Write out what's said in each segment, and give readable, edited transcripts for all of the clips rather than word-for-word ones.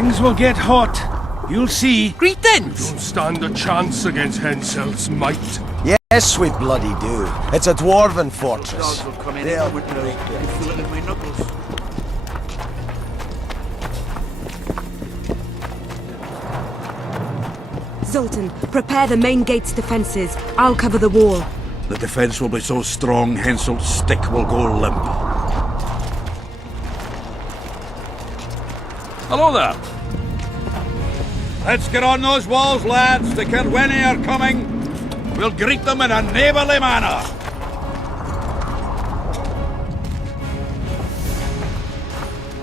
Things will get hot. You'll see. Greetings! Don't stand a chance against Henselt's might. Yes, we bloody do. It's a dwarven fortress. Dogs will come in They'll with break and feel it in my knuckles. Zoltan, prepare the main gate's defenses. I'll cover the wall. The defense will be so strong, Henselt's stick will go limp. Hello there. Let's get on those walls, lads. The Cerweni are coming. We'll greet them in a neighbourly manner.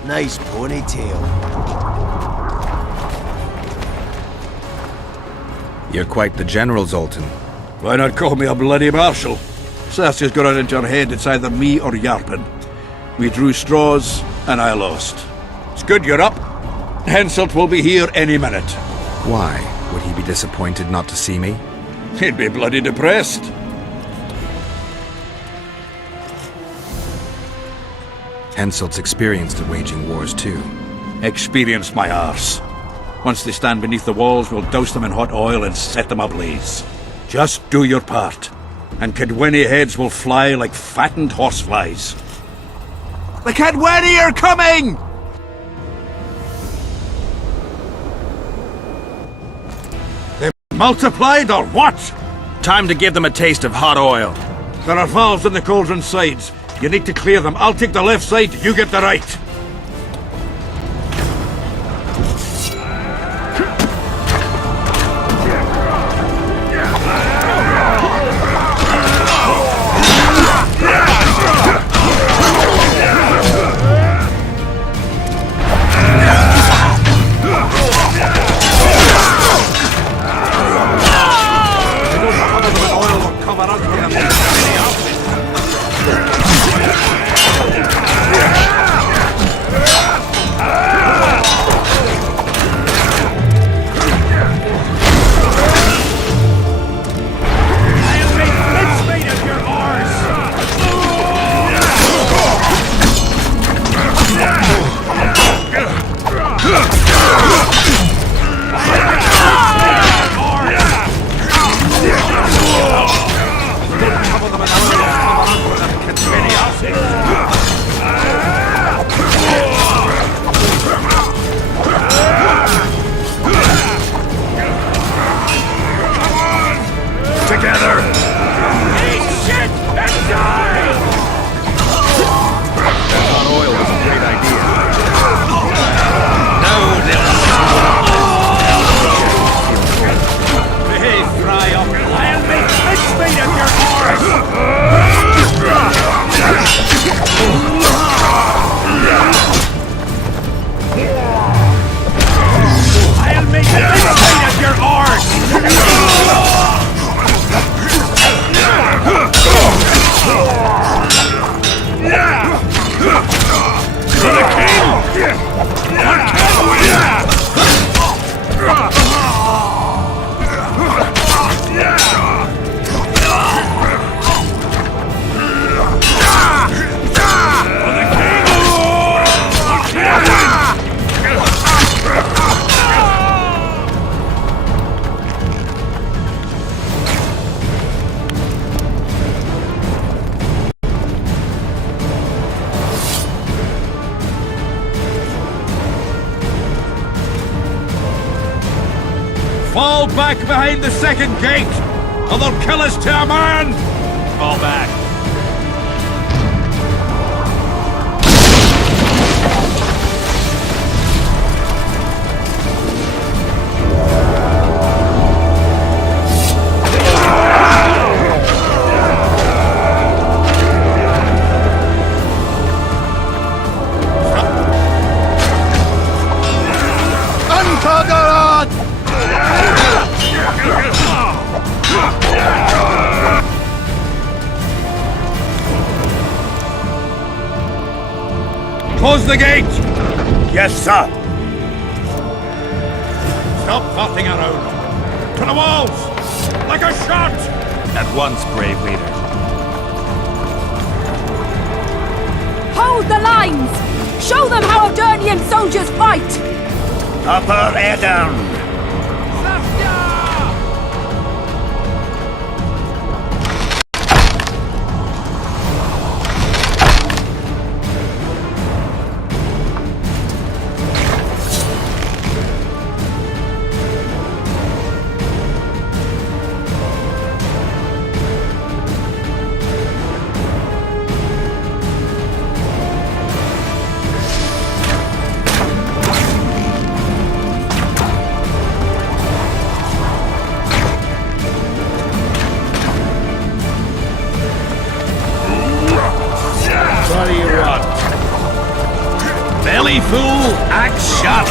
Nice ponytail. You're quite the general, Zoltan. Why not call me a bloody marshal? Cersei's got it into her head it's either me or Yarpen. We drew straws, and I lost. It's good you're up. Henselt will be here any minute. Why? Would he be disappointed not to see me? He'd be bloody depressed. Henselt's experienced at waging wars too. Experienced my arse. Once they stand beneath the walls, we'll douse them in hot oil and set them ablaze. Just do your part, and Cerweni heads will fly like fattened horseflies. The Cerweni are coming! They multiplied or what? Time to give them a taste of hot oil. There are valves in the cauldron sides. You need to clear them. I'll take the left side, you get the right. Fall back behind the second gate, or they'll kill us to a man! Fall back. Close the gate! Yes, sir. Stop farting around. To the walls! Like a shot! At once, brave leader. Hold the lines! Show them how Avernian soldiers fight! Upper Edern! What do you want? Belly full, axe sharp!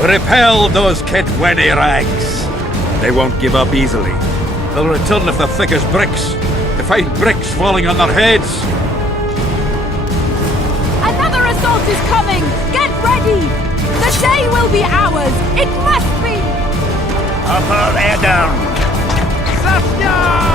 Repel those Kedweni rags. They won't give up easily. They'll return if they're thick as bricks, to find bricks falling on their heads. Another assault is coming! Get ready! The day will be ours! It must be! Upper Edern! Safya!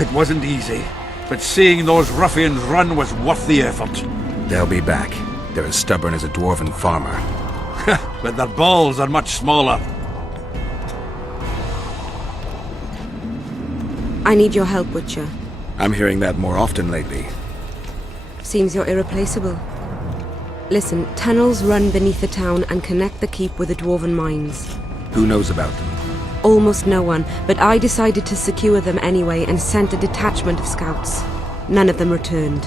It wasn't easy, but seeing those ruffians run was worth the effort. They'll be back. They're as stubborn as a dwarven farmer. But their balls are much smaller. I need your help, Witcher. I'm hearing that more often lately. Seems you're irreplaceable. Listen, tunnels run beneath the town and connect the keep with the dwarven mines. Who knows about them? Almost no one, but I decided to secure them anyway and sent a detachment of scouts. None of them returned.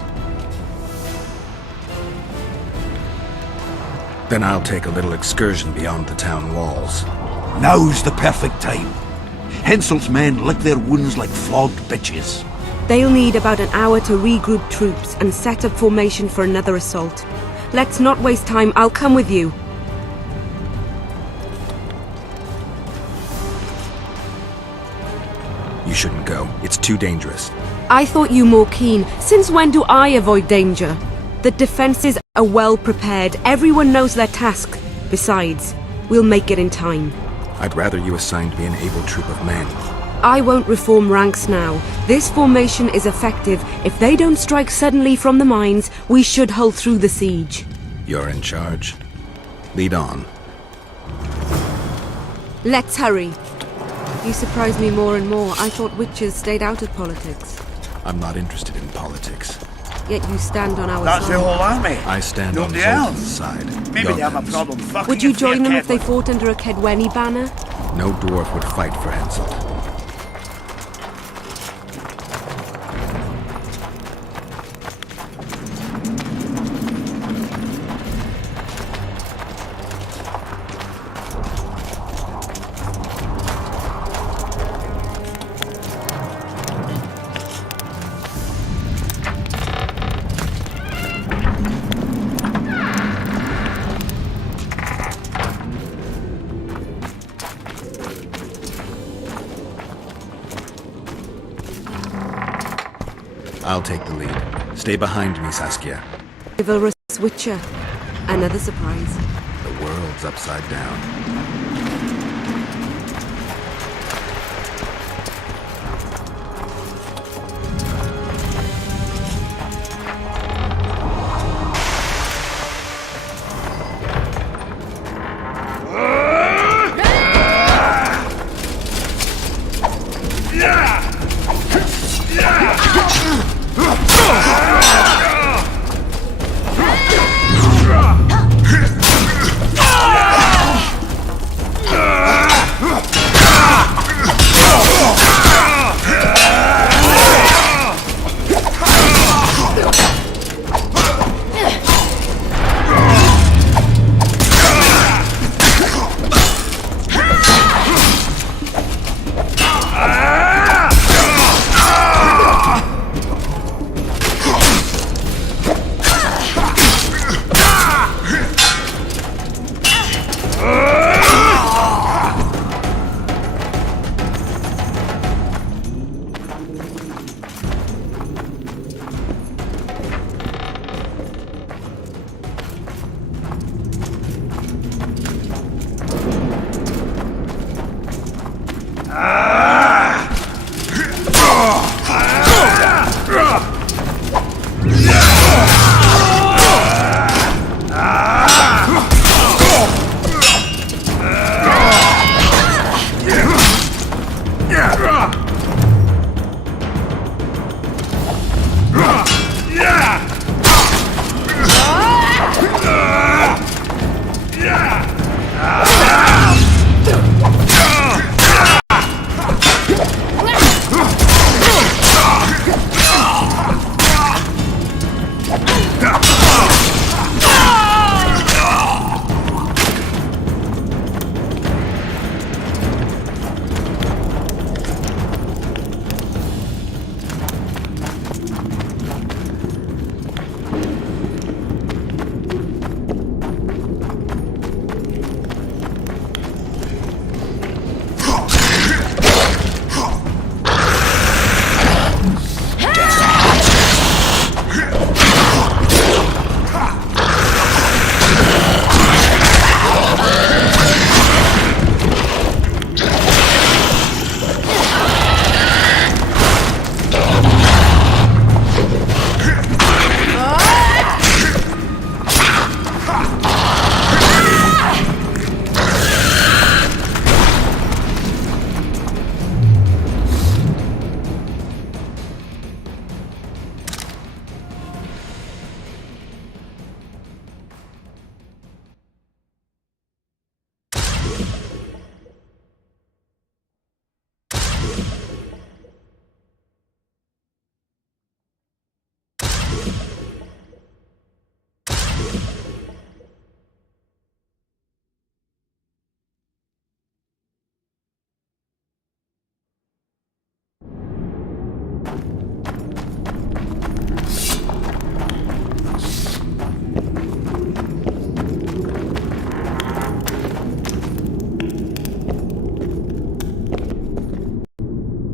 Then I'll take a little excursion beyond the town walls. Now's the perfect time. Henselt's men lick their wounds like flogged bitches. They'll need about an hour to regroup troops and set up formation for another assault. Let's not waste time. I'll come with you. You shouldn't go. It's too dangerous. I thought you more keen. Since when do I avoid danger? The defenses are well prepared. Everyone knows their task. Besides, we'll make it in time. I'd rather you assigned me an able troop of men. I won't reform ranks now. This formation is effective. If they don't strike suddenly from the mines, we should hold through the siege. You're in charge. Lead on. Let's hurry. You surprise me more and more. I thought witches stayed out of politics. I'm not interested in politics. Yet you stand on our That's side. the whole army. I stand on Nobody Zoltan's else. side. Maybe they have a Jotun's. problem fucking Would you a fair join them if they Kedwin. fought under a Kedweni banner? No dwarf would fight for Henselt. I'll take the lead. Stay behind me, Saskia. Chivalrous witcher. Another surprise. The world's upside down.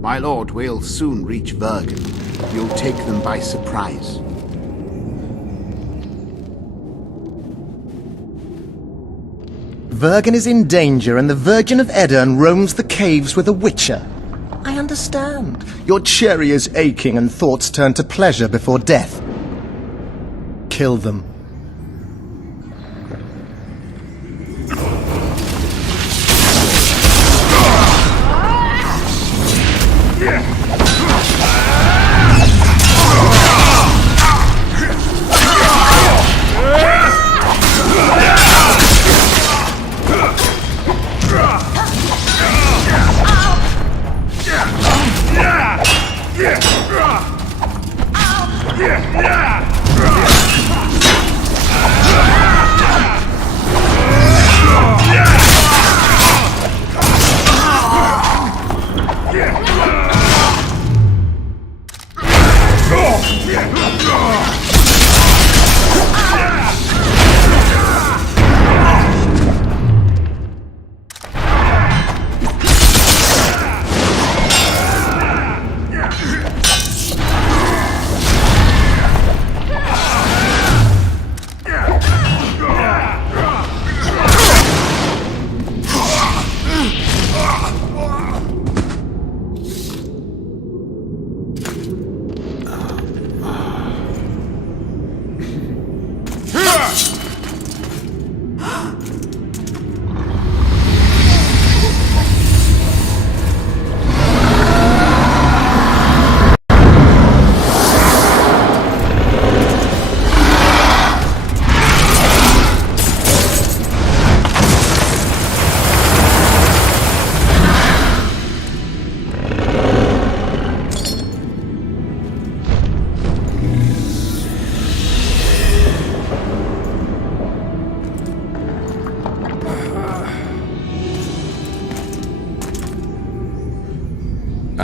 My lord, we'll soon reach Vergen. You'll take them by surprise. Vergen is in danger and the Virgin of Edirn roams the caves with a witcher. I understand. Your cherry is aching and thoughts turn to pleasure before death. Kill them.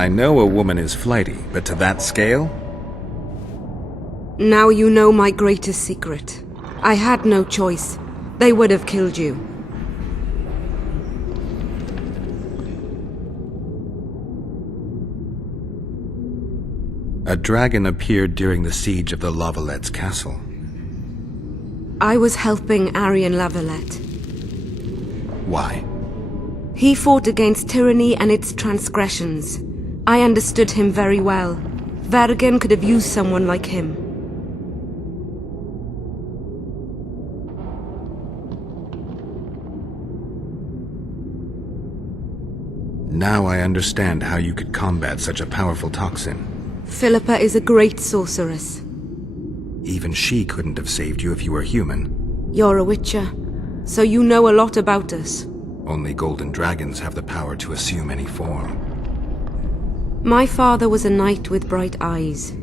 I know a woman is flighty, but to that scale? Now you know my greatest secret. I had no choice. They would have killed you. A dragon appeared during the siege of the Lavalettes' castle. I was helping Aryan Lavalette. Why? He fought against tyranny and its transgressions. I understood him very well. Vergen could have used someone like him. Now I understand how you could combat such a powerful toxin. Philippa is a great sorceress. Even she couldn't have saved you if you were human. You're a witcher, so you know a lot about us. Only golden dragons have the power to assume any form. My father was a knight with bright eyes.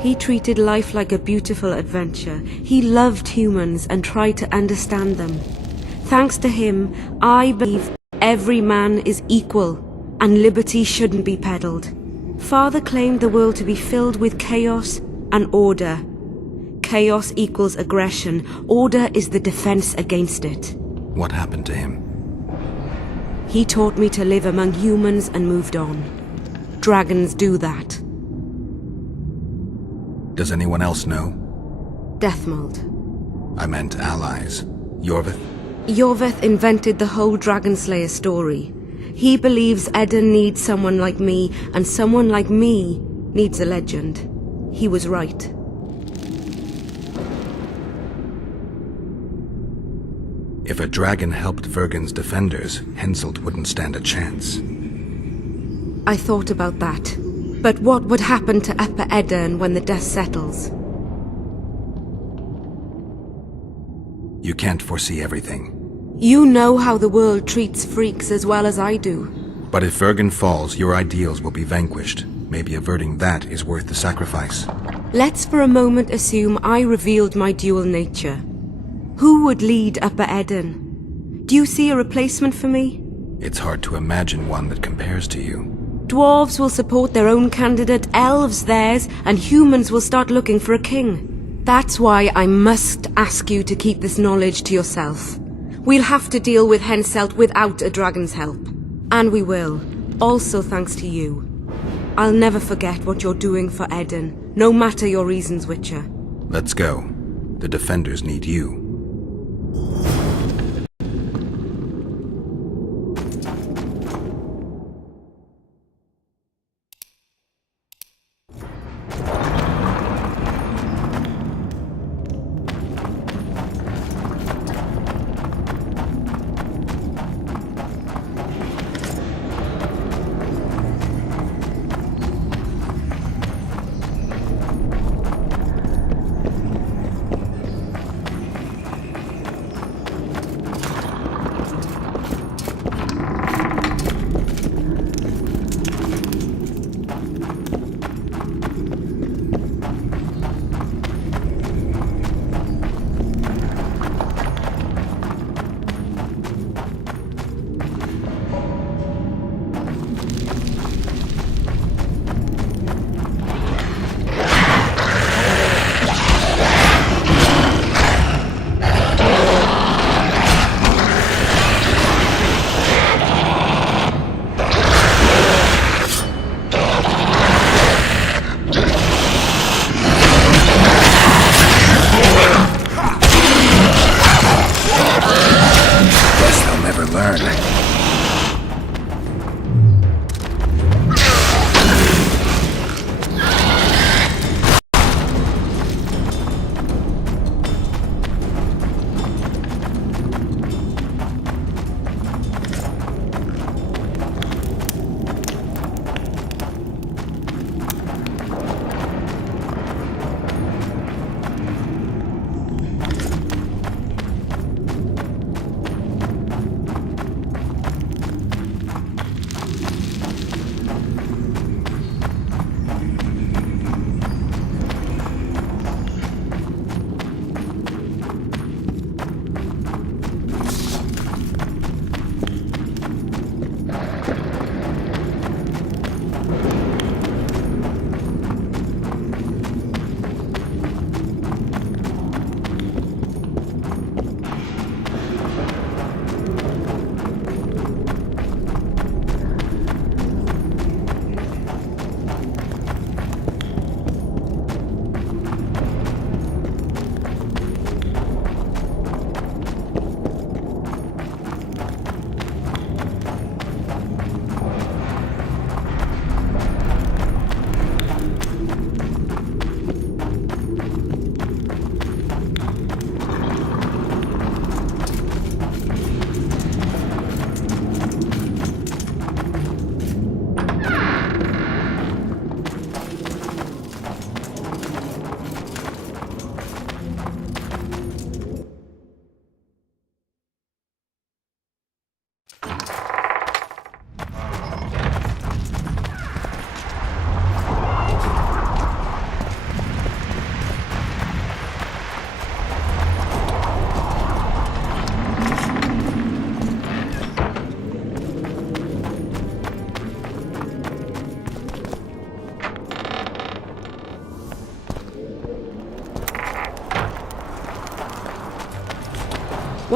He treated life like a beautiful adventure. He loved humans and tried to understand them. Thanks to him, I believe every man is equal and liberty shouldn't be peddled. Father claimed the world to be filled with chaos and order. Chaos equals aggression. Order is the defense against it. What happened to him? He taught me to live among humans and moved on. Dragons do that. Does anyone else know? Deathmold. I meant allies. Yorvith? Yorvith invented the whole Dragon Slayer story. He believes Edirn needs someone like me, and someone like me needs a legend. He was right. If a dragon helped Vergen's defenders, Henselt wouldn't stand a chance. I thought about that. But what would happen to Upper Edirn when the dust settles? You can't foresee everything. You know how the world treats freaks as well as I do. But if Vergen falls, your ideals will be vanquished. Maybe averting that is worth the sacrifice. Let's for a moment assume I revealed my dual nature. Who would lead Upper Edirn? Do you see a replacement for me? It's hard to imagine one that compares to you. Dwarves will support their own candidate, elves theirs, and humans will start looking for a king. That's why I must ask you to keep this knowledge to yourself. We'll have to deal with Henselt without a dragon's help. And we will. Also thanks to you. I'll never forget what you're doing for Eden, no matter your reasons, Witcher. Let's go. The defenders need you.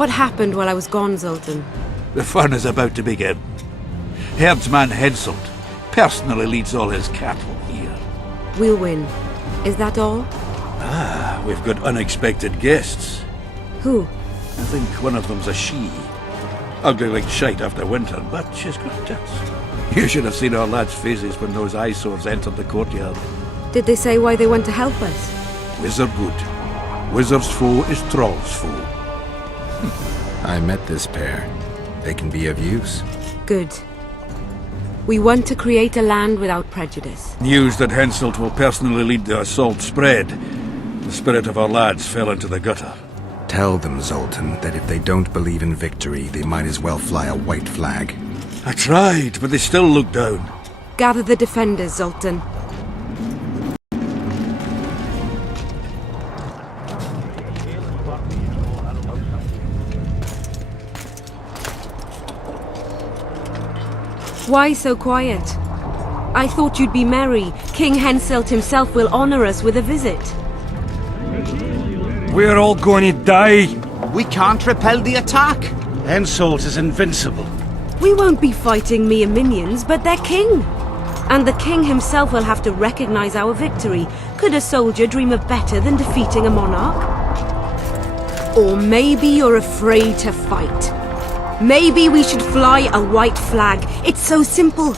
What happened while I was gone, Zoltan? The fun is about to begin. Herdsman Henselt personally leads all his cattle here. We'll win. Is that all? Ah, we've got unexpected guests. Who? I think one of them's a she. Ugly like shite after winter, but she's got tits. You should have seen our lads' faces when those eyesores entered the courtyard. Did they say why they want to help us? Wizard good. Wizard's foe is Troll's foe. I met this pair. They can be of use. Good. We want to create a land without prejudice. News that Henselt will personally lead the assault spread. The spirit of our lads fell into the gutter. Tell them, Zoltan, that if they don't believe in victory, they might as well fly a white flag. I tried, but they still look down. Gather the defenders, Zoltan. Why so quiet? I thought you'd be merry. King Henselt himself will honor us with a visit. We're all going to die. We can't repel the attack. Henselt is invincible. We won't be fighting mere minions, but their king. And the king himself will have to recognize our victory. Could a soldier dream of better than defeating a monarch? Or maybe you're afraid to fight. Maybe we should fly a white flag. It's so simple.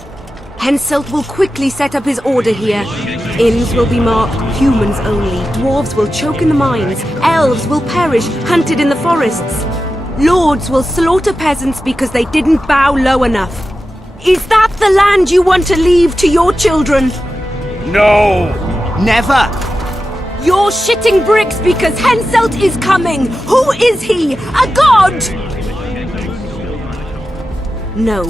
Henselt will quickly set up his order here. Inns will be marked humans only. Dwarves will choke in the mines. Elves will perish, hunted in the forests. Lords will slaughter peasants because they didn't bow low enough. Is that the land you want to leave to your children? No! Never! You're shitting bricks because Henselt is coming! Who is he? A god? No.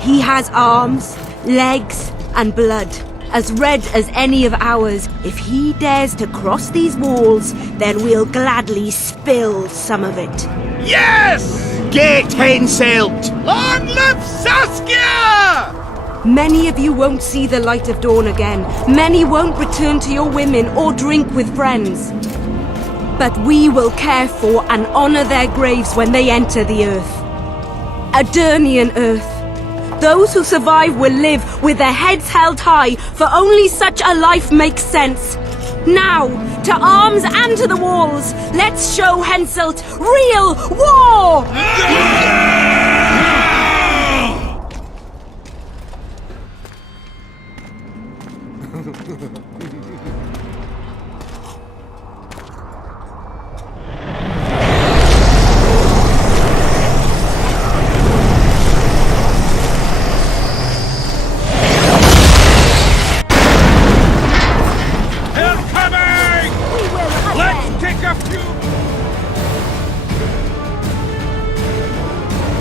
He has arms, legs, and blood, as red as any of ours. If he dares to cross these walls, then we'll gladly spill some of it. Yes! Get Henselt! Long live Saskia! Many of you won't see the light of dawn again. Many won't return to your women or drink with friends. But we will care for and honor their graves when they enter the earth. Aedirnian earth. Those who survive will live with their heads held high, for only such a life makes sense. Now, to arms and to the walls! Let's show Henselt real war!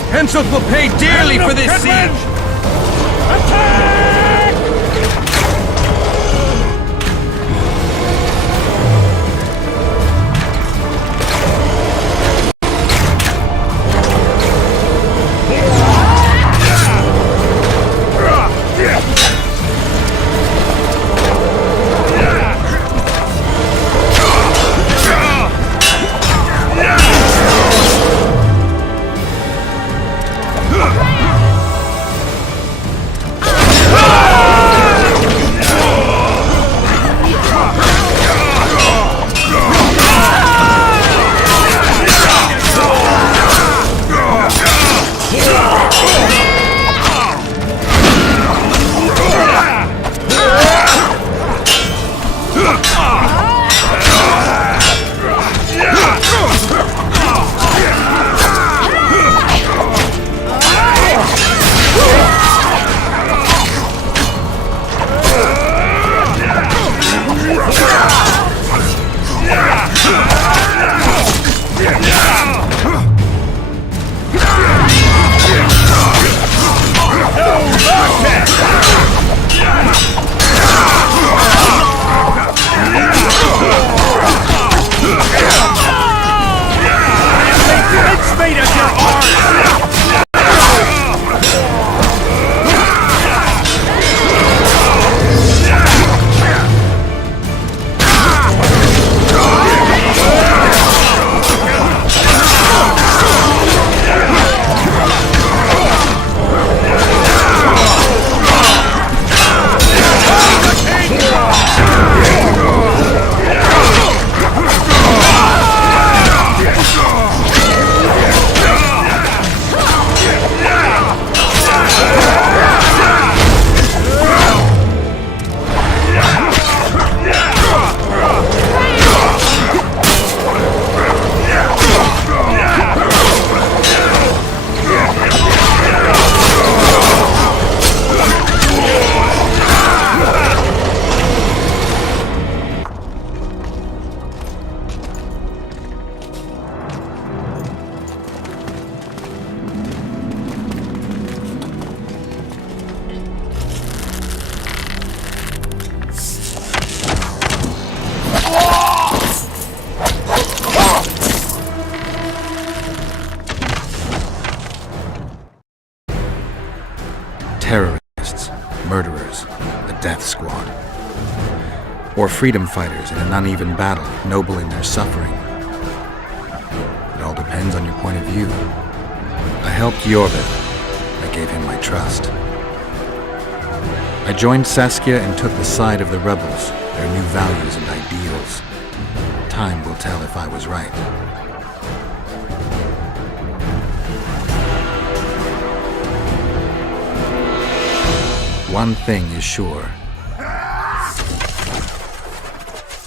Henselt will pay dearly for this siege! Terrorists, murderers, the Death Squad. Or freedom fighters in an uneven battle, noble in their suffering. It all depends on your point of view. I helped Jorvik. I gave him my trust. I joined Saskia and took the side of the rebels, their new values and ideals. Time will tell if I was right. One thing is sure.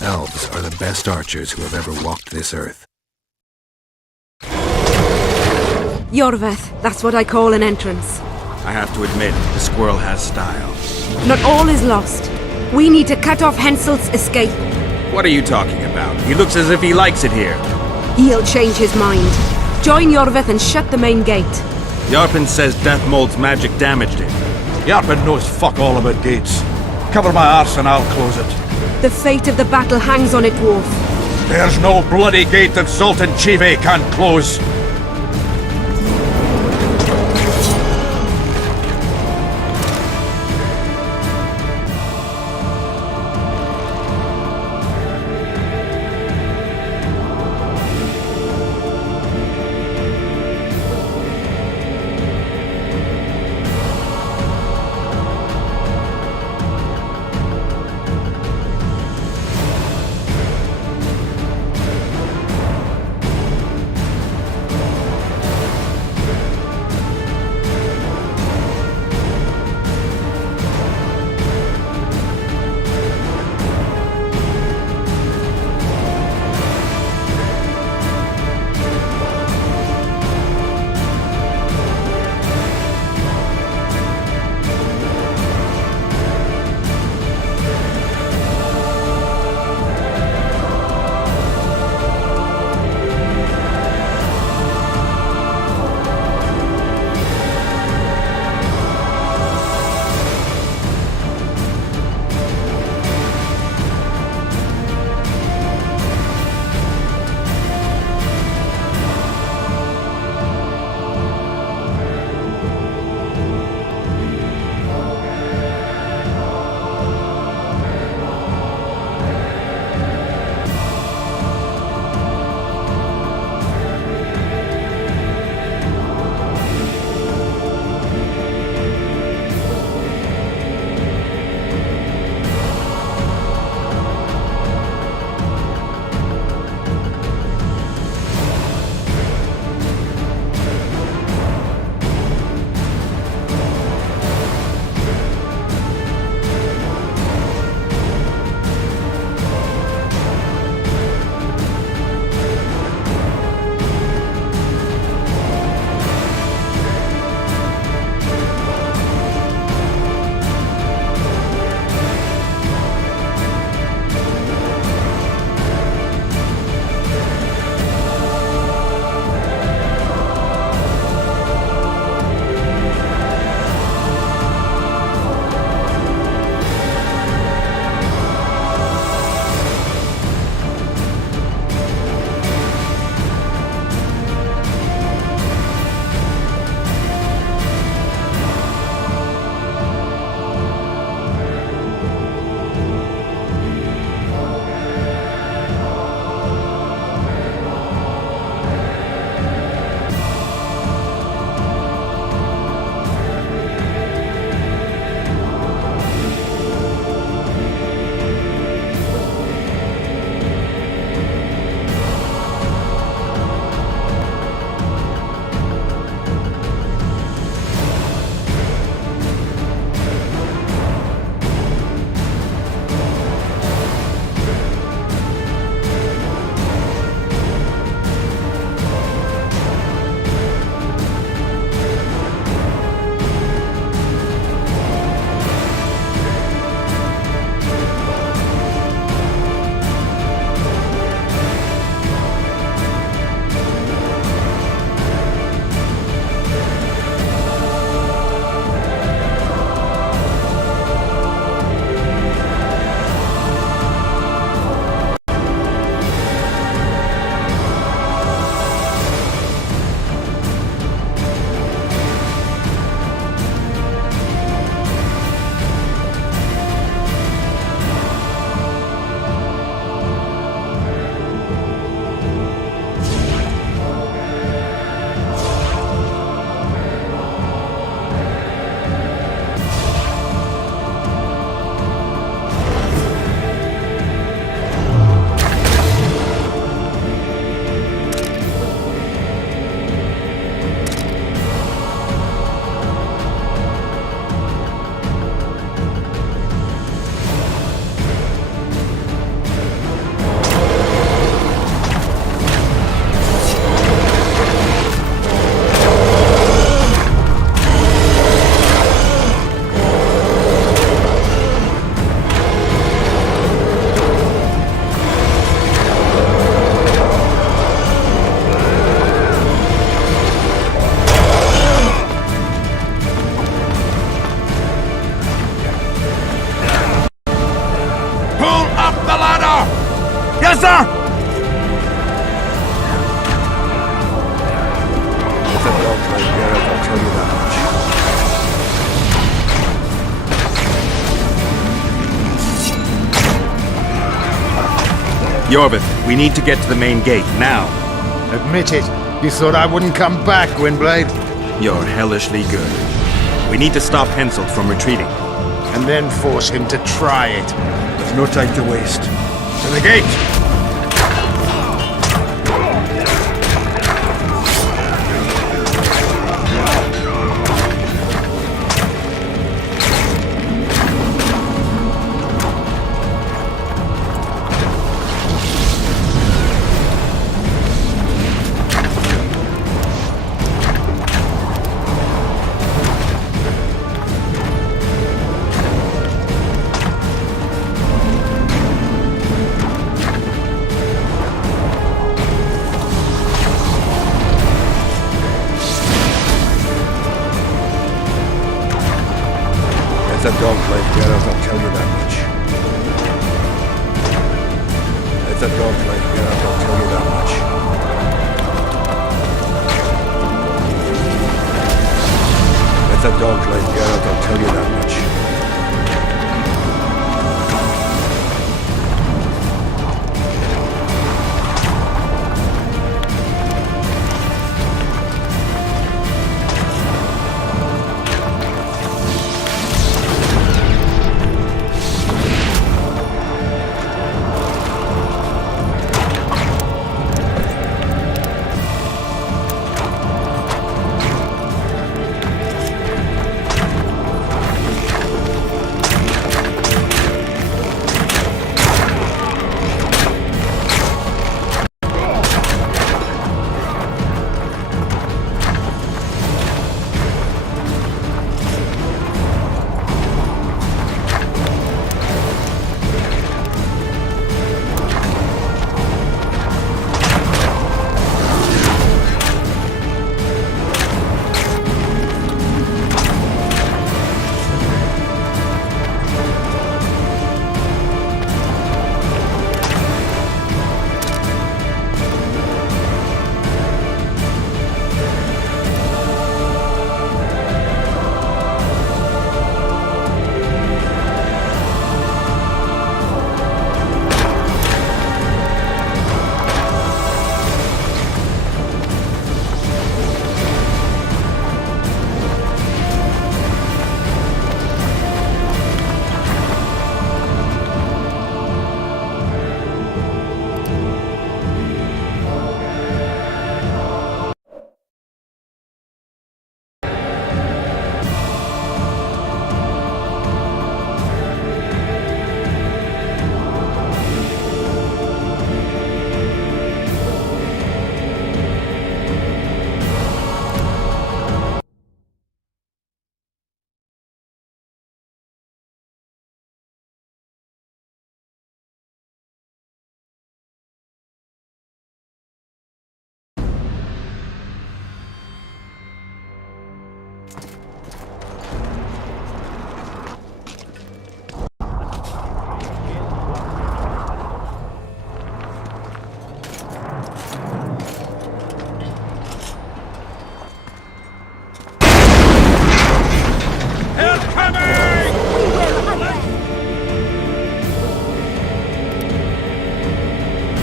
Elves are the best archers who have ever walked this earth. Yorveth, that's what I call an entrance. I have to admit, the squirrel has style. Not all is lost. We need to cut off Henselt's escape. What are you talking about? He looks as if he likes it here. He'll change his mind. Join Yorveth and shut the main gate. Yarpen says Death Mold's magic damaged it. Yarpen knows fuck all about gates. Cover my arse and I'll close it. The fate of the battle hangs on it, dwarf. There's no bloody gate that Sultan Chive can't close. Yes, sir! It's a dog like Garrett, I'll tell you that much. Yorvith, we need to get to the main gate, now. Admit it. You thought I wouldn't come back, Gwynblade? You're hellishly good. We need to stop Henselt from retreating. And then force him to try it. There's no time to waste. To the gate! It's a dog like Garrett, I'll tell you that much. It's a dog like Garrett, I'll tell you that much. It's a dog like Garrett, I'll tell you that much.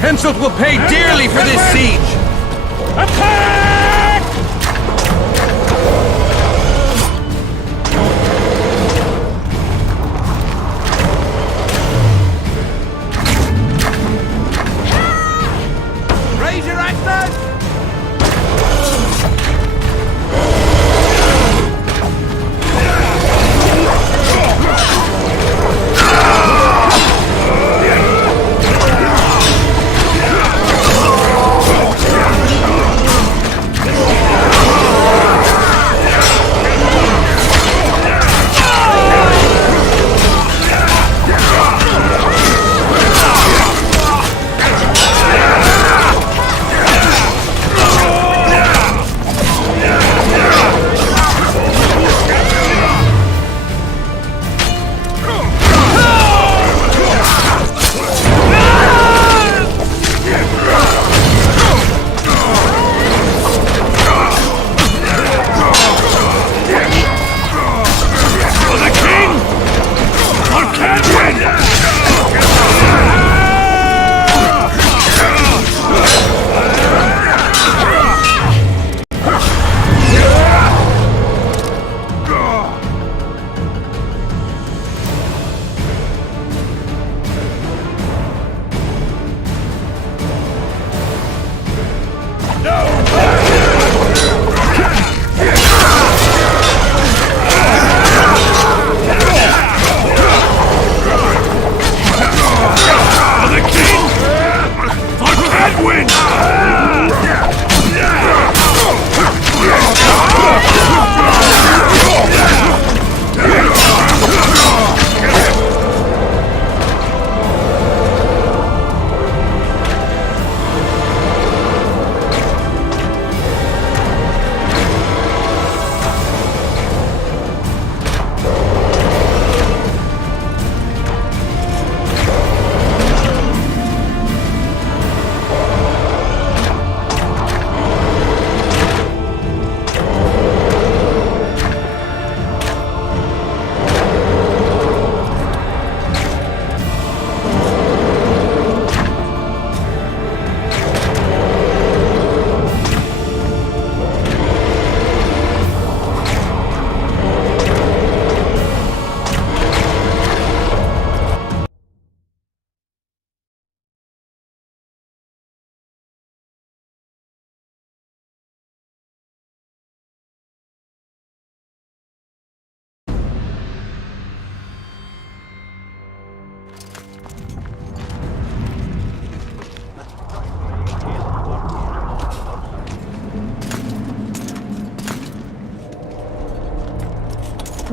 Henselt will pay dearly for this siege! Attack! Raise your axes!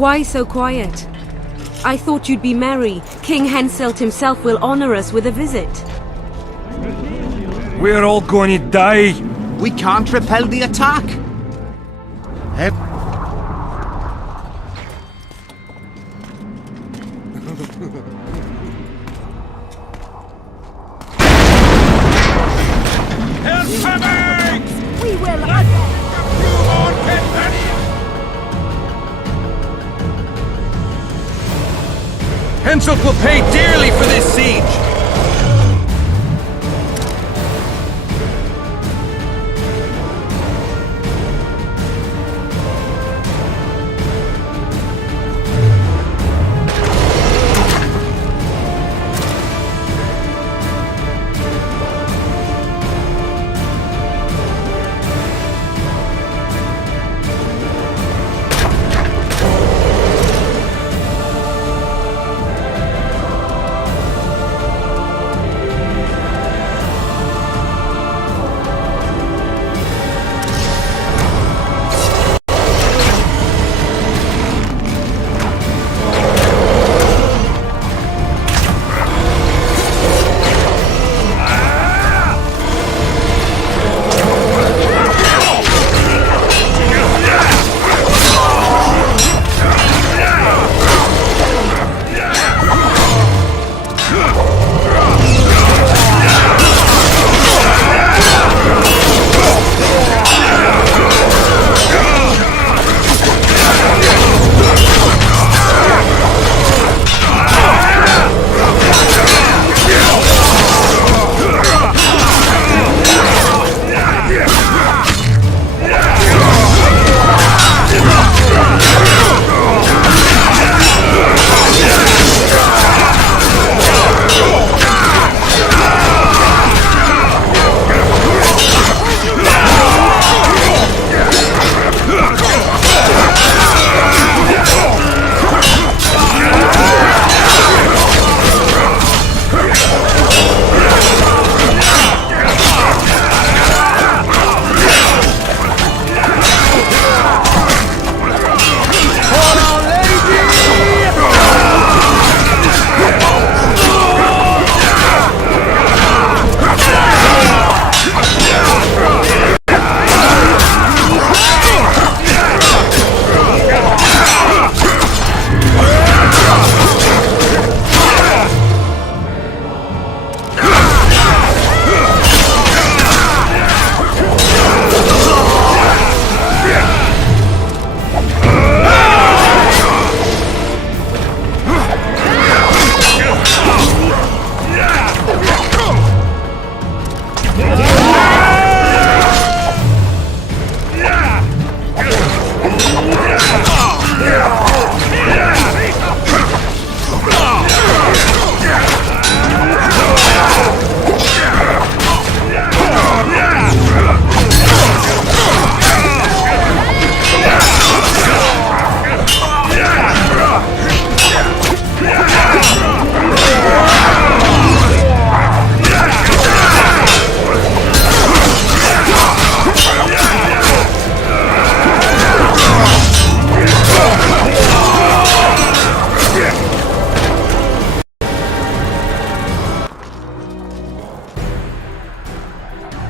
Why so quiet? I thought you'd be merry. King Henselt himself will honor us with a visit. We're all going to die. We can't repel the attack. Hell's coming! We will Henselt will pay dearly for this siege!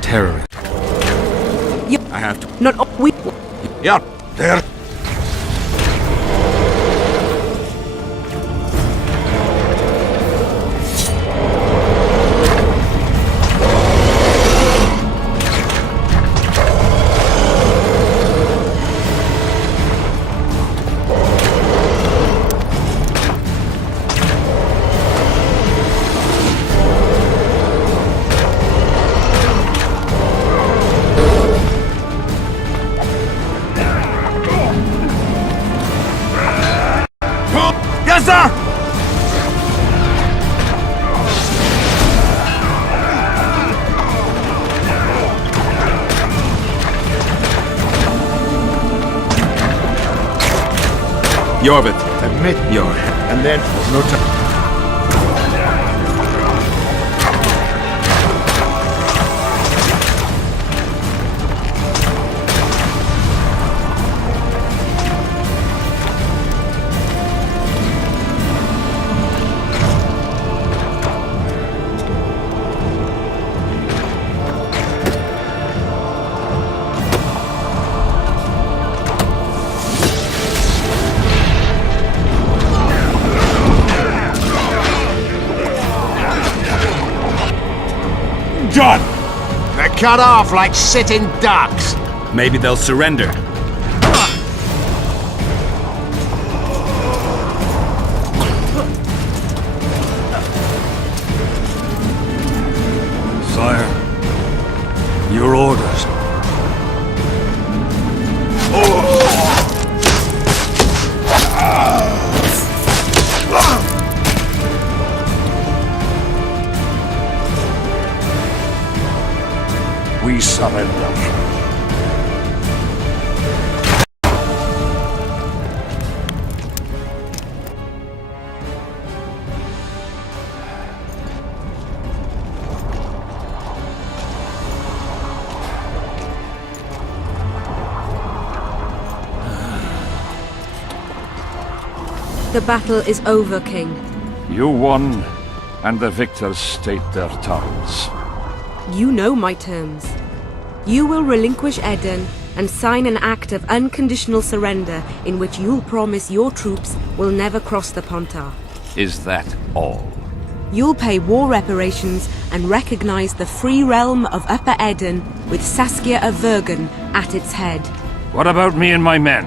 Terrorist. I have to. Not we. Yeah, there. Yes, sir! Yorvit, admit your and then no time. done? They're cut off like sitting ducks. Maybe they'll surrender. Sire, your orders. We surrender. The battle is over, King. You won, and the victors state their terms. You know my terms. You will relinquish Eden and sign an act of unconditional surrender in which you'll promise your troops will never cross the Pontar. Is that all? You'll pay war reparations and recognize the free realm of Upper Eden with Saskia of Vergen at its head. What about me and my men?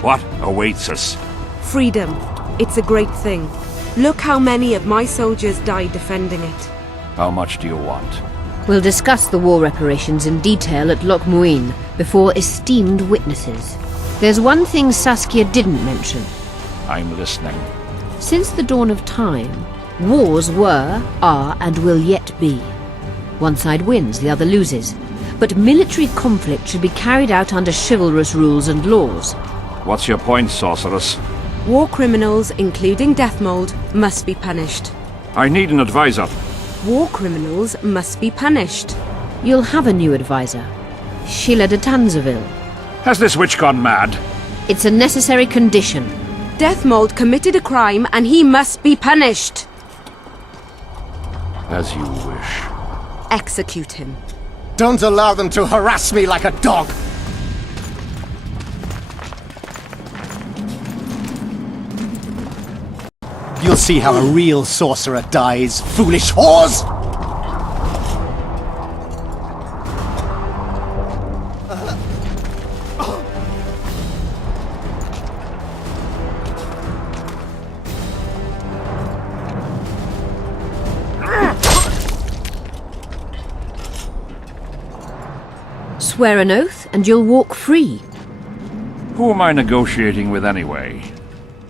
What awaits us? Freedom. It's a great thing. Look how many of my soldiers died defending it. How much do you want? We'll discuss the war reparations in detail at Loch Muin before esteemed witnesses. There's one thing Saskia didn't mention. I'm listening. Since the dawn of time, wars were, are, and will yet be. One side wins, the other loses. But military conflict should be carried out under chivalrous rules and laws. What's your point, sorceress? War criminals, including Deathmold, must be punished. I need an advisor. War criminals must be punished. You'll have a new advisor. Sheila de Tanzaville. Has this witch gone mad? It's a necessary condition. Deathmold committed a crime and he must be punished. As you wish. Execute him. Don't allow them to harass me like a dog! You'll see how a real sorcerer dies, foolish whores! Swear an oath and you'll walk free. Who am I negotiating with anyway?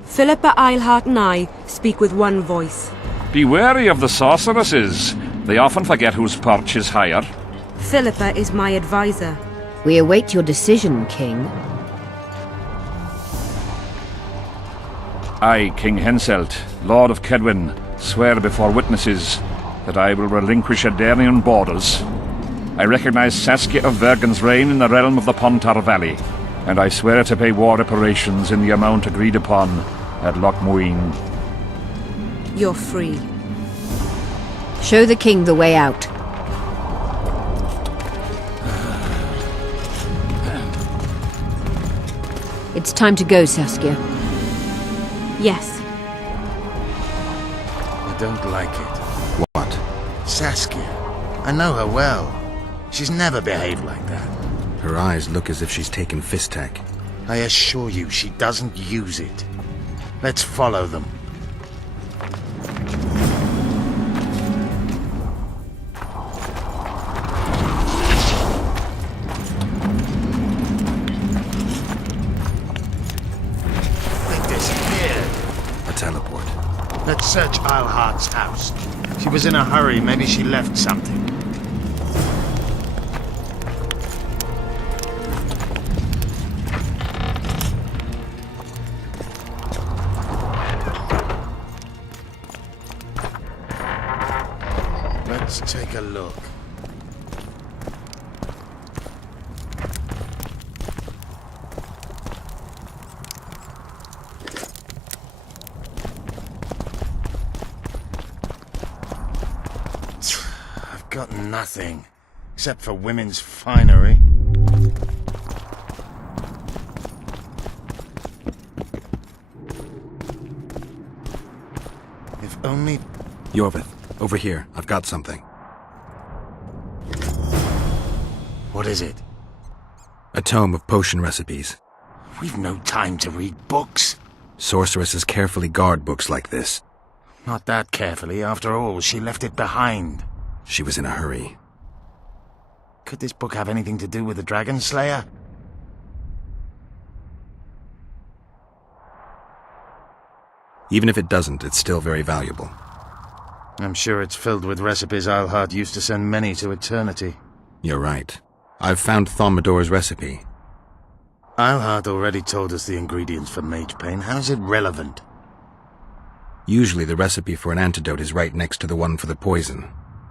Philippa Eilhart and I speak with one voice. Be wary of the sorceresses. They often forget whose perch is higher. Philippa is my advisor. We await your decision, King. I, King Henselt, Lord of Kedwen, swear before witnesses that I will relinquish Edenian borders. I recognize Saskia of Vergen's reign in the realm of the Pontar Valley, and I swear to pay war reparations in the amount agreed upon at Loch Muin. You're free. Show the king the way out. It's time to go, Saskia. Yes. I don't like it. What? Saskia. I know her well. She's never behaved like that. Her eyes look as if she's taken Fistek. I assure you she doesn't use it. Let's follow them. They disappeared. A teleport. Let's search Eilhart's house. She was in a hurry. Maybe she left something. Let's take a look. I've got nothing, except for women's finery. If only... Yorvith, over here. I've got something. What is it? A tome of potion recipes. We've no time to read books. Sorceresses carefully guard books like this. Not that carefully. After all, she left it behind. She was in a hurry. Could this book have anything to do with the Dragon Slayer? Even if it doesn't, it's still very valuable. I'm sure it's filled with recipes Eilhart used to send many to eternity. You're right. I've found Thaumadour's recipe. Eilhart already told us the ingredients for Mage Pain. How's it relevant? Usually the recipe for an antidote is right next to the one for the poison.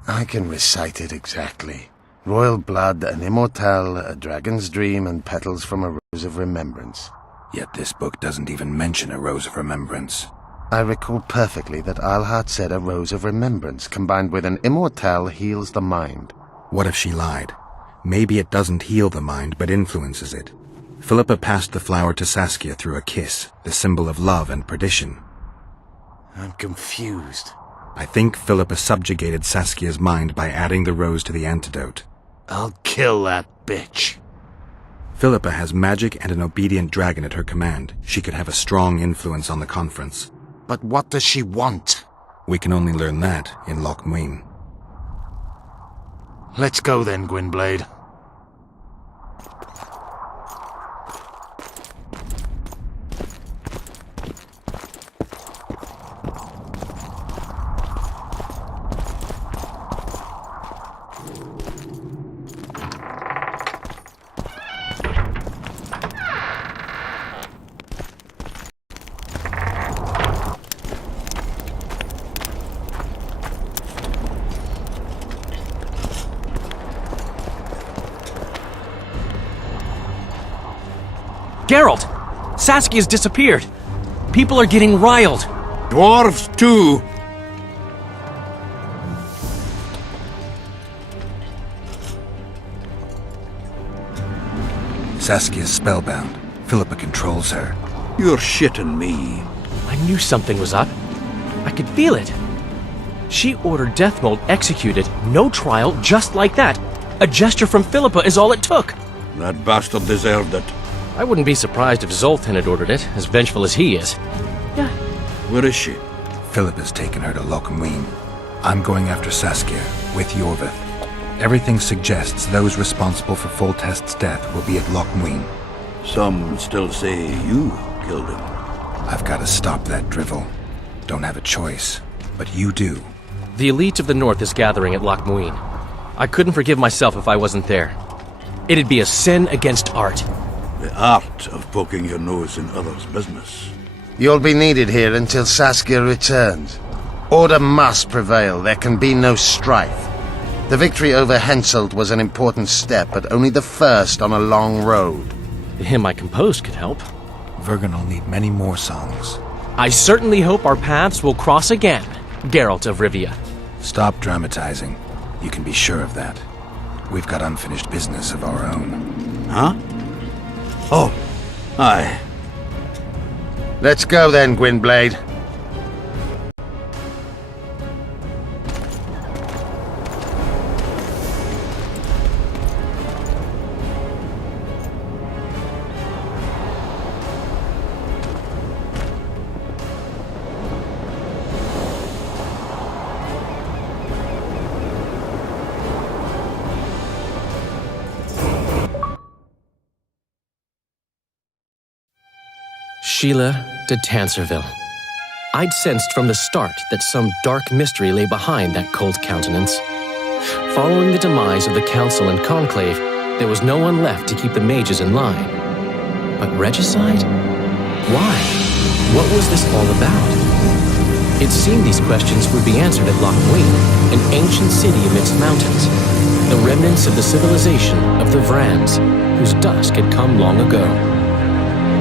I can recite it exactly. Royal blood, an immortelle, a dragon's dream, and petals from a rose of remembrance. Yet this book doesn't even mention a rose of remembrance. I recall perfectly that Eilhart said a rose of remembrance combined with an immortelle heals the mind. What if she lied? Maybe it doesn't heal the mind, but influences it. Philippa passed the flower to Saskia through a kiss, the symbol of love and perdition. I'm confused. I think Philippa subjugated Saskia's mind by adding the rose to the antidote. I'll kill that bitch. Philippa has magic and an obedient dragon at her command. She could have a strong influence on the conference. But what does she want? We can only learn that in Loch Muin. Let's go then, Gwynblade. Geralt! Saskia's disappeared. People are getting riled. Dwarves, too! Saskia's spellbound. Philippa controls her. You're shitting me. I knew something was up. I could feel it. She ordered Deathmold executed, no trial, just like that. A gesture from Philippa is all it took. That bastard deserved it. I wouldn't be surprised if Zoltan had ordered it, as vengeful as he is. Yeah. Where is she? Philippa's taken her to Loch Muin. I'm going after Saskia, with Yorvith. Everything suggests those responsible for Foltest's death will be at Loch Muin. Some still say you killed him. I've got to stop that drivel. Don't have a choice, but you do. The elite of the North is gathering at Loch Muin. I couldn't forgive myself if I wasn't there. It'd be a sin against art. The art of poking your nose in others' business. You'll be needed here until Saskia returns. Order must prevail. There can be no strife. The victory over Henselt was an important step, but only the first on a long road. The hymn I composed could help. Vergen will need many more songs. I certainly hope our paths will cross again, Geralt of Rivia. Stop dramatizing. You can be sure of that. We've got unfinished business of our own. Huh? Oh, aye. Let's go then, Gwynblade. Sheila de Tanserville. I'd sensed from the start that some dark mystery lay behind that cold countenance. Following the demise of the Council and Conclave, there was no one left to keep the mages in line. But regicide? Why? What was this all about? It seemed these questions would be answered at Loch Muin, an ancient city amidst mountains, the remnants of the civilization of the Vrans, whose dusk had come long ago.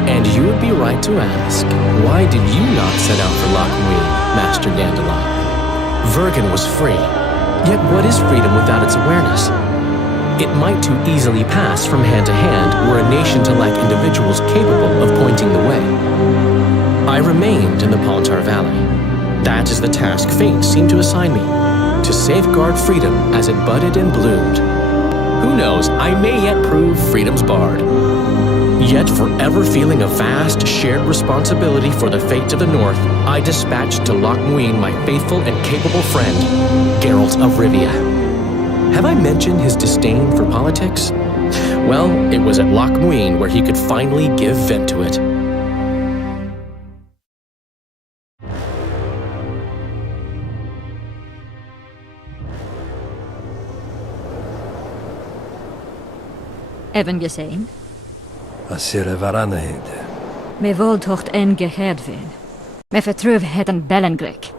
And you would be right to ask, why did you not set out for Loch Muin, Master Dandelion? Vergen was free, yet what is freedom without its awareness? It might too easily pass from hand to hand were a nation to lack individuals capable of pointing the way. I remained in the Pontar Valley. That is the task fate seemed to assign me, to safeguard freedom as it budded and bloomed. Who knows, I may yet prove freedom's bard. Yet, forever feeling a vast, shared responsibility for the fate of the North, I dispatched to Loch Muin my faithful and capable friend, Geralt of Rivia. Have I mentioned his disdain for politics? Well, it was at Loch Muin where he could finally give vent to it. Even gezien? Asire varanheid. Me voltocht en geherdveen. Me vertruv het een bellengrek.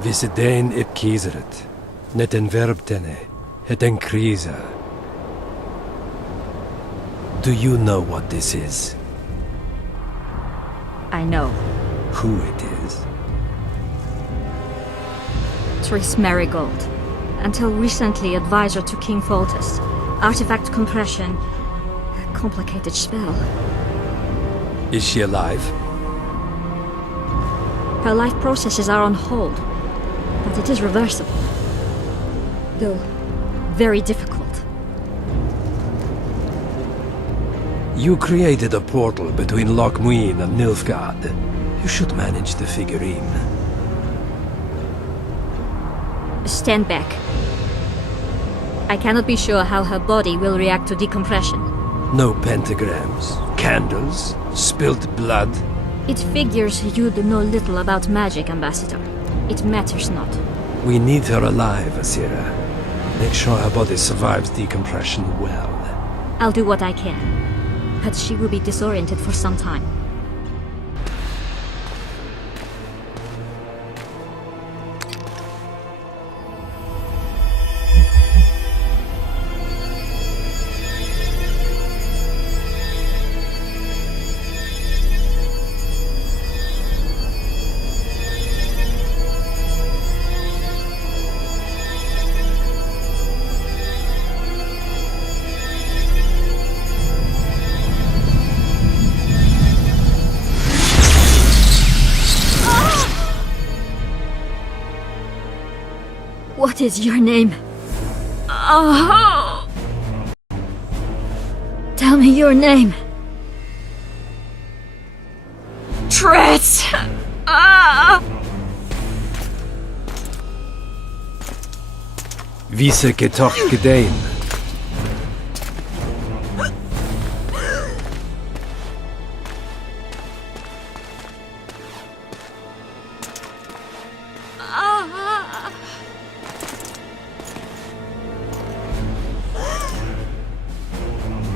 Visse dein ip kiezeret. Net en verbtene. Het en kriza. Do you know what this is? I know. Who it is? Triss Merigold. Until recently advisor to King Foltest. Artifact compression. A complicated spell. Is she alive? Her life processes are on hold. But it is reversible. Though very difficult. You created a portal between Loch Muin and Nilfgaard. You should manage the figurine. Stand back. I cannot be sure how her body will react to decompression. No pentagrams, candles, spilt blood. It figures you know little about magic, Ambassador. It matters not. We need her alive, Asira. Make sure her body survives decompression well. I'll do what I can. But she will be disoriented for some time. What is your name? Oh! Tell me your name. Triss! Vise getoch gedein.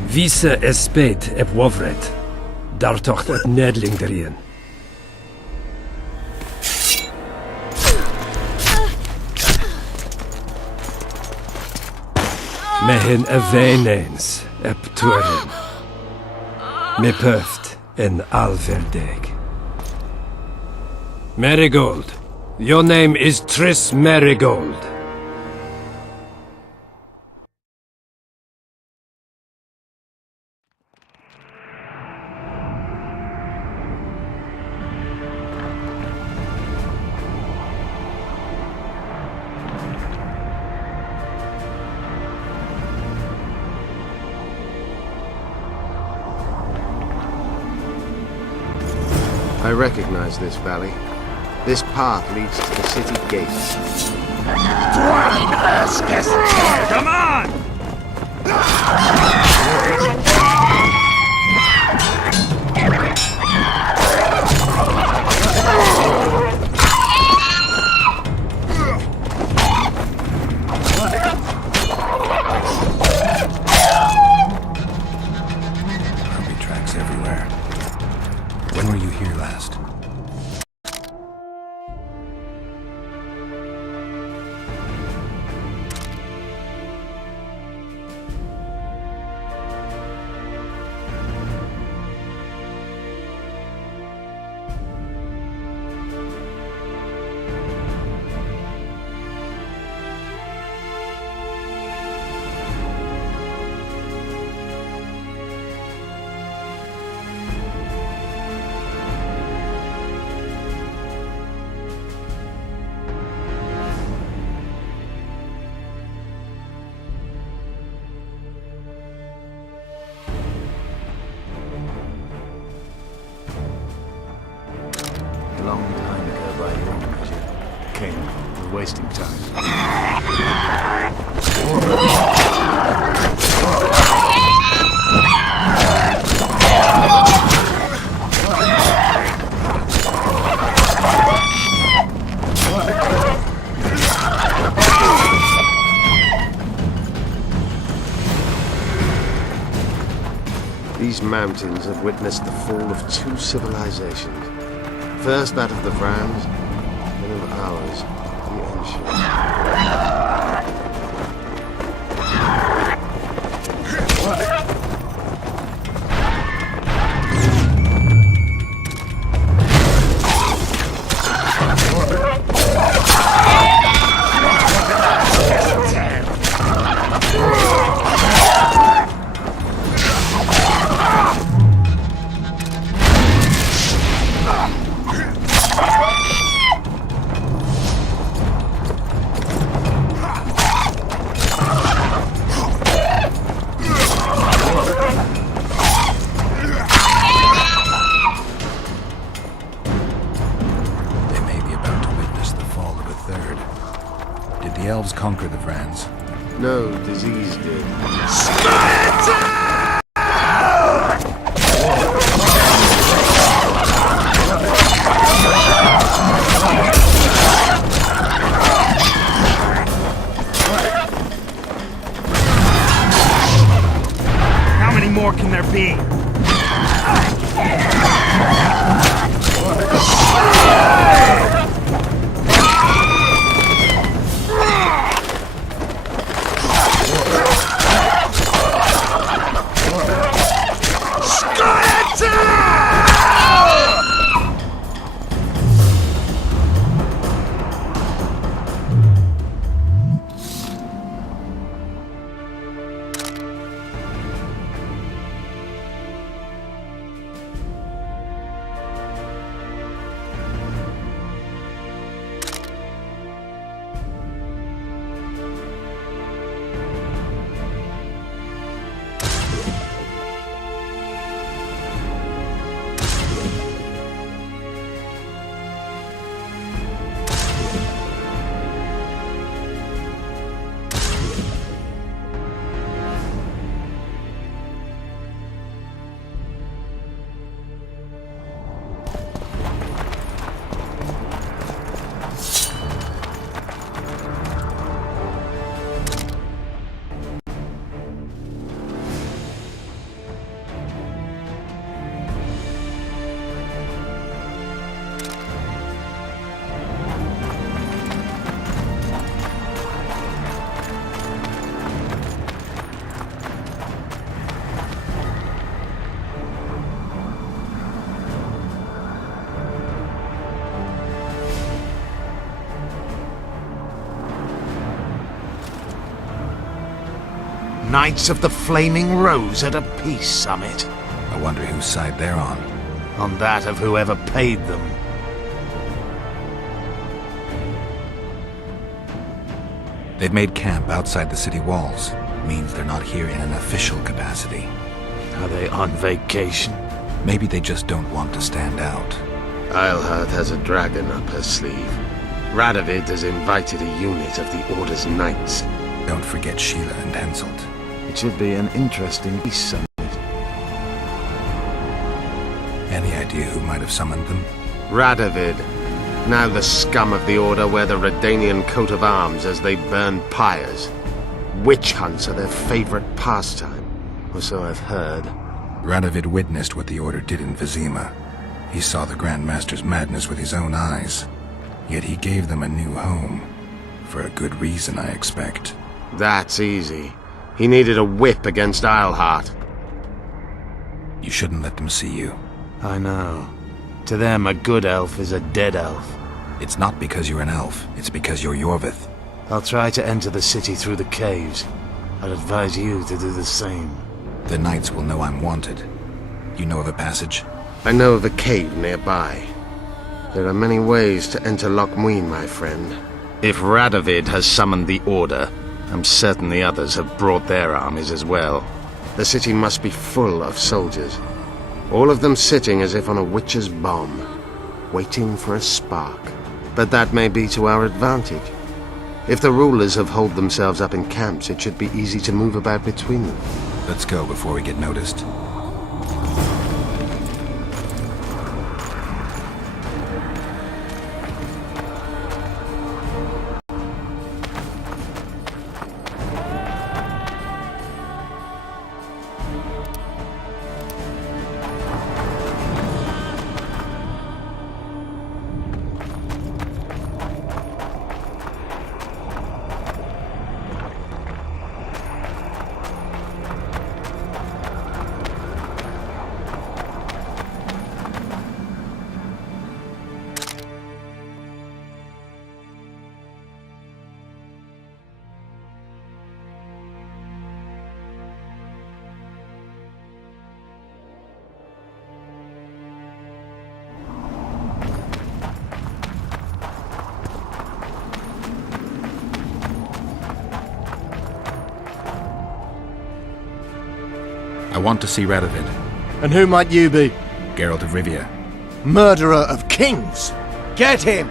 Vise espeit ep wovret. Daar tocht het nedling erin. Mehen eveneens ep turin. Me puft en alverdeg. Merigold. Your name is Triss Merigold. I recognize this valley. This path leads to the city gates. Come on! Army tracks everywhere. When were you here last? These mountains have witnessed the fall of two civilizations. First that of the Vrans, then of ours, the Ancient. The elves conquered the Vrans. No, disease did. How many more can there be? Knights of the Flaming Rose at a peace summit. I wonder whose side they're on. On that of whoever paid them. They've made camp outside the city walls. Means they're not here in an official capacity. Are they on vacation? Maybe they just don't want to stand out. Eilhart has a dragon up her sleeve. Radovid has invited a unit of the Order's knights. Don't forget Sheila and Henselt. It should be an interesting peace summit. Any idea who might have summoned them? Radovid. Now the scum of the Order wear the Redanian coat of arms as they burn pyres. Witch hunts are their favorite pastime, or so I've heard. Radovid witnessed what the Order did in Vizima. He saw the Grand Master's madness with his own eyes. Yet he gave them a new home. For a good reason, I expect. That's easy. He needed a whip against Eilhart. You shouldn't let them see you. I know. To them, a good elf is a dead elf. It's not because you're an elf. It's because you're Yorvith. I'll try to enter the city through the caves. I'd advise you to do the same. The knights will know I'm wanted. You know of a passage? I know of a cave nearby. There are many ways to enter Loch Muin, my friend. If Radovid has summoned the Order, I'm certain the others have brought their armies as well. The city must be full of soldiers. All of them sitting as if on a witch's bomb, waiting for a spark. But that may be to our advantage. If the rulers have holed themselves up in camps, it should be easy to move about between them. Let's go before we get noticed. I want to see Radovid. And who might you be? Geralt of Rivia. Murderer of kings! Get him!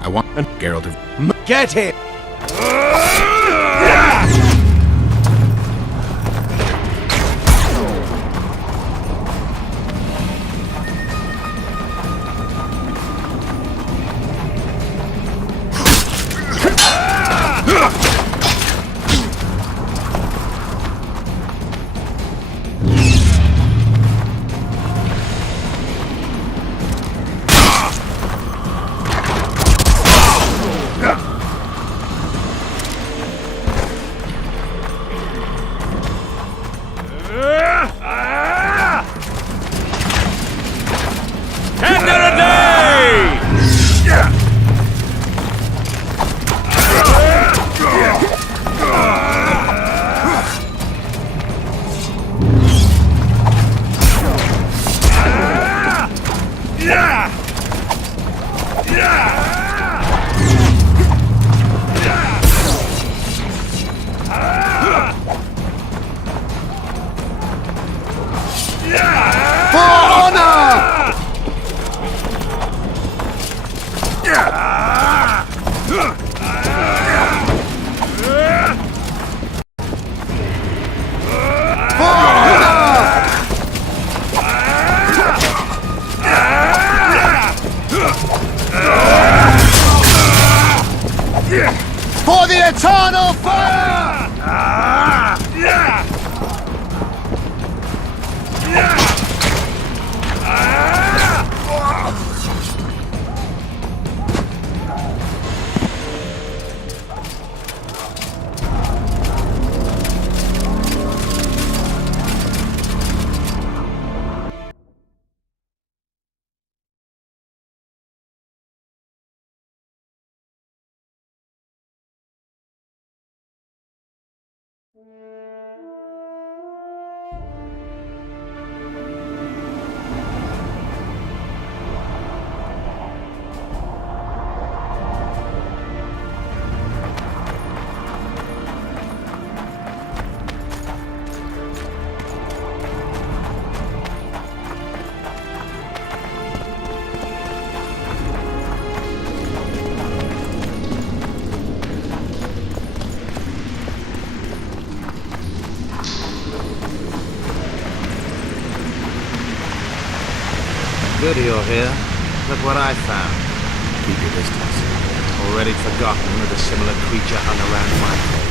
I want Geralt of... Get him! For the eternal fire! Good you're here. Look what I found. Keep your distance. Already forgotten that a similar creature hung around my cave.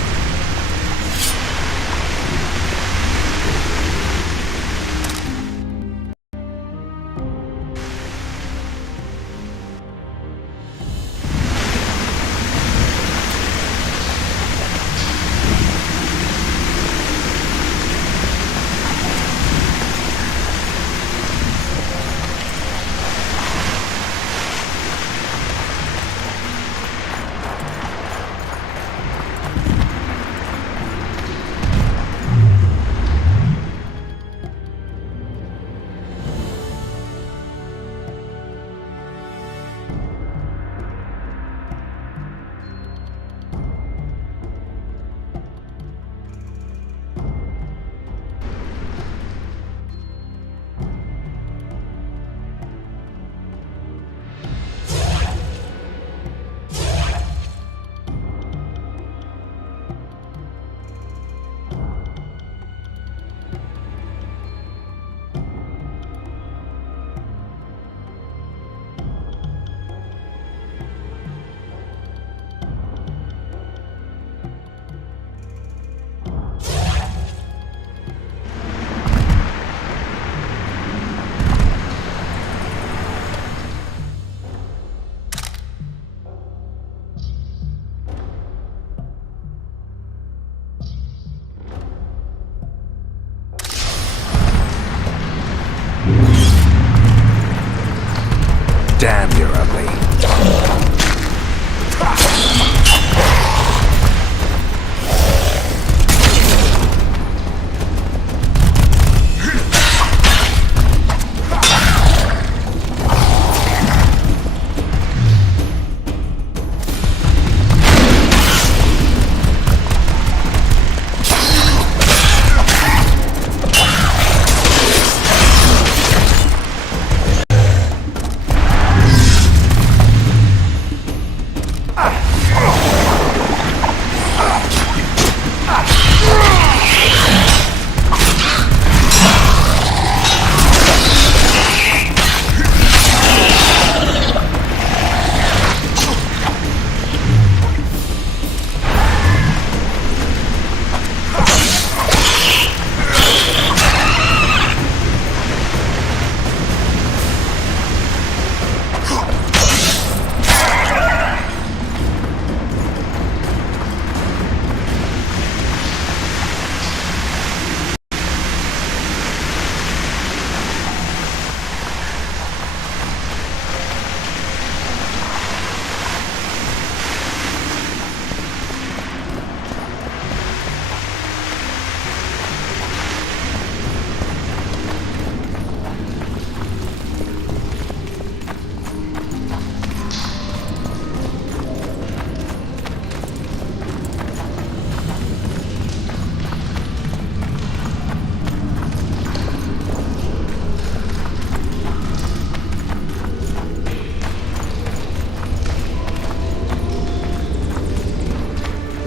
Damn, you're ugly.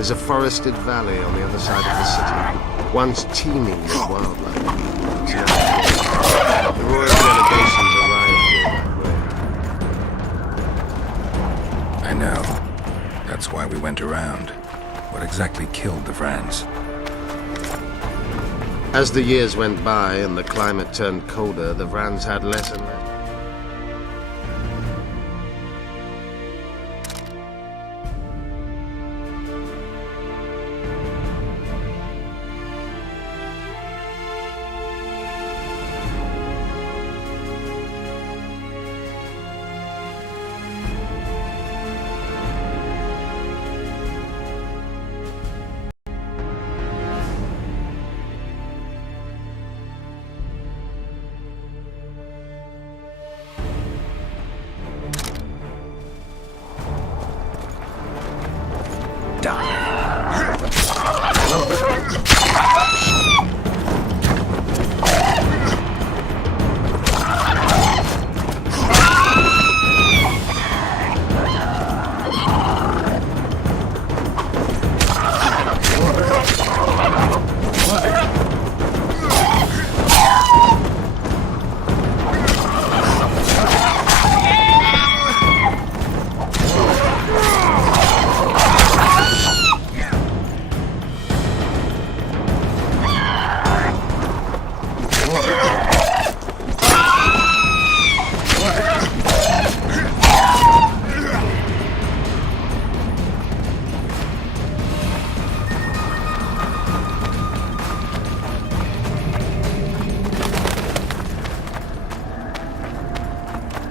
There's a forested valley on the other side of the city, once teeming with wildlife. It's now clear. The royal delegations arrived here that way. I know. That's why we went around. What exactly killed the Vrans? As the years went by and the climate turned colder, the Vrans had less and less.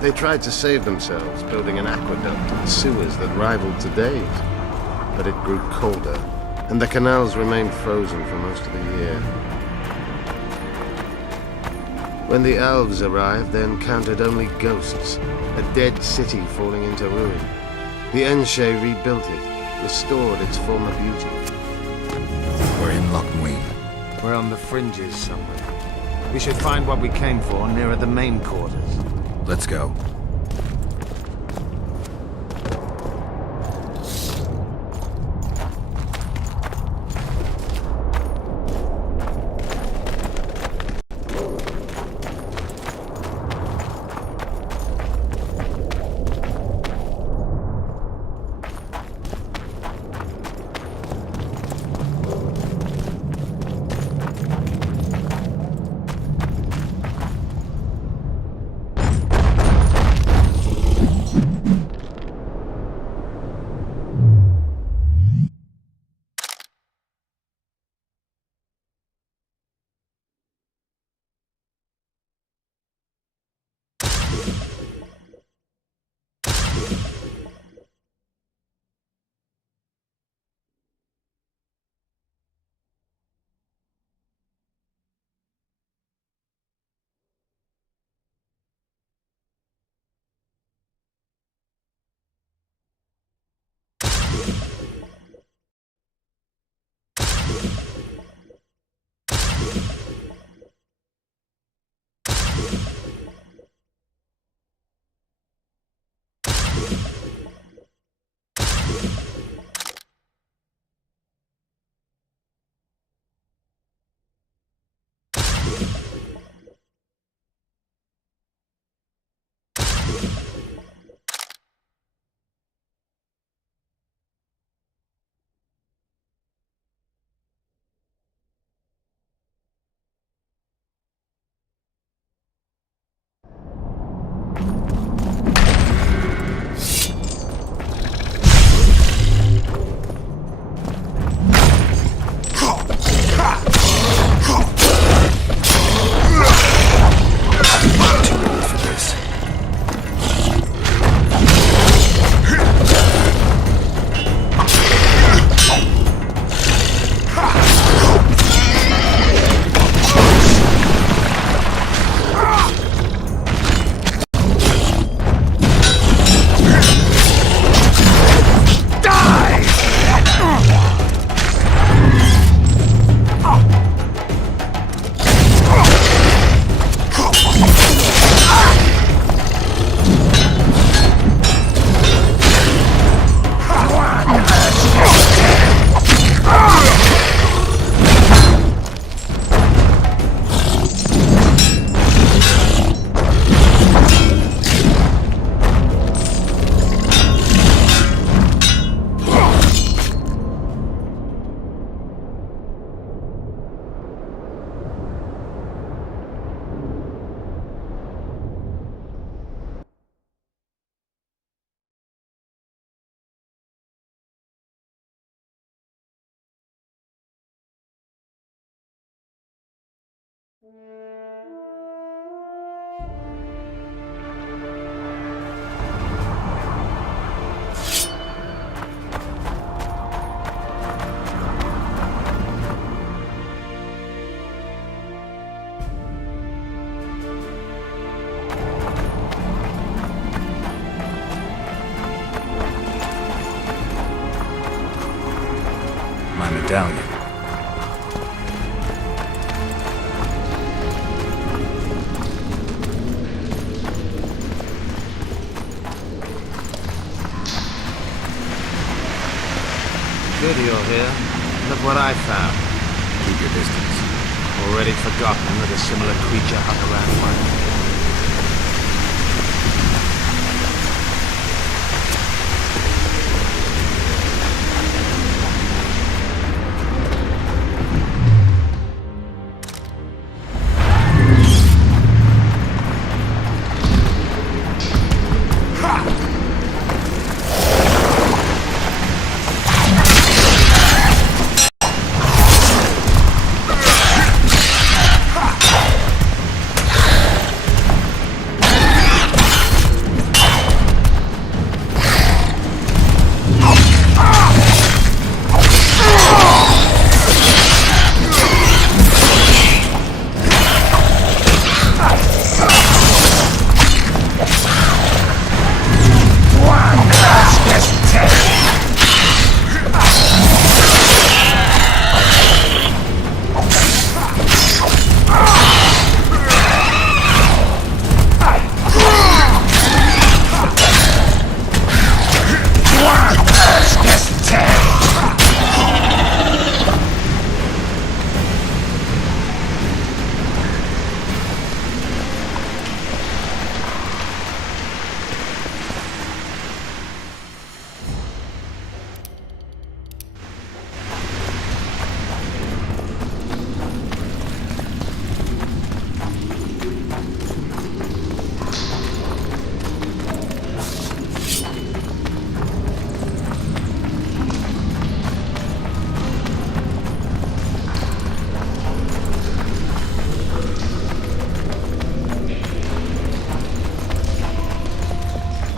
They tried to save themselves, building an aqueduct and sewers that rivaled today's. But it grew colder, and the canals remained frozen for most of the year. When the elves arrived, they encountered only ghosts, a dead city falling into ruin. The Enshe rebuilt it, restored its former beauty. We're in Loch Muin. We're on the fringes somewhere. We should find what we came for nearer the main quarters. Let's go. My medallion. Good you're here. Look what I found. Keep your distance. Already forgotten that a similar creature hung around once.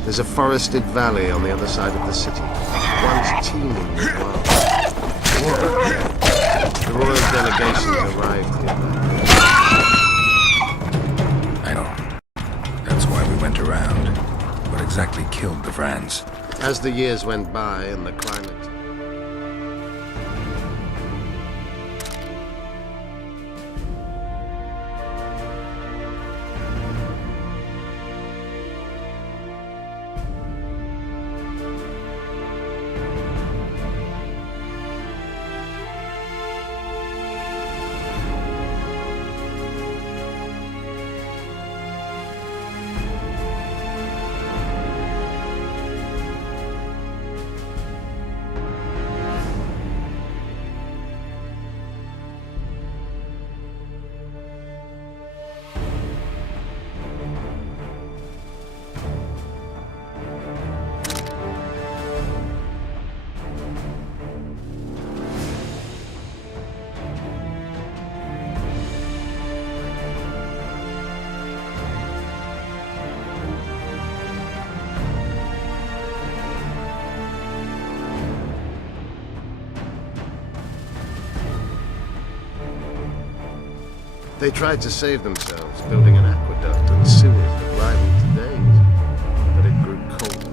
There's a forested valley on the other side of the city, once teeming with wild. The royal delegation arrived here. I know. That's why we went around. What exactly killed the Vrans? As the years went by and the climate... They tried to save themselves, building an aqueduct and sewers that rivaled today's, but it grew cold.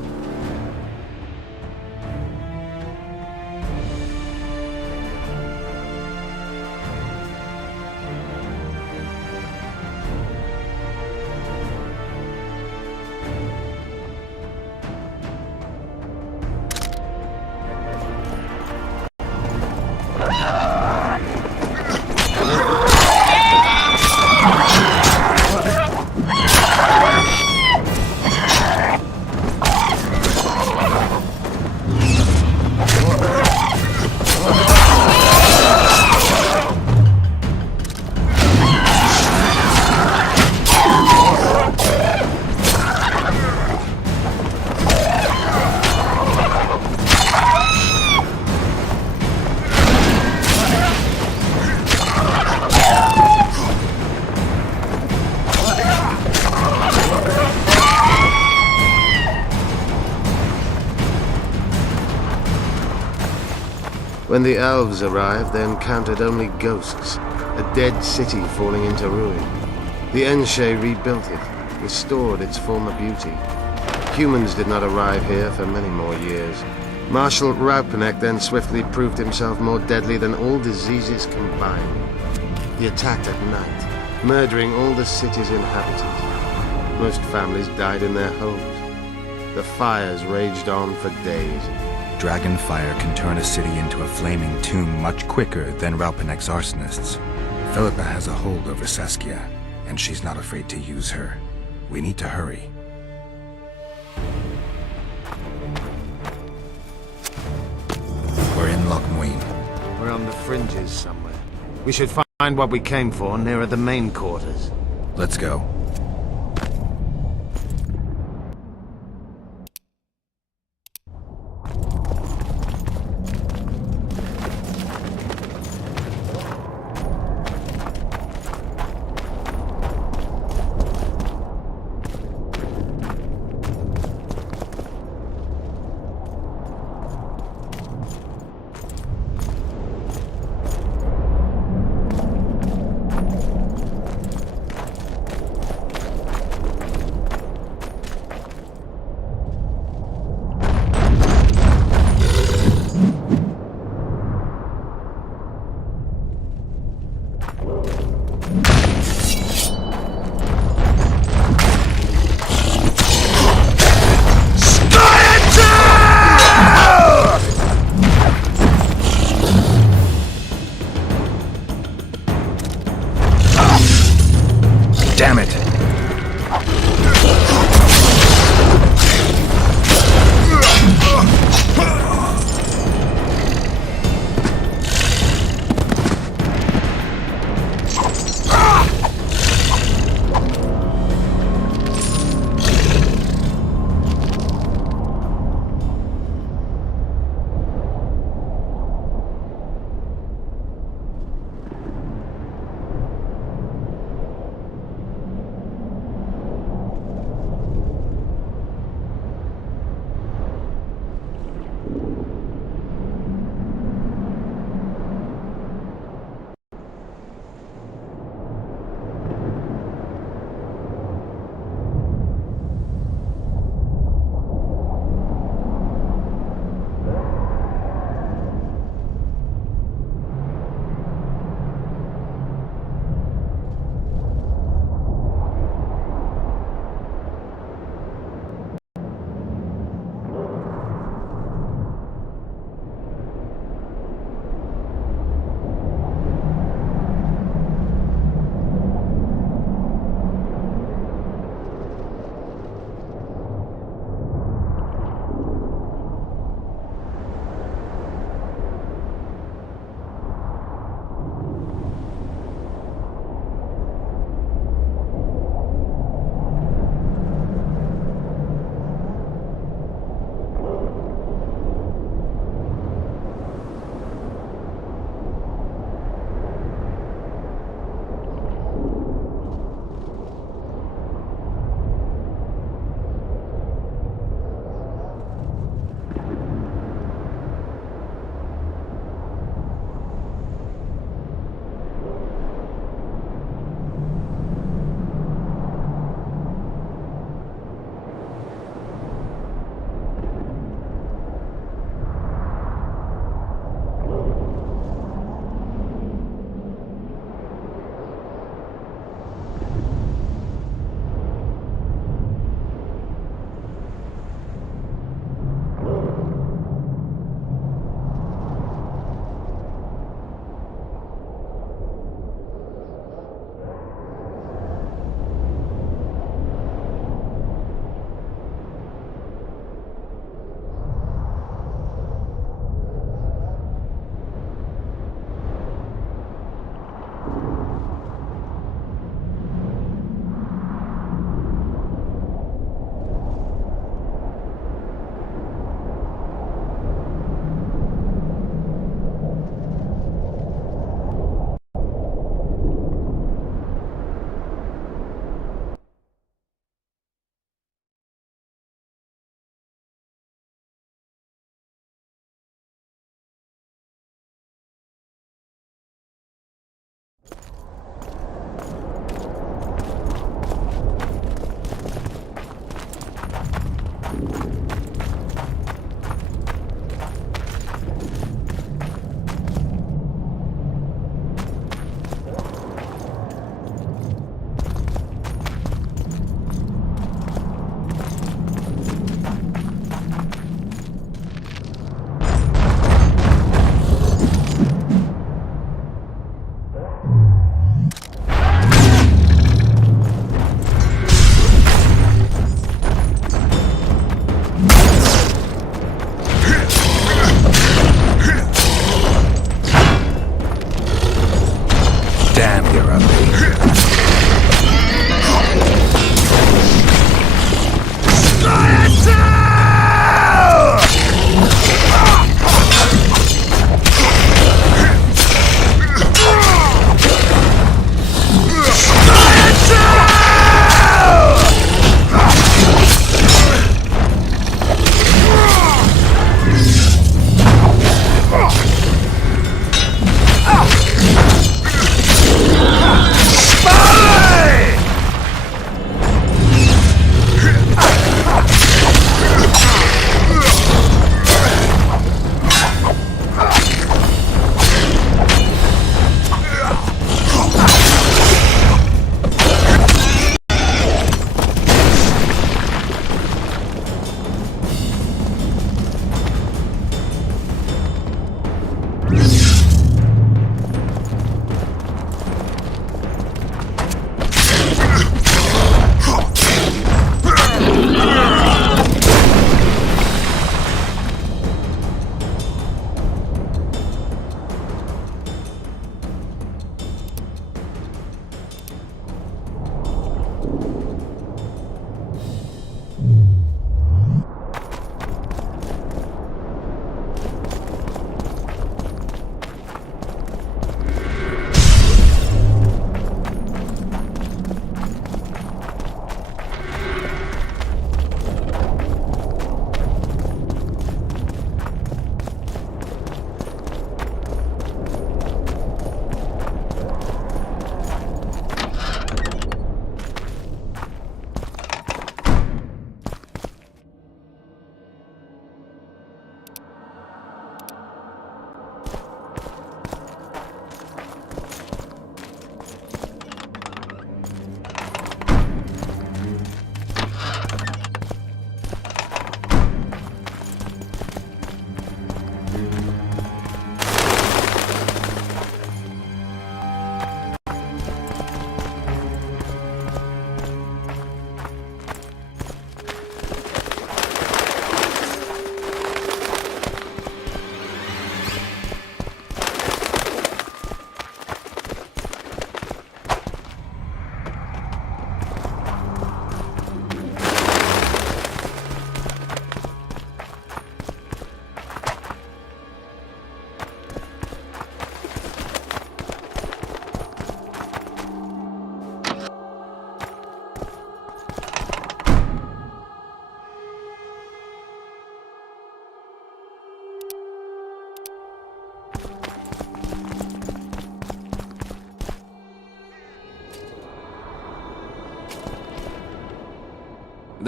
When the elves arrived, they encountered only ghosts, a dead city falling into ruin. The Enshe rebuilt it, restored its former beauty. Humans did not arrive here for many more years. Marshal Raupenek then swiftly proved himself more deadly than all diseases combined. He attacked at night, murdering all the city's inhabitants. Most families died in their homes. The fires raged on for days. Dragonfire can turn a city into a flaming tomb much quicker than Raupenek's arsonists. Philippa has a hold over Saskia, and she's not afraid to use her. We need to hurry. We're in Lochmuin. We're on the fringes somewhere. We should find what we came for nearer the main quarters. Let's go.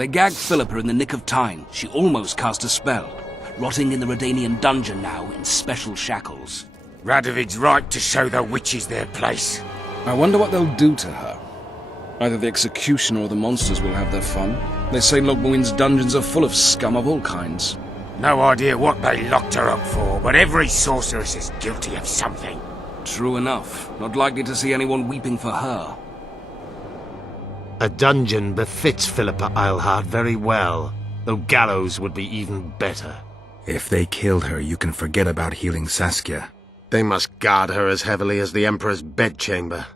They gagged Philippa in the nick of time. She almost cast a spell. Rotting in the Redanian dungeon now, in special shackles. Radovid's right to show the witches their place. I wonder what they'll do to her. Either the executioner or the monsters will have their fun. They say Lochmuin's dungeons are full of scum of all kinds. No idea what they locked her up for, but every sorceress is guilty of something. True enough. Not likely to see anyone weeping for her. A dungeon befits Philippa Eilhart very well, though gallows would be even better. If they killed her, you can forget about healing Saskia. They must guard her as heavily as the Emperor's bedchamber.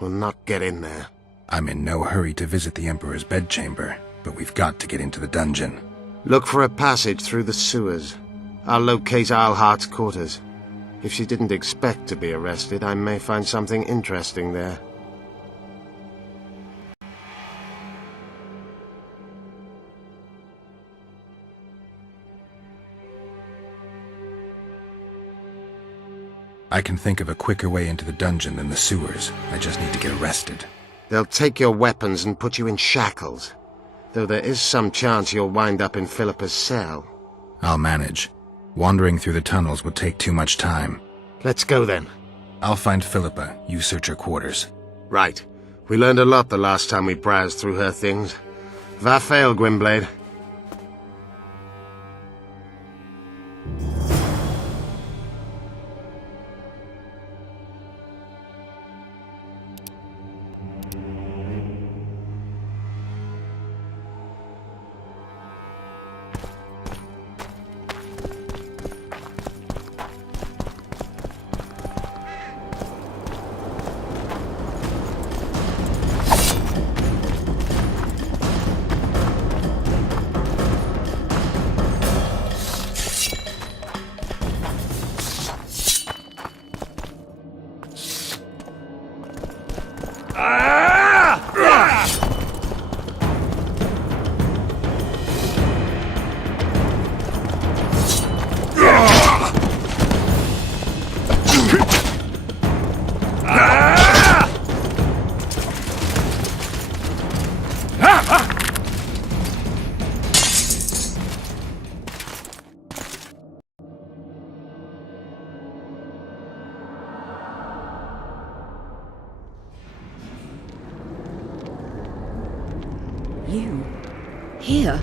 We'll not get in there. I'm in no hurry to visit the Emperor's bedchamber, but we've got to get into the dungeon. Look for a passage through the sewers. I'll locate Eilhart's quarters. If she didn't expect to be arrested, I may find something interesting there. I can think of a quicker way into the dungeon than the sewers. I just need to get arrested. They'll take your weapons and put you in shackles. Though there is some chance you'll wind up in Philippa's cell. I'll manage. Wandering through the tunnels would take too much time. Let's go then. I'll find Philippa. You search her quarters. Right. We learned a lot the last time we browsed through her things. Vafael, Gwynblade. You? Here?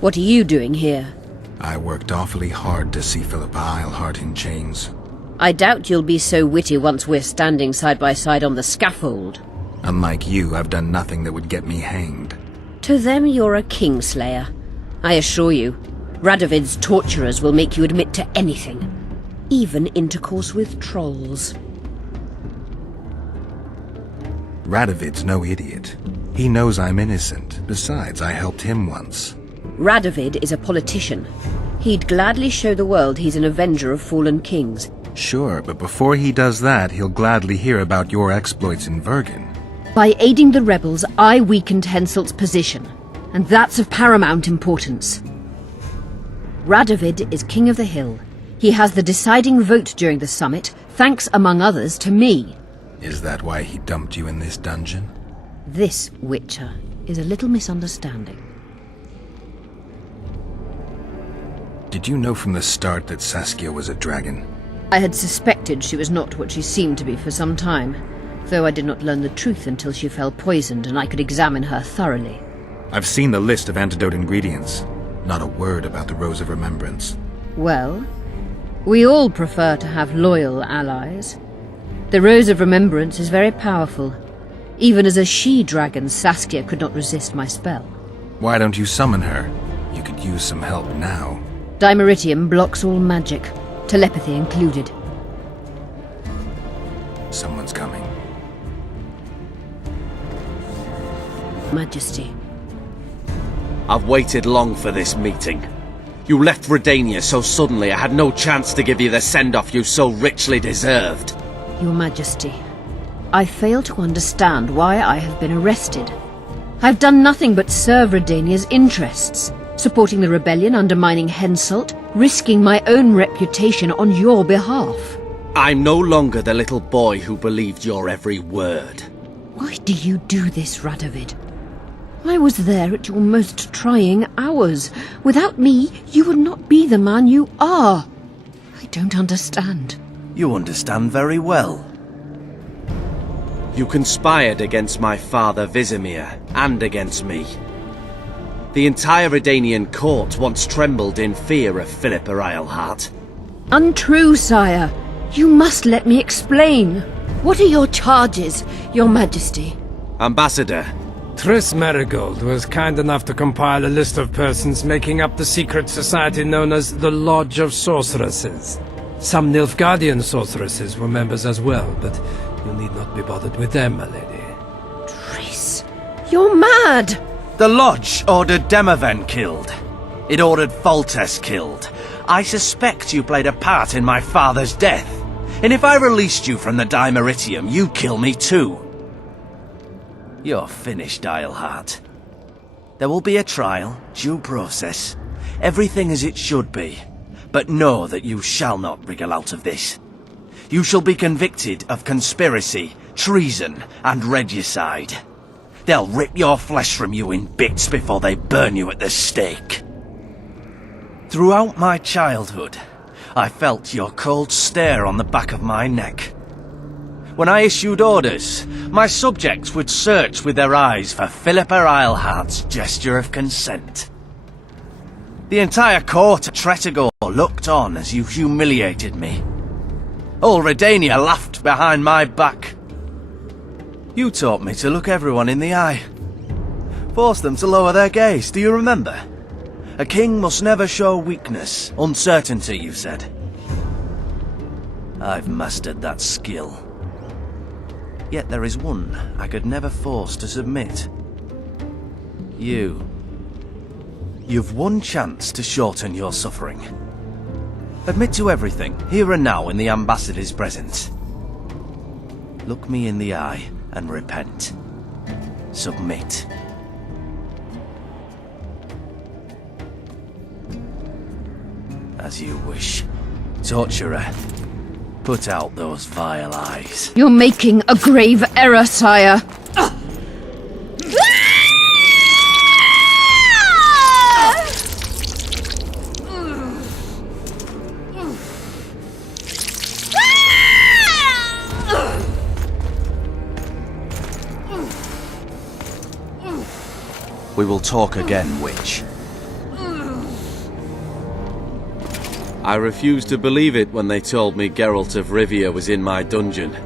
What are you doing here? I worked awfully hard to see Philippa Eilhart in chains. I doubt you'll be so witty once we're standing side by side on the scaffold. Unlike you, I've done nothing that would get me hanged. To them, you're a kingslayer. I assure you, Radovid's torturers will make you admit to anything. Even intercourse with trolls. Radovid's no idiot. He knows I'm innocent. Besides, I helped him once. Radovid is a politician. He'd gladly show the world he's an avenger of fallen kings. Sure, but before he does that, he'll gladly hear about your exploits in Vergen. By aiding the rebels, I weakened Henselt's position, and that's of paramount importance. Radovid is King of the Hill. He has the deciding vote during the summit, thanks, among others, to me. Is that why he dumped you in this dungeon? This, Witcher, is a little misunderstanding. Did you know from the start that Saskia was a dragon? I had suspected she was not what she seemed to be for some time, though I did not learn the truth until she fell poisoned and I could examine her thoroughly. I've seen the list of antidote ingredients. Not a word about the Rose of Remembrance. Well, we all prefer to have loyal allies. The Rose of Remembrance is very powerful. Even as a she-dragon, Saskia could not resist my spell. Why don't you summon her? You could use some help now. Dimeritium blocks all magic, telepathy included. Someone's coming. Majesty. I've waited long for this meeting. You left Redania so suddenly I had no chance to give you the send-off you so richly deserved. Your Majesty, I fail to understand why I have been arrested. I've done nothing but serve Redania's interests, supporting the rebellion, undermining Henselt, risking my own reputation on your behalf. I'm no longer the little boy who believed your every word. Why do you do this, Radovid? I was there at your most trying hours. Without me, you would not be the man you are. I don't understand. You understand very well. You conspired against my father Vizimir, and against me. The entire Redanian court once trembled in fear of Philippa Eilhart. Untrue, sire. You must let me explain. What are your charges, your Majesty? Ambassador. Triss Merigold was kind enough to compile a list of persons making up the secret society known as the Lodge of Sorceresses. Some Nilfgaardian sorceresses were members as well, but you need not be bothered with them, my lady. Triss, you're mad! The Lodge ordered Demaven killed. It ordered Foltest killed. I suspect you played a part in my father's death. And if I released you from the Dimeritium, you'd kill me too. You're finished, Eilhart. There will be a trial, due process, everything as it should be. But know that you shall not wriggle out of this. You shall be convicted of conspiracy, treason, and regicide. They'll rip your flesh from you in bits before they burn you at the stake. Throughout my childhood, I felt your cold stare on the back of my neck. When I issued orders, my subjects would search with their eyes for Philippa Eilhart's gesture of consent. The entire court at Tretogor looked on as you humiliated me. All Redania laughed behind my back. You taught me to look everyone in the eye. Forced them to lower their gaze, do you remember? A king must never show weakness, uncertainty, you said. I've mastered that skill. Yet there is one I could never force to submit. You. You've one chance to shorten your suffering. Admit to everything, here and now in the Ambassador's presence. Look me in the eye and repent. Submit. As you wish. Torturer, put out those vile eyes. You're making a grave error, sire. We will talk again, witch. I refused to believe it when they told me Geralt of Rivia was in my dungeon.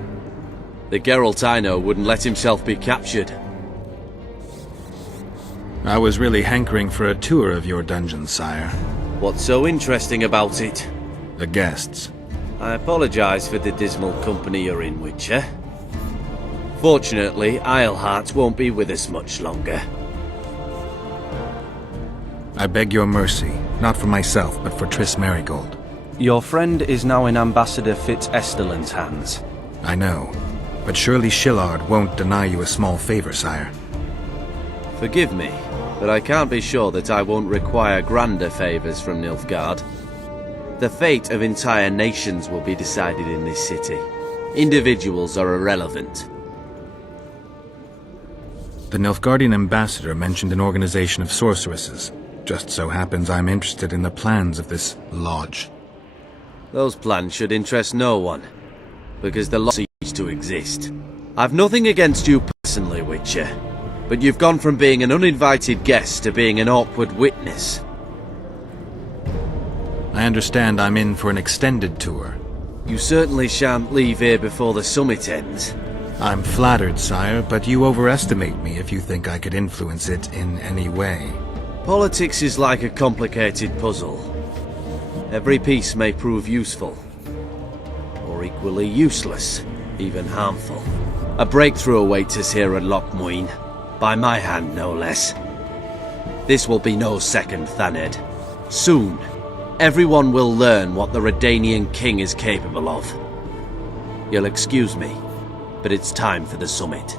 The Geralt I know wouldn't let himself be captured. I was really hankering for a tour of your dungeon, sire. What's so interesting about it? The guests. I apologize for the dismal company you're in, Witcher. Fortunately, Eilhart won't be with us much longer. I beg your mercy, not for myself, but for Triss Merigold. Your friend is now in Ambassador Fitz-Esterlin's hands. I know, but surely Shillard won't deny you a small favor, sire. Forgive me, but I can't be sure that I won't require grander favors from Nilfgaard. The fate of entire nations will be decided in this city. Individuals are irrelevant. The Nilfgaardian ambassador mentioned an organization of sorceresses. Just so happens I'm interested in the plans of this lodge. Those plans should interest no one, because the lodge ceases to exist. I've nothing against you personally, Witcher, but you've gone from being an uninvited guest to being an awkward witness. I understand I'm in for an extended tour. You certainly shan't leave here before the summit ends. I'm flattered, sire, but you overestimate me if you think I could influence it in any way. Politics is like a complicated puzzle. Every piece may prove useful, or equally useless, even harmful. A breakthrough awaits us here at Loch Muin, by my hand no less. This will be no second Thaned. Soon, everyone will learn what the Redanian king is capable of. You'll excuse me, but it's time for the summit.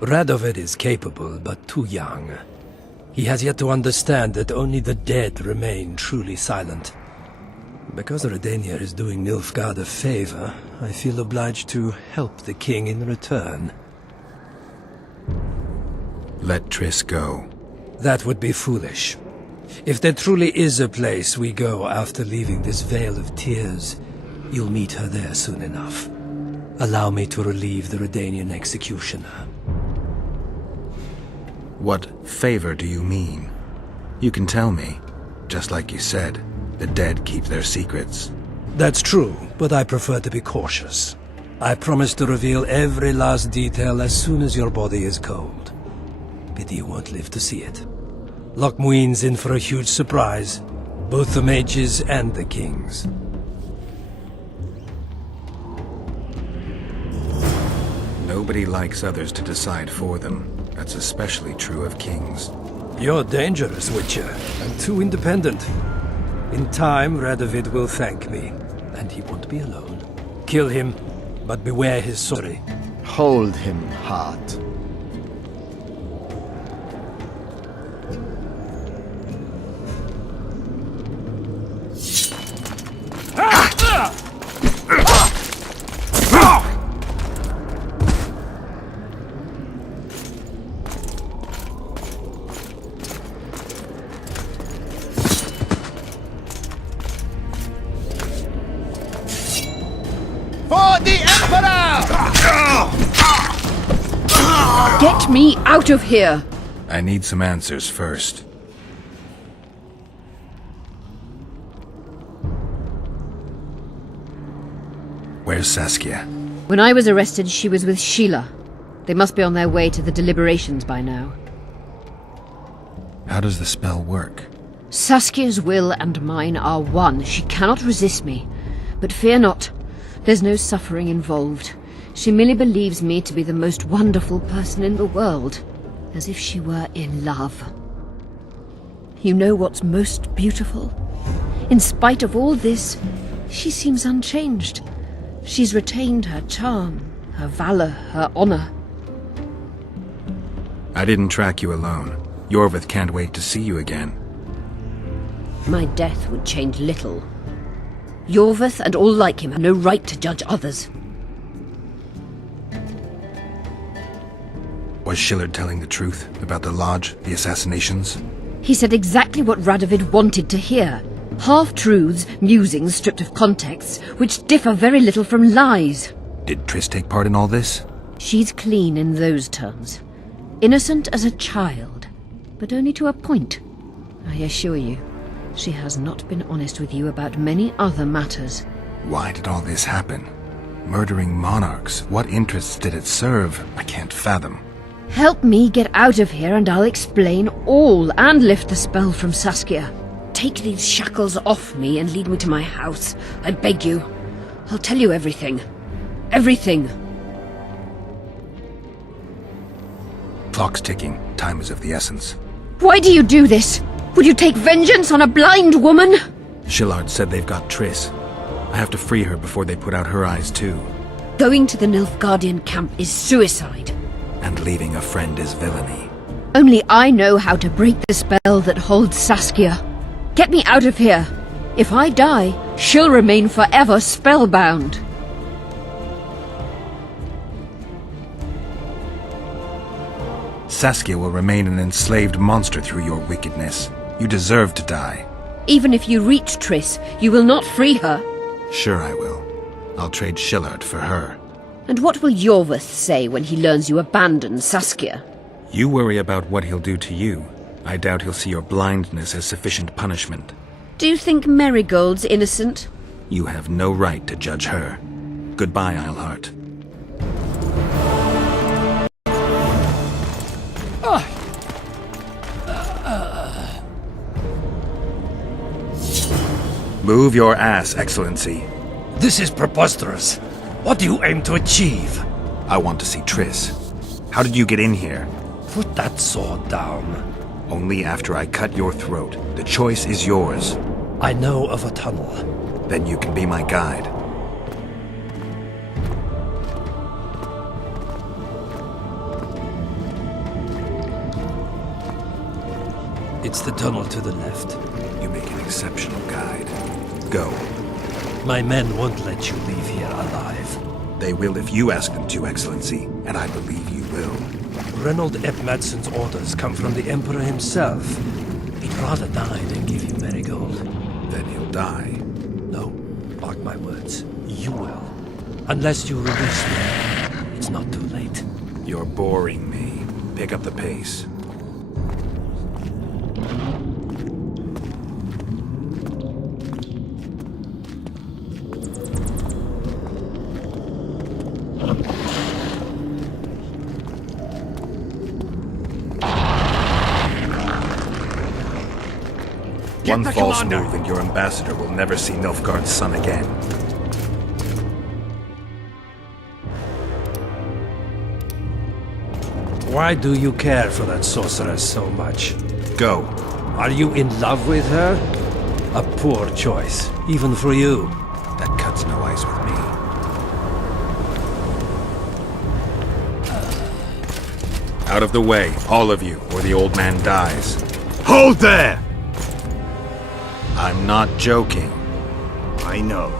Radovid is capable, but too young. He has yet to understand that only the dead remain truly silent. Because Redania is doing Nilfgaard a favor, I feel obliged to help the king in return. Let Triss go. That would be foolish. If there truly is a place we go after leaving this Vale of Tears, you'll meet her there soon enough. Allow me to relieve the Redanian executioner. What favor do you mean? You can tell me. Just like you said, the dead keep their secrets. That's true, but I prefer to be cautious. I promise to reveal every last detail as soon as your body is cold. Pity you won't live to see it. Loch Muin's in for a huge surprise, both the mages and the kings. Nobody likes others to decide for them. That's especially true of kings. You're dangerous, Witcher, and too independent. In time, Radovid will thank me, and he won't be alone. Kill him, but beware his sorcery. Hold him, Hart. Get me out of here! I need some answers first. Where's Saskia? When I was arrested, she was with Sheila. They must be on their way to the deliberations by now. How does the spell work? Saskia's will and mine are one. She cannot resist me. But fear not. There's no suffering involved. She merely believes me to be the most wonderful person in the world, as if she were in love. You know what's most beautiful? In spite of all this, she seems unchanged. She's retained her charm, her valor, her honor. I didn't track you alone. Yorvith can't wait to see you again. My death would change little. Yorvith and all like him have no right to judge others. Was Shillard telling the truth about the lodge, the assassinations? He said exactly what Radovid wanted to hear. Half-truths, musings stripped of context, which differ very little from lies. Did Triss take part in all this? She's clean in those terms. Innocent as a child, but only to a point. I assure you, she has not been honest with you about many other matters. Why did all this happen? Murdering monarchs, what interests did it serve? I can't fathom. Help me get out of here and I'll explain all and lift the spell from Saskia. Take these shackles off me and lead me to my house. I beg you. I'll tell you everything. Everything. Clock's ticking. Time is of the essence. Why do you do this? Would you take vengeance on a blind woman? Shillard said they've got Triss. I have to free her before they put out her eyes too. Going to the Nilfgaardian camp is suicide. And leaving a friend is villainy. Only I know how to break the spell that holds Saskia. Get me out of here. If I die, she'll remain forever spellbound. Saskia will remain an enslaved monster through your wickedness. You deserve to die. Even if you reach Triss, you will not free her. Sure I will. I'll trade Shillard for her. And what will Yorveth say when he learns you abandoned Saskia? You worry about what he'll do to you. I doubt he'll see your blindness as sufficient punishment. Do you think Marigold's innocent? You have no right to judge her. Goodbye, Eilhart. Move your ass, Excellency. This is preposterous. What do you aim to achieve? I want to see Triss. How did you get in here? Put that sword down. Only after I cut your throat. The choice is yours. I know of a tunnel. Then you can be my guide. It's the tunnel to the left. You make an exceptional guide. Go. My men won't let you leave here alive. They will if you ask them to, Excellency, and I believe you will. Reynold Ep Madsen's orders come from the Emperor himself. He'd rather die than give you Marigold. Then he'll die. No, mark my words. You will. Unless you release me, it's not too late. You're boring me. Pick up the pace. One false move and your ambassador will never see Nilfgaard's son again. Why do you care for that sorceress so much? Go. Are you in love with her? A poor choice, even for you. That cuts no ice with me. Out of the way, all of you, or the old man dies. Hold there! I'm not joking. I know.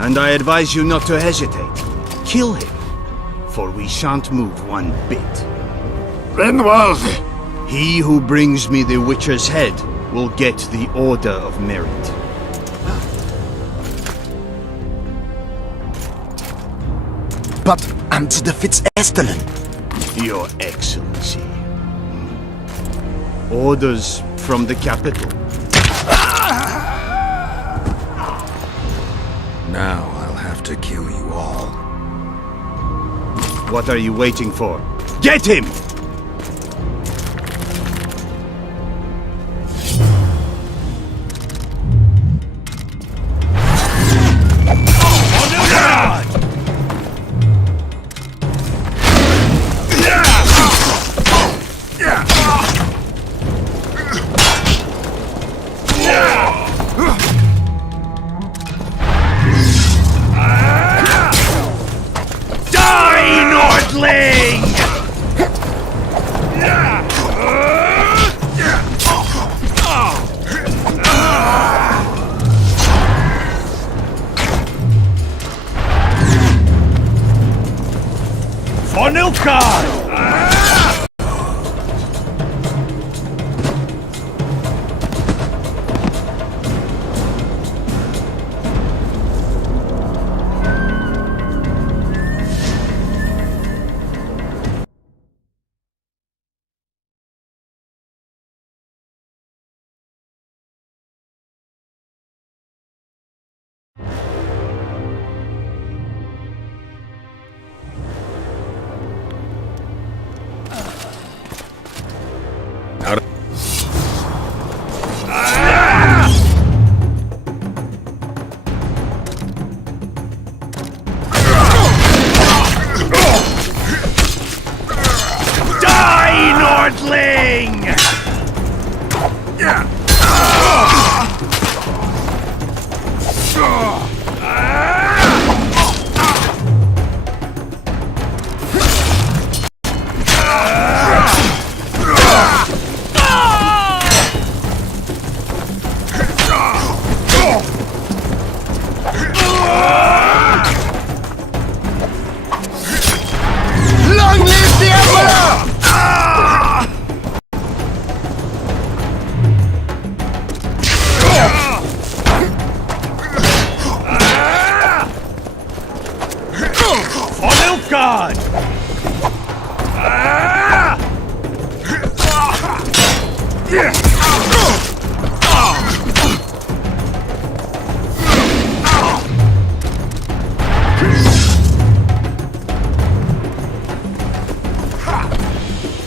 And I advise you not to hesitate. Kill him. For we shan't move one bit. Renwald! He who brings me the Witcher's head will get the Order of Merit. But unto the Fitz-Estelen. Your Excellency. Orders from the capital. Now I'll have to kill you all. What are you waiting for? Get him! Nordling! Long live the Emperor! For Nilfgaard!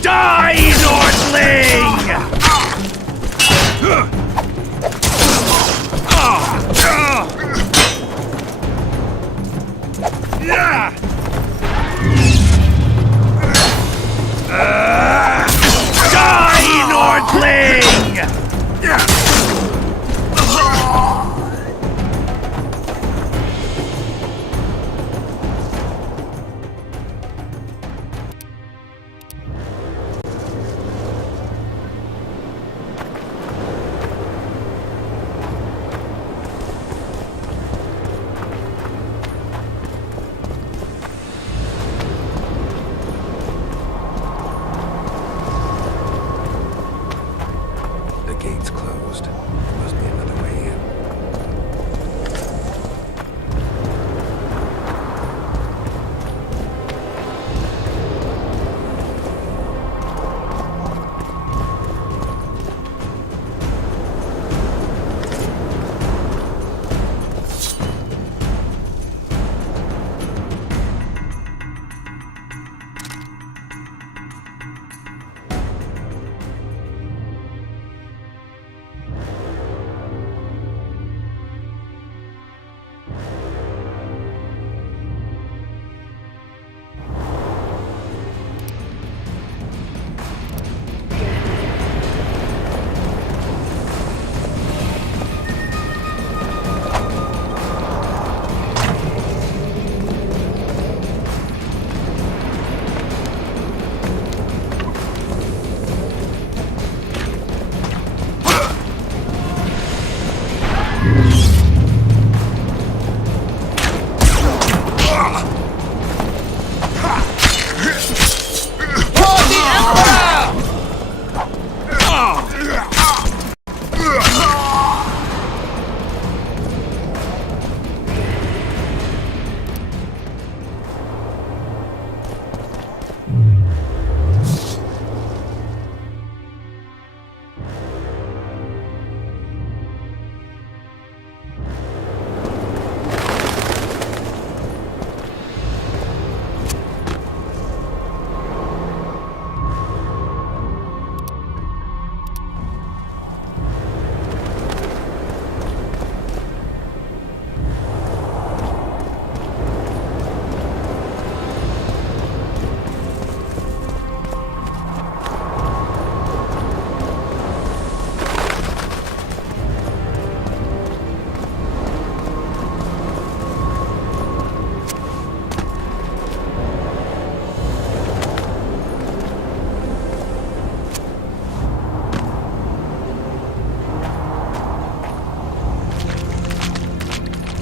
Die, Nordling! Die, Nordling! The gate's closed. There must be another way in.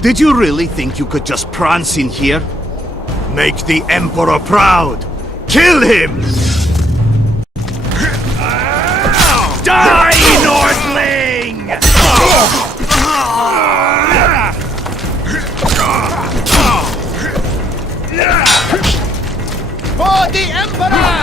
Did you really think you could just prance in here? Make the Emperor proud! Kill him! Die, Nordling! For the Emperor!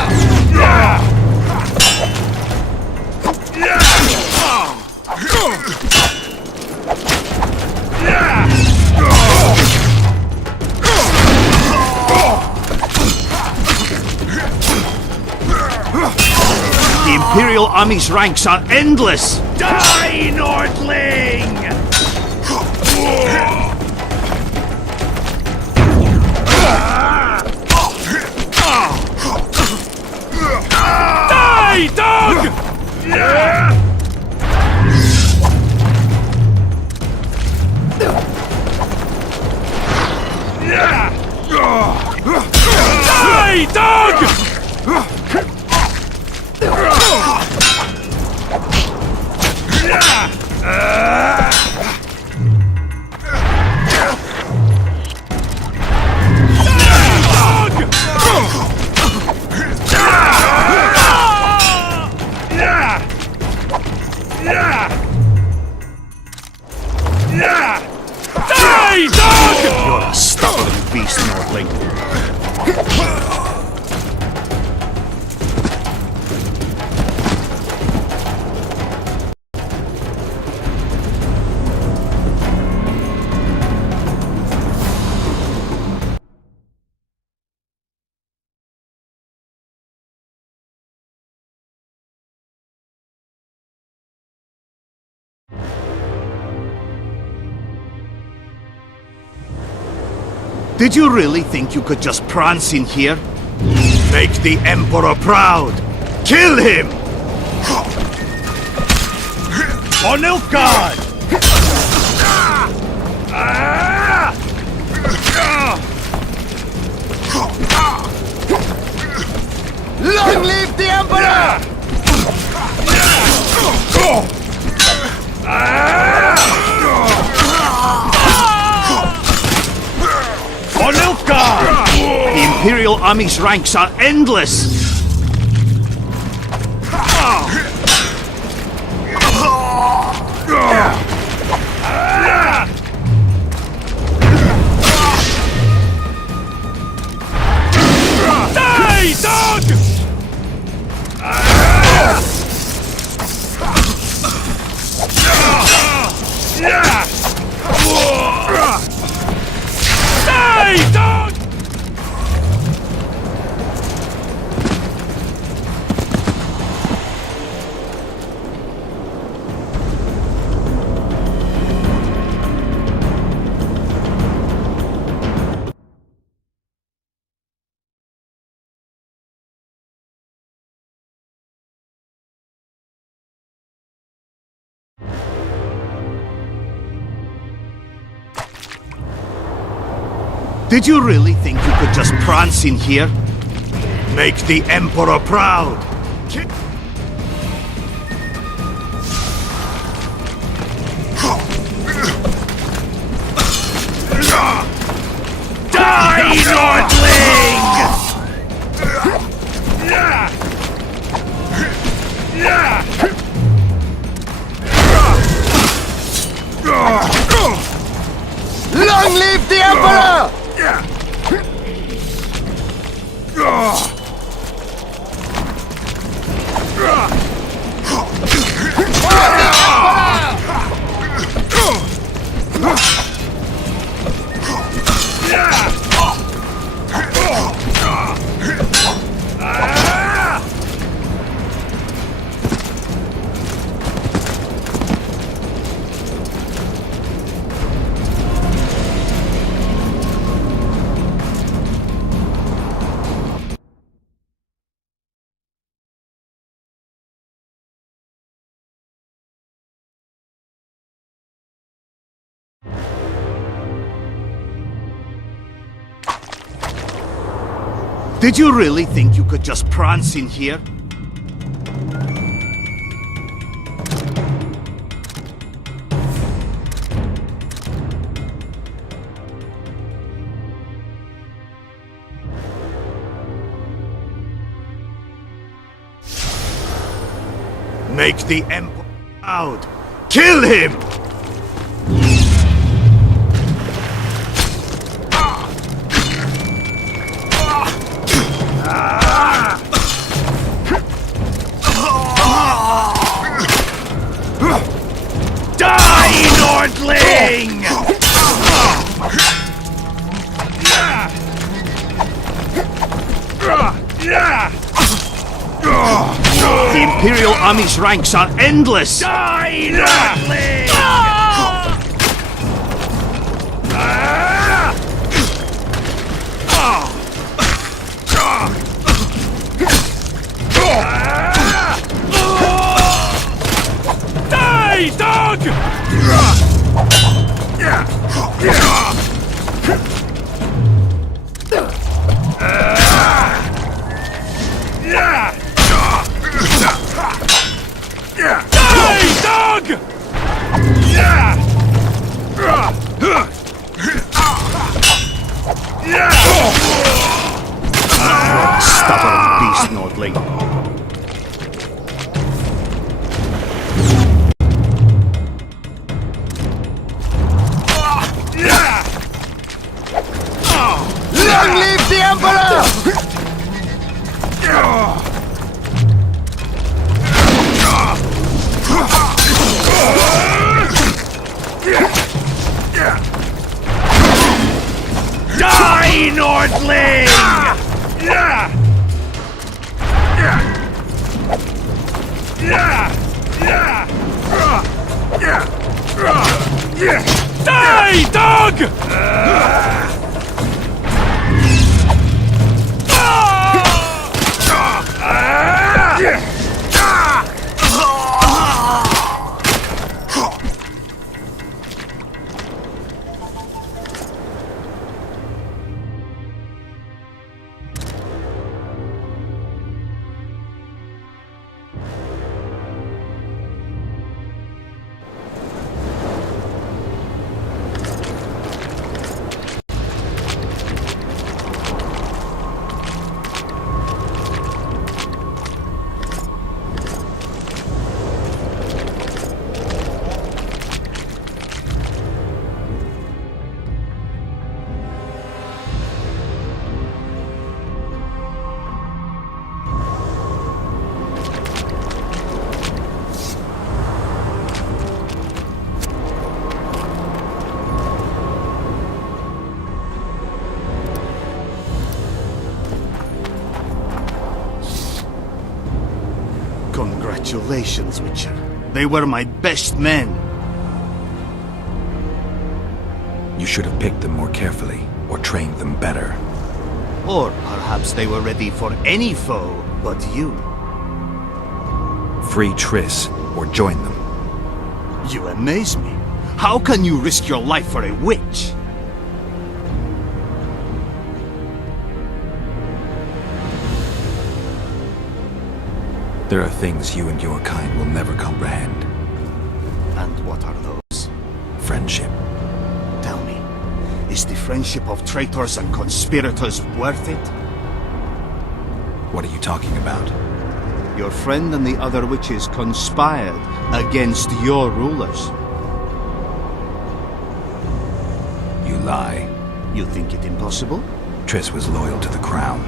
The Imperial Army's ranks are endless! Die, Nordling! Die, Die, dog! Die, dog! Die, dog! You're a stubborn beast, Nordling. Did you really think you could just prance in here? Make the Emperor proud! Kill him! For Nilfgaard! Long live the Emperor! For Nilfgaard! The Imperial Army's ranks are endless! Die, dog! Die, dog! Did you really think you could just prance in here? Make the Emperor proud! Die, Nordling! Long live the Emperor! Did you really think you could just prance in here? Make the Emperor proud! Kill him! Die, Nordling! The Imperial Army's ranks are endless! Die, Nordling! Nordling. Long live the Emperor! Die, Nordling! Die, dog! Congratulations, Witcher. They were my best men. You should have picked them more carefully, or trained them better. Or perhaps they were ready for any foe but you. Free Triss, or join them. You amaze me. How can you risk your life for a witch? There are things you and your kind will never comprehend. And what are those? Friendship. Tell me, is the friendship of traitors and conspirators worth it? What are you talking about? Your friend and the other witches conspired against your rulers. You lie. You think it impossible? Triss was loyal to the crown.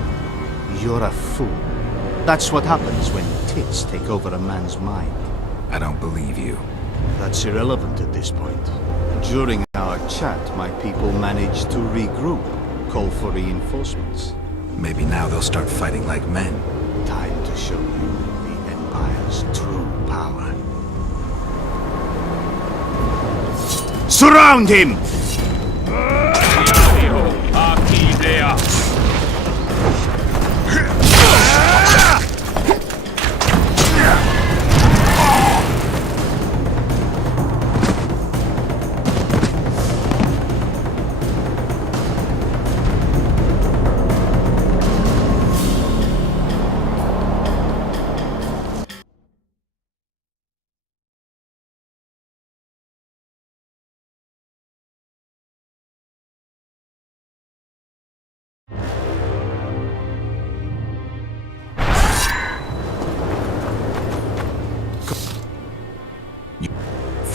You're a fool. That's what happens when tits take over a man's mind. I don't believe you. That's irrelevant at this point. During our chat, my people managed to regroup, call for reinforcements. Maybe now they'll start fighting like men. Time to show you the Empire's true power. Surround him!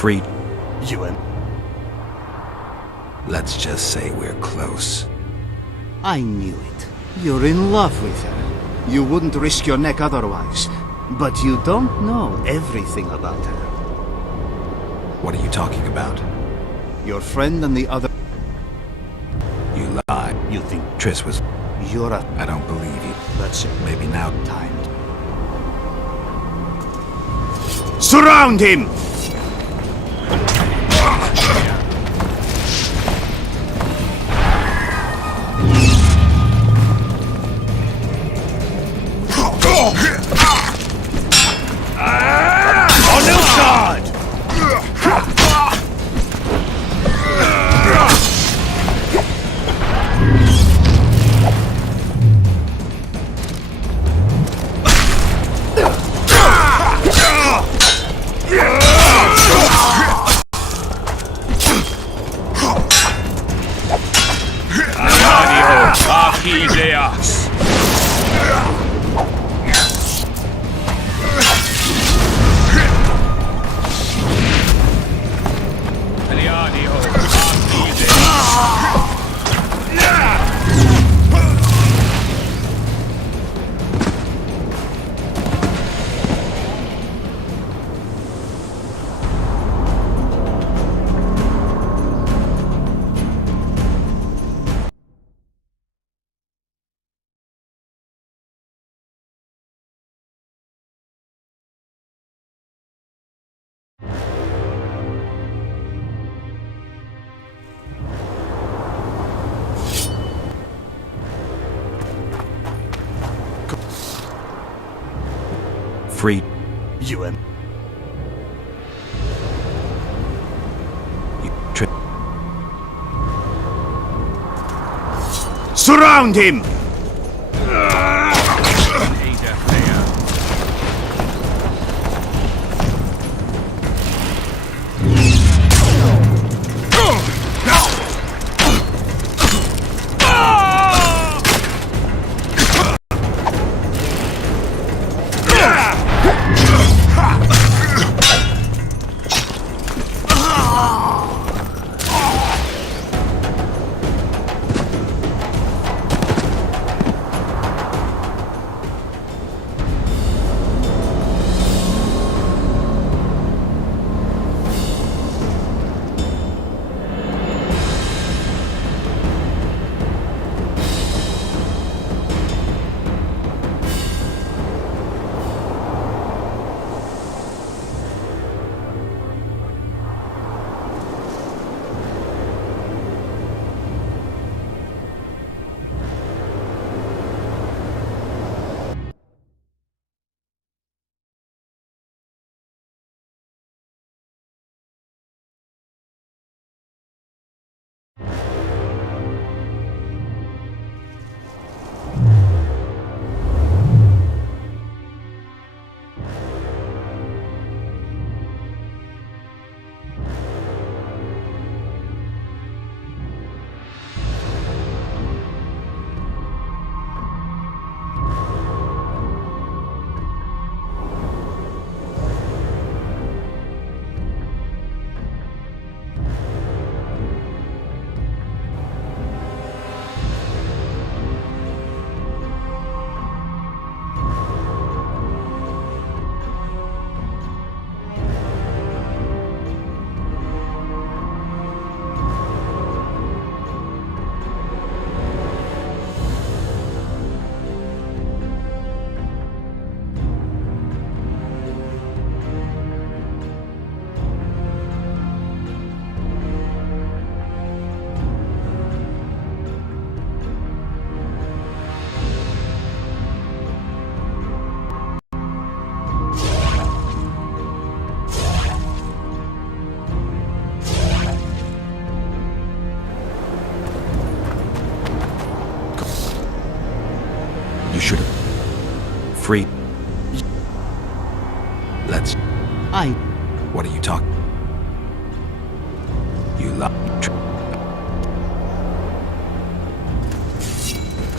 Free. You and... Let's just say we're close. I knew it. You're in love with her. You wouldn't risk your neck otherwise. But you don't know everything about her. What are you talking about? Your friend and the other... You lie. You think Triss was... You're a... I don't believe you. That's it. Maybe now... Time. Surround him! Yeah! free. You and surround him! Should have. Free. Let's. What are you talking? You love.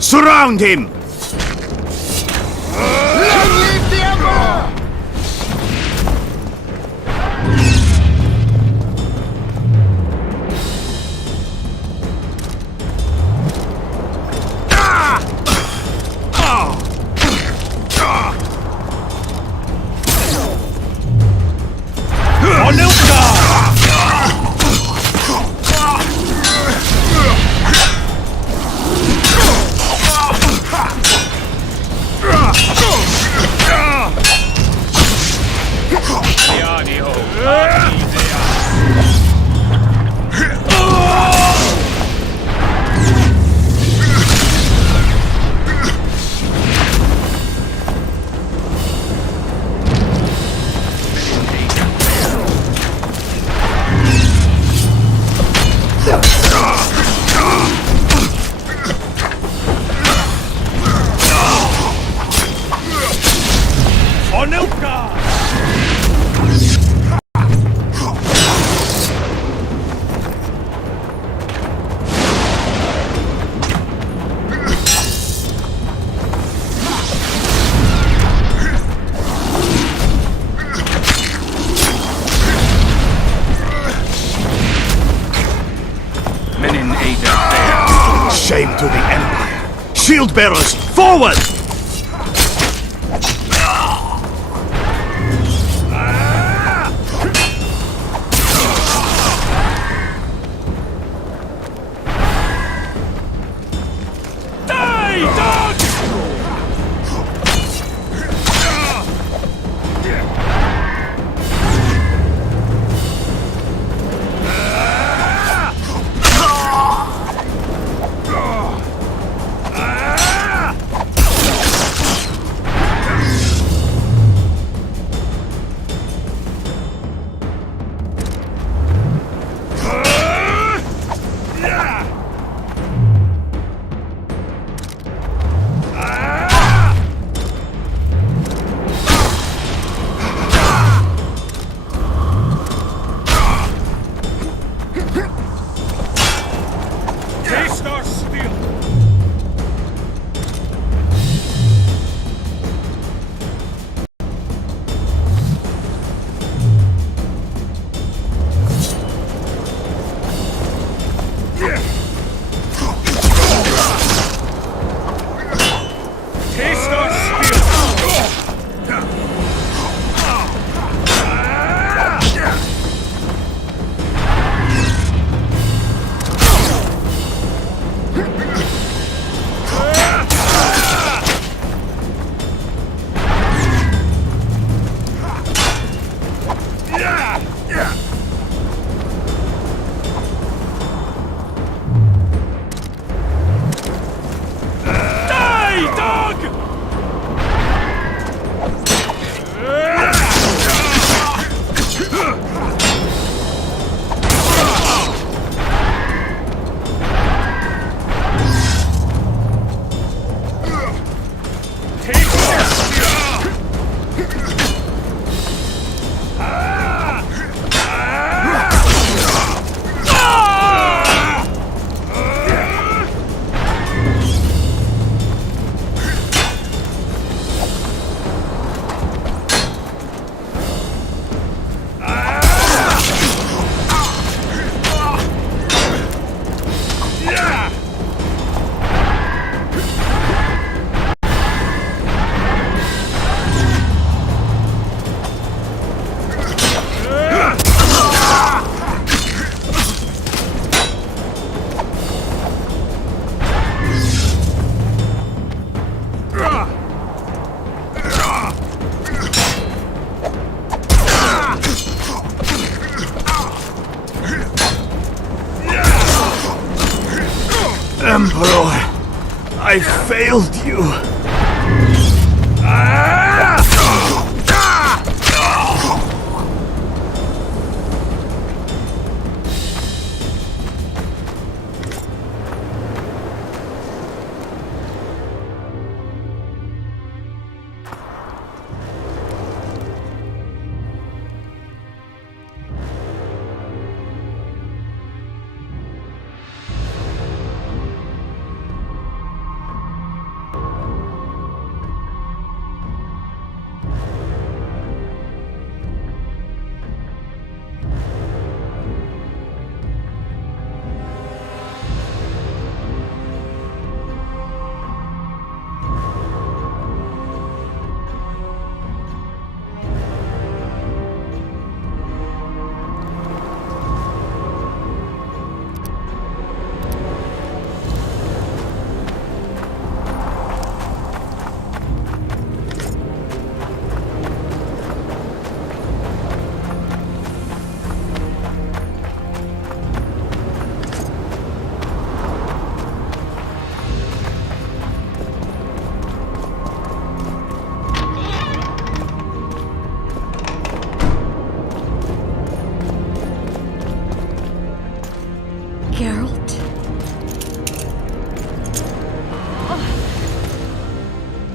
Surround him! Long live the Emperor! Shame to the Empire! Shield bearers, forward! I failed you.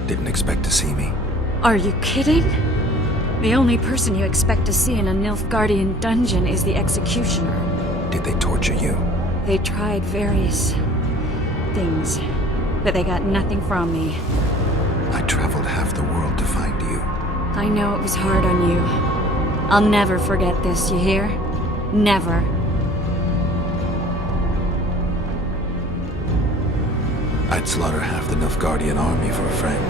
Didn't expect to see me. Are you kidding? The only person you expect to see in a Nilfgaardian dungeon is the executioner. Did they torture you? They tried various things, but they got nothing from me. I traveled half the world to find you. I know it was hard on you. I'll never forget this, you hear? Never. I'd slaughter half the Nilfgaardian army for a friend.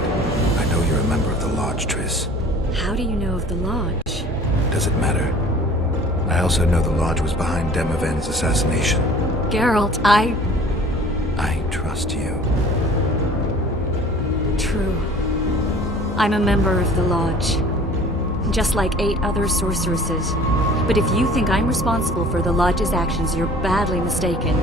I know you're a member of the Lodge, Triss. How do you know of the Lodge? Does it matter? I also know the Lodge was behind Demavend's assassination. Geralt, I trust you. True. I'm a member of the Lodge. Just like 8 other sorceresses. But if you think I'm responsible for the Lodge's actions, you're badly mistaken.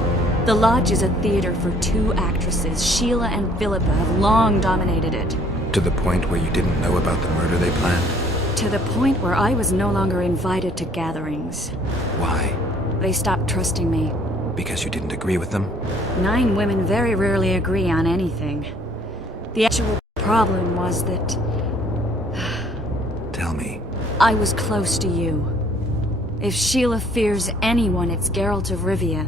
The Lodge is a theater for 2 actresses. Sheila and Philippa have long dominated it. To the point where you didn't know about the murder they planned? To the point where I was no longer invited to gatherings. Why? They stopped trusting me. Because you didn't agree with them? 9 women very rarely agree on anything. The actual problem was that... Tell me. I was close to you. If Sheila fears anyone, it's Geralt of Rivia.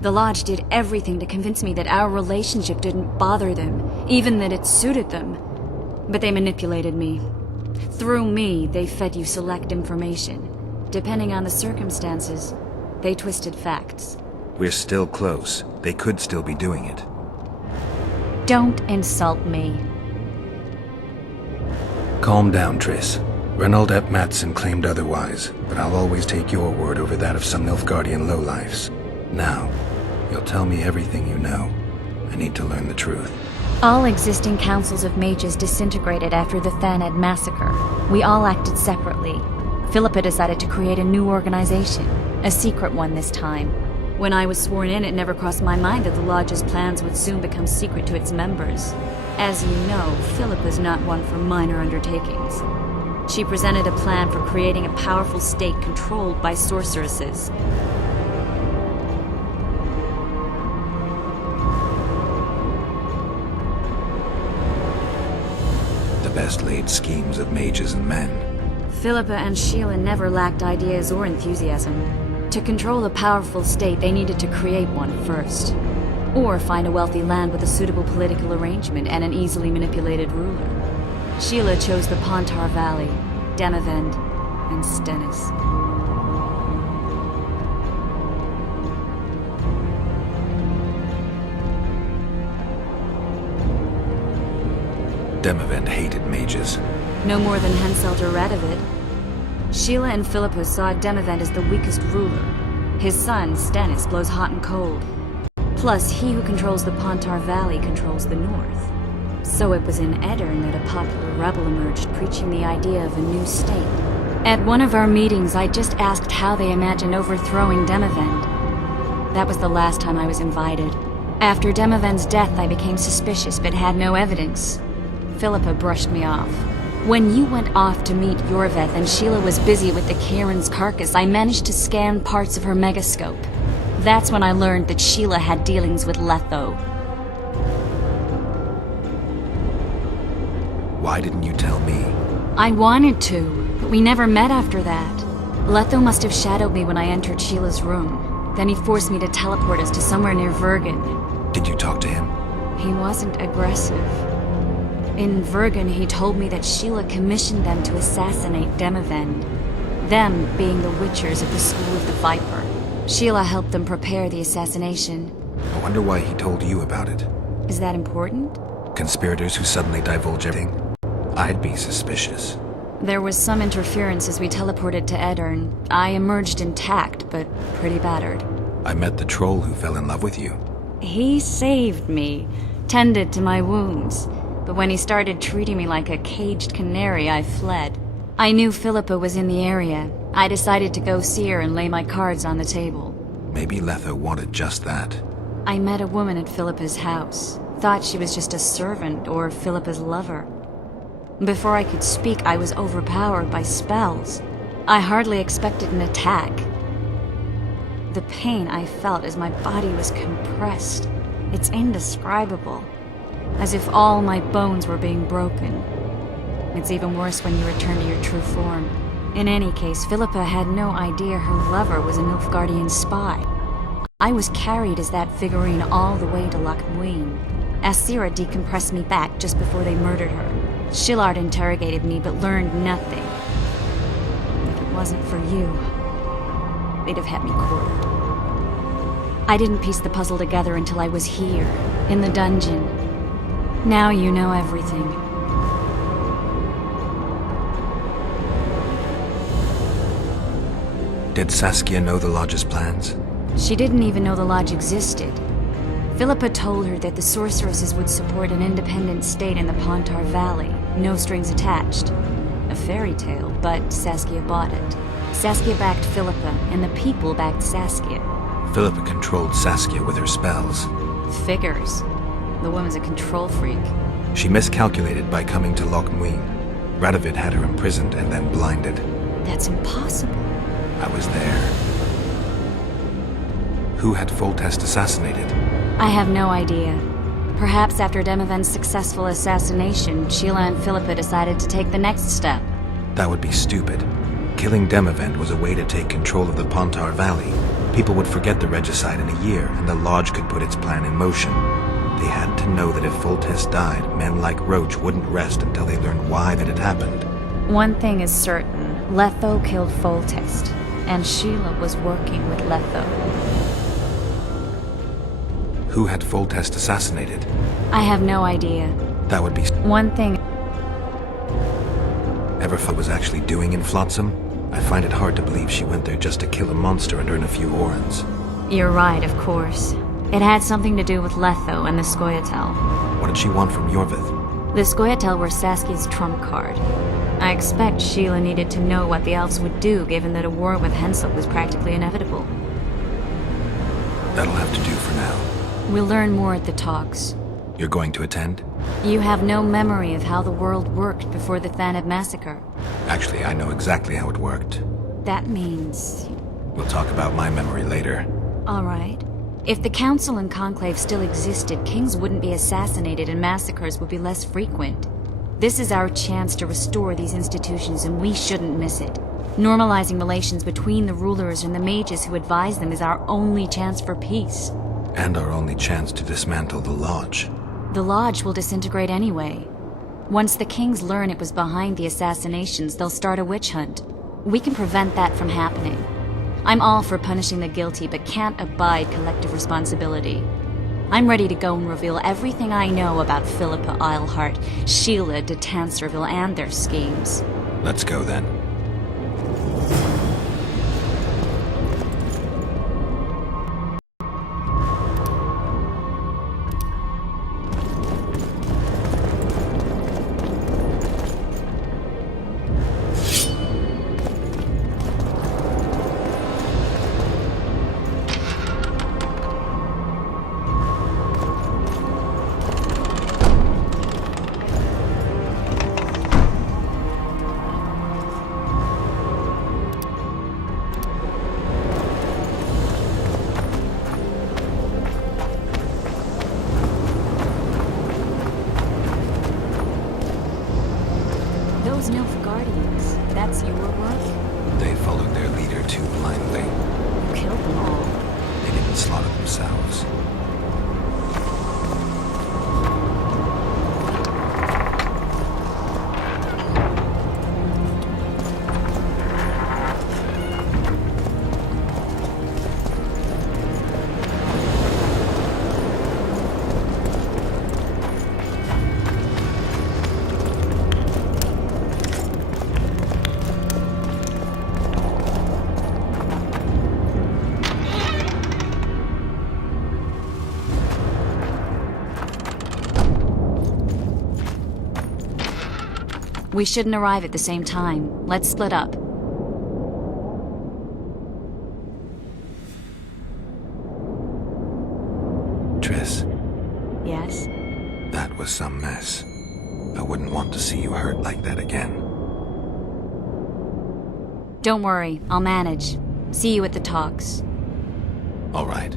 The Lodge did everything to convince me that our relationship didn't bother them, even that it suited them. But they manipulated me. Through me, they fed you select information. Depending on the circumstances, they twisted facts. We're still close. They could still be doing it. Don't insult me. Calm down, Triss. Reynold Ep Matson claimed otherwise, but I'll always take your word over that of some Nilfgaardian lowlifes. Now, you'll tell me everything you know. I need to learn the truth. All existing councils of mages disintegrated after the Thaned massacre. We all acted separately. Philippa decided to create a new organization, a secret one this time. When I was sworn in, it never crossed my mind that the Lodge's plans would soon become secret to its members. As you know, Philippa's not one for minor undertakings. She presented a plan for creating a powerful state controlled by sorceresses. The best laid schemes of mages and men. Philippa and Sheila never lacked ideas or enthusiasm. To control a powerful state, they needed to create one first. Or find a wealthy land with a suitable political arrangement and an easily manipulated ruler. Sheila chose the Pontar Valley, Demavend, and Stennis. Demavend hated mages. No more than Henselt or Radovid. Sheila and Philippa saw Demavend as the weakest ruler. His son, Stennis, blows hot and cold. Plus, he who controls the Pontar Valley controls the north. So it was in Aedirn that a popular rebel emerged, preaching the idea of a new state. At one of our meetings, I just asked how they imagined overthrowing Demavend. That was the last time I was invited. After Demoven's death, I became suspicious but had no evidence. Philippa brushed me off. When you went off to meet Yorveth and Sheila was busy with the Kieran's carcass, I managed to scan parts of her megascope. That's when I learned that Sheila had dealings with Letho. Why didn't you tell me? I wanted to, but we never met after that. Letho must have shadowed me when I entered Sheila's room. Then he forced me to teleport us to somewhere near Vergen. Did you talk to him? He wasn't aggressive. In Vergen, he told me that Sheila commissioned them to assassinate Demoven. Them being the Witchers of the School of the Viper. Sheila helped them prepare the assassination. I wonder why he told you about it. Is that important? Conspirators who suddenly divulge everything? I'd be suspicious. There was some interference as we teleported to Aedirn. I emerged intact, but pretty battered. I met the troll who fell in love with you. He saved me, tended to my wounds. But when he started treating me like a caged canary, I fled. I knew Philippa was in the area. I decided to go see her and lay my cards on the table. Maybe Letho wanted just that. I met a woman at Philippa's house. Thought she was just a servant or Philippa's lover. Before I could speak, I was overpowered by spells. I hardly expected an attack. The pain I felt as my body was compressed. It's indescribable. As if all my bones were being broken. It's even worse when you return to your true form. In any case, Philippa had no idea her lover was a Nilfgaardian spy. I was carried as that figurine all the way to Loch Muin. Asira decompressed me back just before they murdered her. Shillard interrogated me but learned nothing. If it wasn't for you, they'd have had me quartered. I didn't piece the puzzle together until I was here, in the dungeon. Now you know everything. Did Saskia know the Lodge's plans? She didn't even know the Lodge existed. Philippa told her that the sorceresses would support an independent state in the Pontar Valley, no strings attached. A fairy tale, but Saskia bought it. Saskia backed Philippa, and the people backed Saskia. Philippa controlled Saskia with her spells. Figures. The woman's a control freak. She miscalculated by coming to Loch Muin. Radovid had her imprisoned and then blinded. That's impossible. I was there. Who had Foltest assassinated? I have no idea. Perhaps after Demoven's successful assassination, Sheila and Philippa decided to take the next step. That would be stupid. Killing Demoven was a way to take control of the Pontar Valley. People would forget the regicide in a year, and the Lodge could put its plan in motion. They had to know that if Foltest died, men like Roach wouldn't rest until they learned why that had happened. One thing is certain. Letho killed Foltest, and Sheila was working with Letho. Who had Foltest assassinated? I have no idea. That would be... One thing... Everfa was actually doing in Flotsam? I find it hard to believe she went there just to kill a monster and earn a few orans. You're right, of course. It had something to do with Letho and the Scoia'tael. What did she want from Yorveth? The Scoia'tael were Saskia's trump card. I expect Sheila needed to know what the elves would do, given that a war with Hensel was practically inevitable. That'll have to do for now. We'll learn more at the talks. You're going to attend? You have no memory of how the world worked before the Thanad massacre. Actually, I know exactly how it worked. That means... We'll talk about my memory later. All right. If the Council and Conclave still existed, kings wouldn't be assassinated and massacres would be less frequent. This is our chance to restore these institutions, and we shouldn't miss it. Normalizing relations between the rulers and the mages who advise them is our only chance for peace. And our only chance to dismantle the Lodge. The Lodge will disintegrate anyway. Once the kings learn it was behind the assassinations, they'll start a witch hunt. We can prevent that from happening. I'm all for punishing the guilty, but can't abide collective responsibility. I'm ready to go and reveal everything I know about Philippa Eilhart, Sheila de Tanserville, and their schemes. Let's go then. That's your work? They followed their leader too blindly. You killed them all. They didn't slaughter themselves. We shouldn't arrive at the same time. Let's split up. Triss. Yes? That was some mess. I wouldn't want to see you hurt like that again. Don't worry, I'll manage. See you at the talks. All right.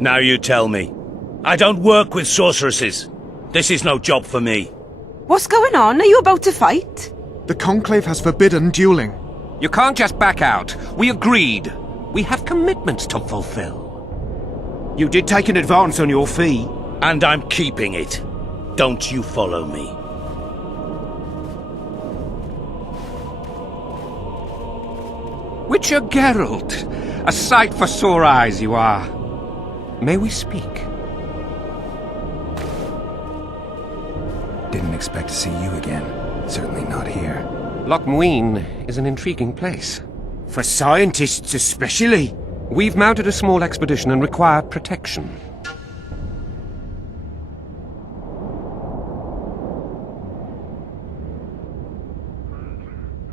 Now you tell me. I don't work with sorceresses. This is no job for me. What's going on? Are you about to fight? The Conclave has forbidden dueling. You can't just back out. We agreed. We have commitments to fulfill. You did take an advance on your fee. And I'm keeping it. Don't you follow me. Witcher Geralt. A sight for sore eyes you are. May we speak? Didn't expect to see you again. Certainly not here. Loch Muin is an intriguing place. For scientists especially. We've mounted a small expedition and require protection.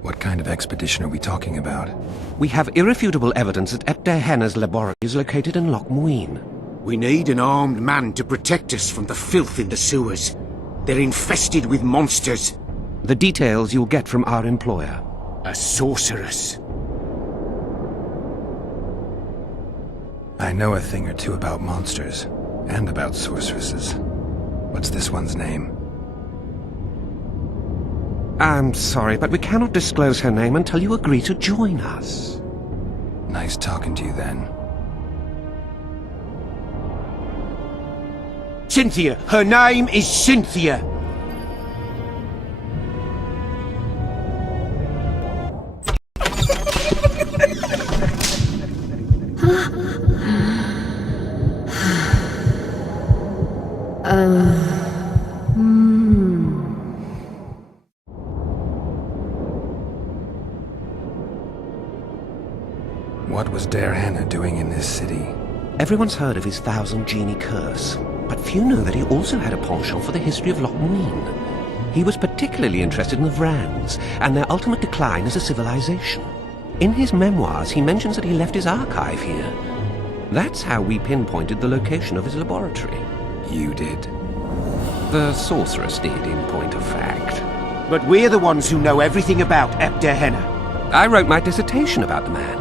What kind of expedition are we talking about? We have irrefutable evidence that Epte Henna's laboratory is located in Loch Muin. We need an armed man to protect us from the filth in the sewers. They're infested with monsters. The details you'll get from our employer. A sorceress. I know a thing or two about monsters, and about sorceresses. What's this one's name? I'm sorry, but we cannot disclose her name until you agree to join us. Nice talking to you then. Cynthia! Her name is Cynthia! What was Daer Henna doing in this city? Everyone's heard of his Thousand Genie curse, but few know that he also had a penchant for the history of Loch Muin. He was particularly interested in the Vrans and their ultimate decline as a civilization. In his memoirs, he mentions that he left his archive here. That's how we pinpointed the location of his laboratory. You did? The sorceress did, in point of fact. But we're the ones who know everything about Ebdehenna. I wrote my dissertation about the man.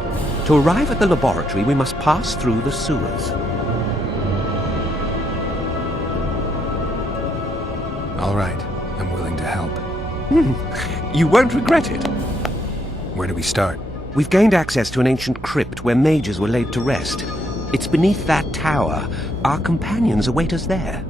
To arrive at the laboratory, we must pass through the sewers. All right, I'm willing to help. You won't regret it. Where do we start? We've gained access to an ancient crypt where mages were laid to rest. It's beneath that tower. Our companions await us there.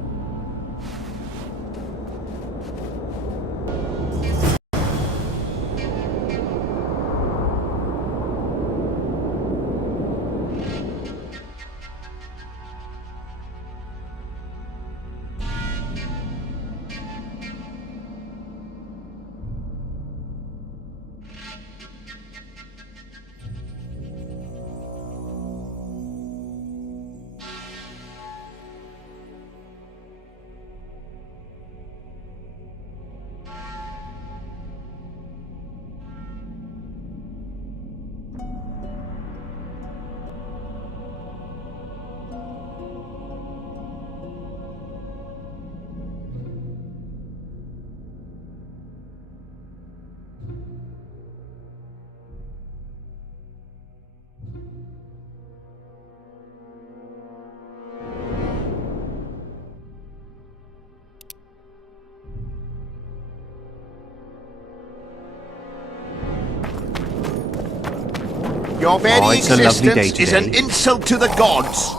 Your very it's a lovely day existence is an today. insult to the gods.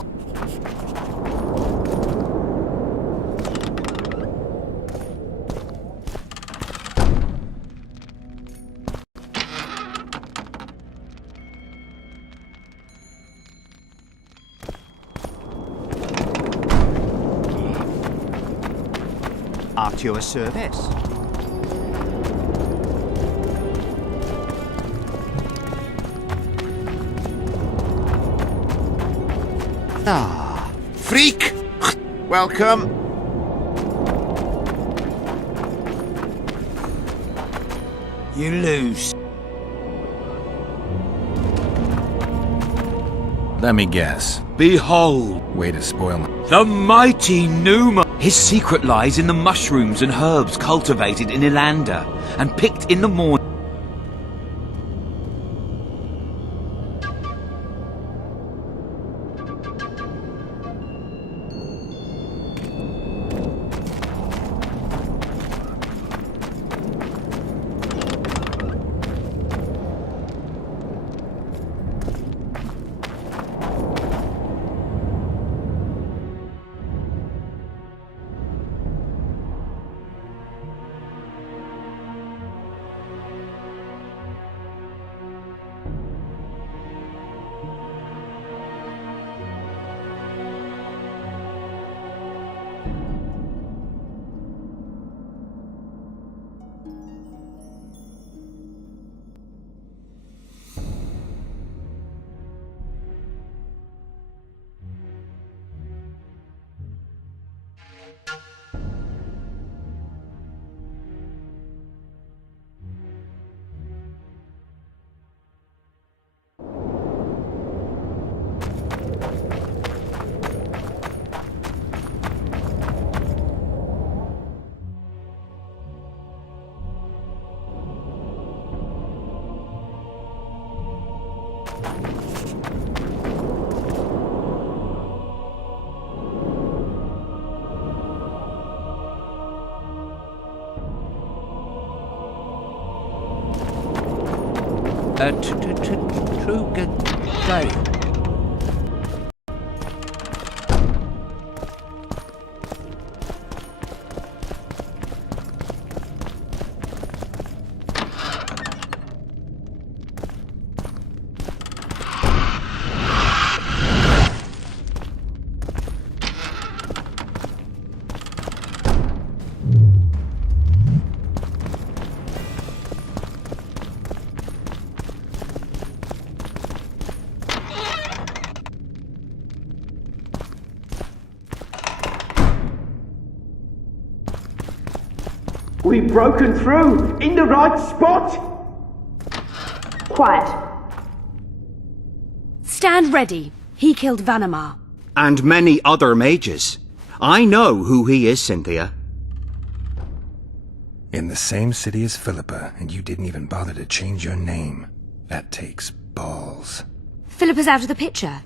At your service. Ah, freak! Welcome. You lose. Let me guess. Behold, Way to spoil my... the mighty Numa! His secret lies in the mushrooms and herbs cultivated in Ilanda and picked in the morning. True guy. We've broken through! In the right spot! Quiet. Stand ready. He killed Vanamar. And many other mages. I know who he is, Cynthia. In the same city as Philippa, and you didn't even bother to change your name. That takes balls. Philippa's out of the picture.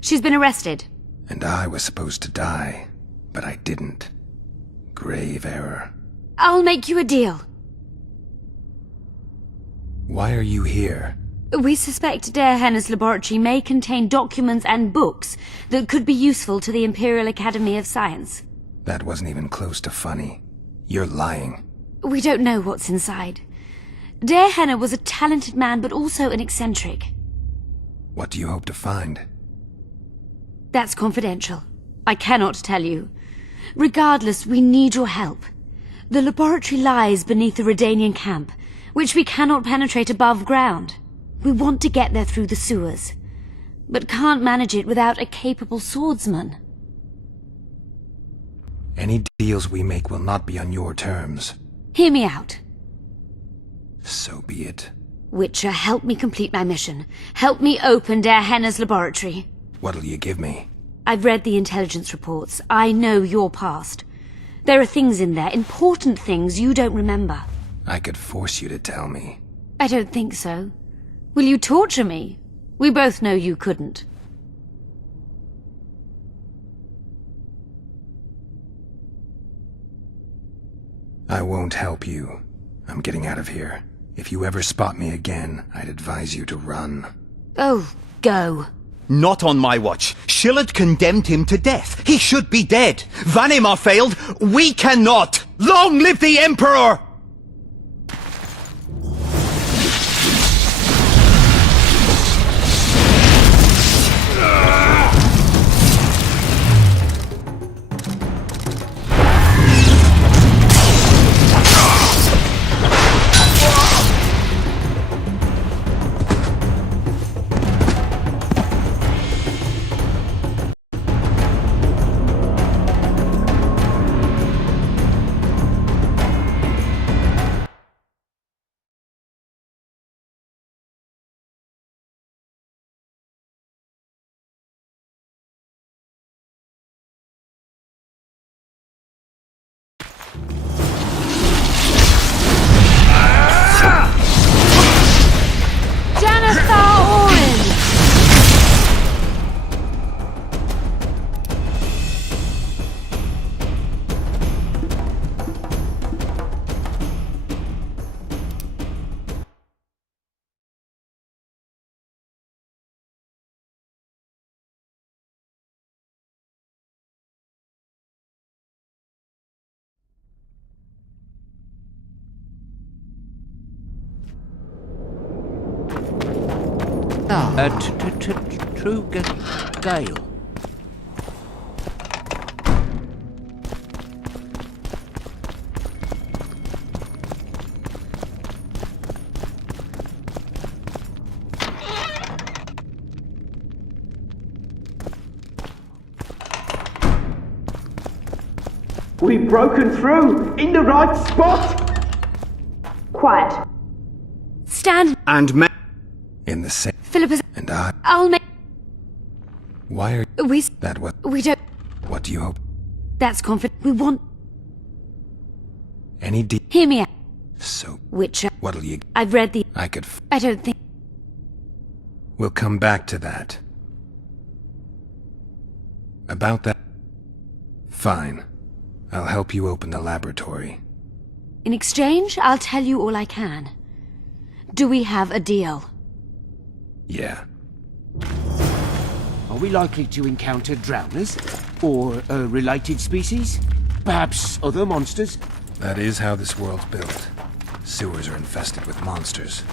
She's been arrested. And I was supposed to die, but I didn't. Grave error. I'll make you a deal. Why are you here? We suspect Der Henner's laboratory may contain documents and books that could be useful to the Imperial Academy of Science. That wasn't even close to funny. You're lying. We don't know what's inside. Der Henner was a talented man, but also an eccentric. What do you hope to find? That's confidential. I cannot tell you. Regardless, we need your help. The laboratory lies beneath the Redanian camp, which we cannot penetrate above ground. We want to get there through the sewers, but can't manage it without a capable swordsman. Any deals we make will not be on your terms. Hear me out. So be it. Witcher, help me complete my mission. Help me open Der Henner's laboratory. What'll you give me? I've read the intelligence reports. I know your past. There are things in there, important things you don't remember. I could force you to tell me. I don't think so. Will you torture me? We both know you couldn't. I won't help you. I'm getting out of here. If you ever spot me again, I'd advise you to run. Oh, go. Not on my watch. Shillard condemned him to death. He should be dead. Vanimar failed. We cannot. Long live the Emperor! True Gale. We've broken through in the right spot. Quiet. Stand. And in the same. Philippa's. And I. I'll make. Why are we? That what? We don't. What do you hope? That's confident. We want. Any deal? Hear me out. So. Witcher. What'll you? I've read the. I could. I don't think. We'll come back to that. About that. Fine. I'll help you open the laboratory. In exchange, I'll tell you all I can. Do we have a deal? Yeah. Are we likely to encounter drowners? Or a related species? Perhaps other monsters? That is how this world's built. Sewers are infested with monsters.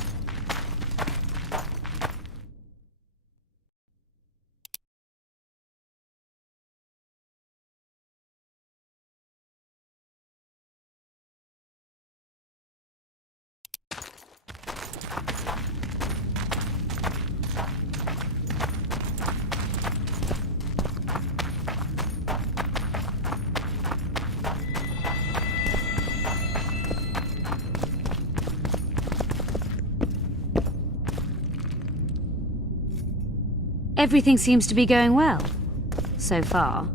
Everything seems to be going well. So far.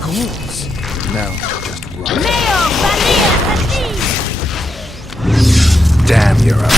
Ghouls? No, just rot. Damn, you're up.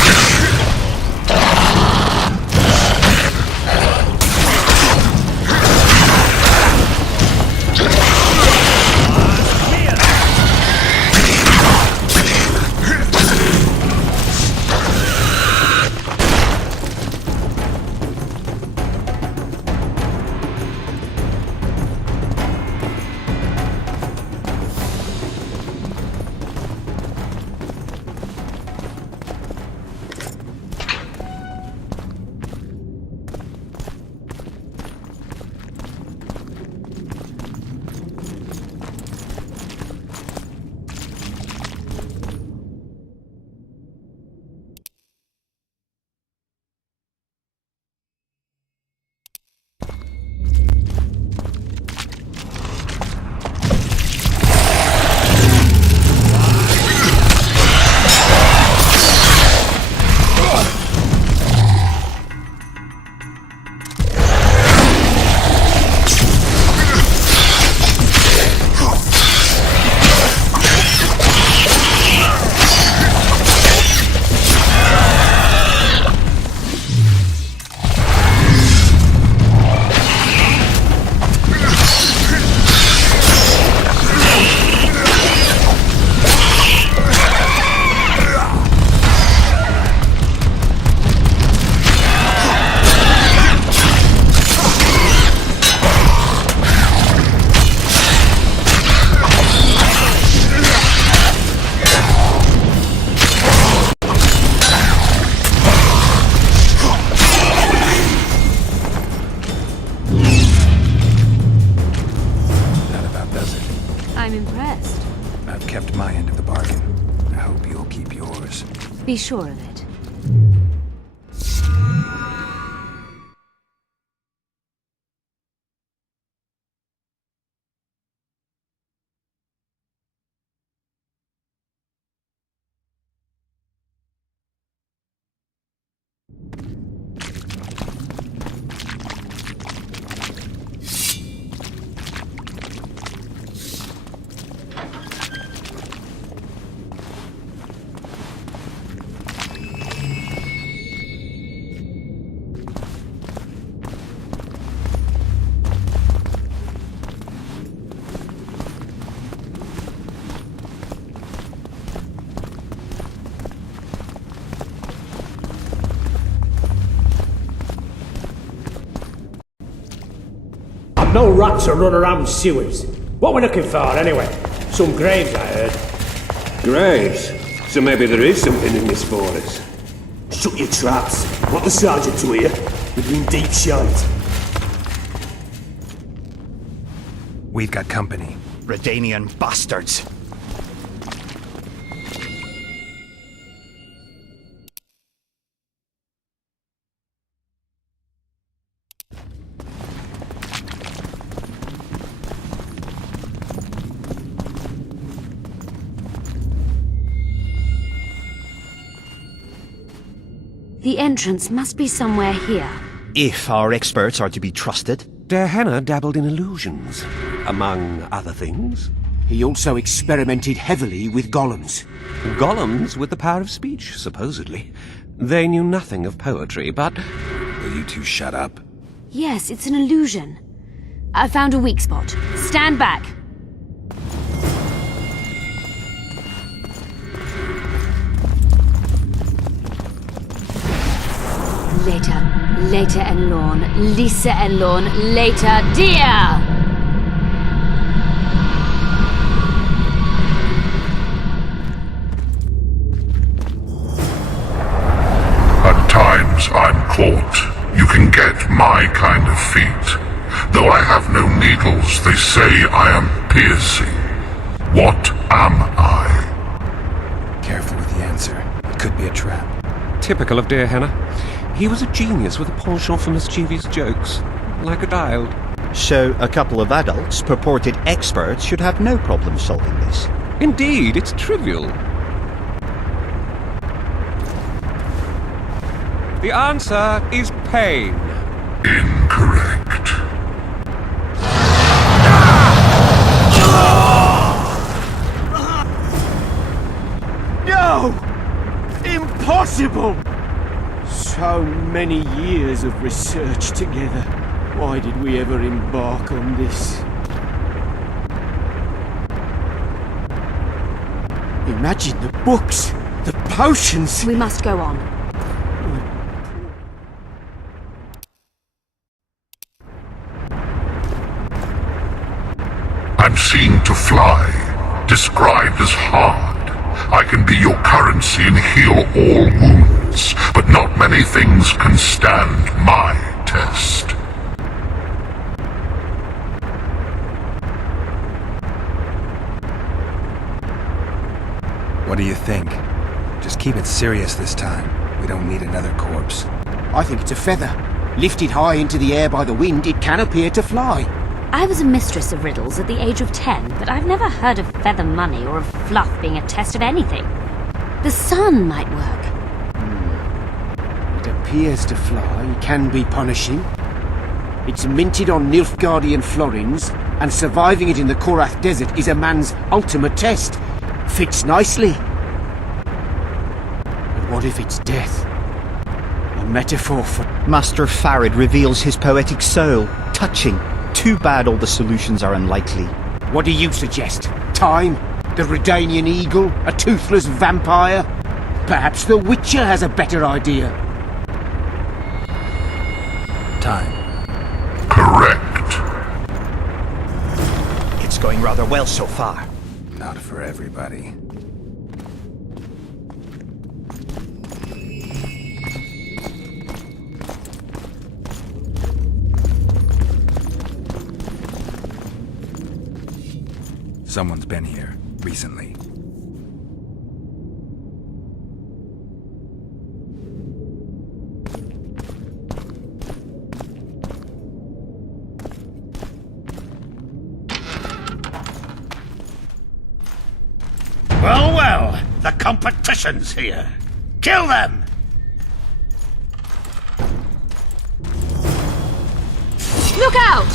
I'm impressed. I've kept my end of the bargain. I hope you'll keep yours. Be sure of it. No rats are run around sewers. What are we looking for, anyway? Some graves, I heard. Graves? So maybe there is something in this for us. Shut your traps. Want the sergeant to hear? We've been deep shite. We've got company. Redanian bastards. The entrance must be somewhere here. If our experts are to be trusted. Dehenna dabbled in illusions, among other things. He also experimented heavily with golems. Golems with the power of speech, supposedly. They knew nothing of poetry, but... Will you two shut up? Yes, it's an illusion. I found a weak spot. Stand back. Later and Lorn, Lisa and Lorn, later, dear! At times I'm caught. You can get my kind of feat. Though I have no needles, they say I am piercing. What am I? Careful with the answer. It could be a trap. Typical of Dehenna. He was a genius with a penchant for mischievous jokes, like a child. So a couple of adults, purported experts, should have no problem solving this. Indeed, it's trivial. The answer is pain. Incorrect. No! Impossible! So many years of research together. Why did we ever embark on this? Imagine the books, the potions. We must go on. I'm seen to fly, described as hard. I can be your currency and heal all wounds, but not many things can stand my test. What do you think? Just keep it serious this time. We don't need another corpse. I think it's a feather. Lifted high into the air by the wind, it can appear to fly. I was a mistress of riddles at the age of 10, but I've never heard of feather money or of fluff being a test of anything. The sun might work. It appears to fly, can be punishing. It's minted on Nilfgaardian florins, and surviving it in the Korath Desert is a man's ultimate test. Fits nicely. But what if it's death? A metaphor for... Master Farid reveals his poetic soul. Touching. Too bad all the solutions are unlikely. What do you suggest? Time? The Redanian eagle? A toothless vampire? Perhaps the Witcher has a better idea. Time. Correct. It's going rather well so far. Not for everybody. Someone's been here recently. Well, well, the competition's here. Kill them! Look out!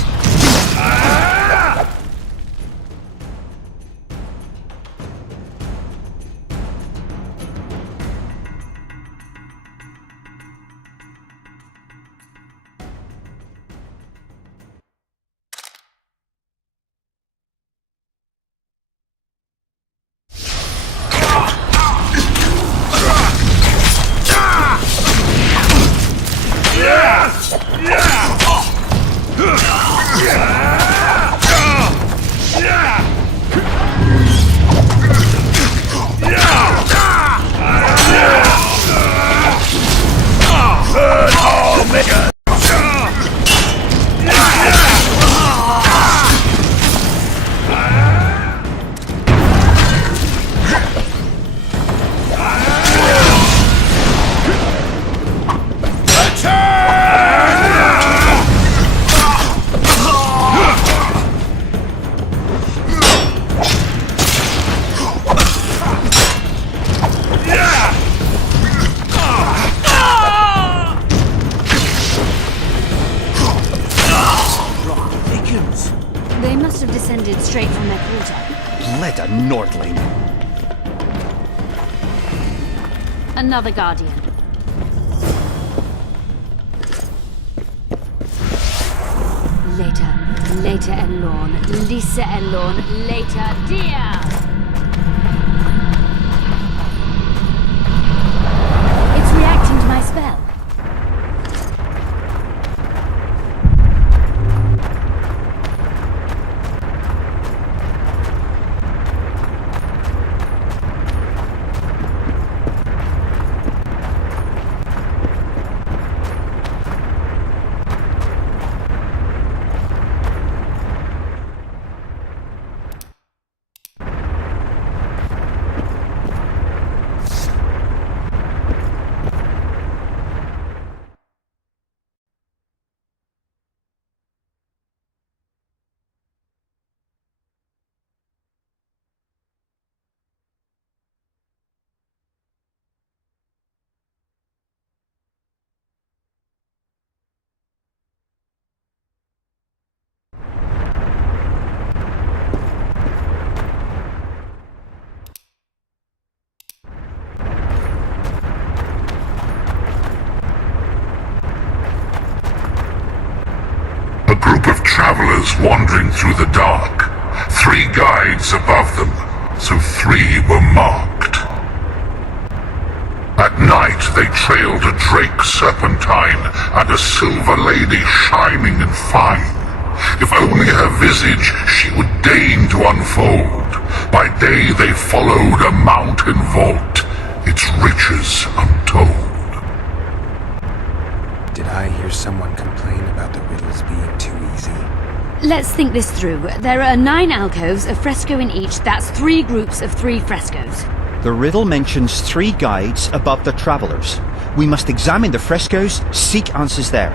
They must have descended straight from their quarter. Bleda Nordling. Another Guardian. Later Elorn, Lisa Elorn, later Dia! It's reacting to my spell. group of travelers wandering through the dark. 3 guides above them, so 3 were marked. At night they trailed a drake serpentine and a silver lady shining and fine. If only her visage she would deign to unfold. By day they followed a mountain vault, its riches untold. Did I hear someone complain about the riddles being too easy? Let's think this through. There are 9 alcoves, a fresco in each. That's 3 groups of 3 frescoes. The riddle mentions 3 guides above the travelers. We must examine the frescoes, seek answers there.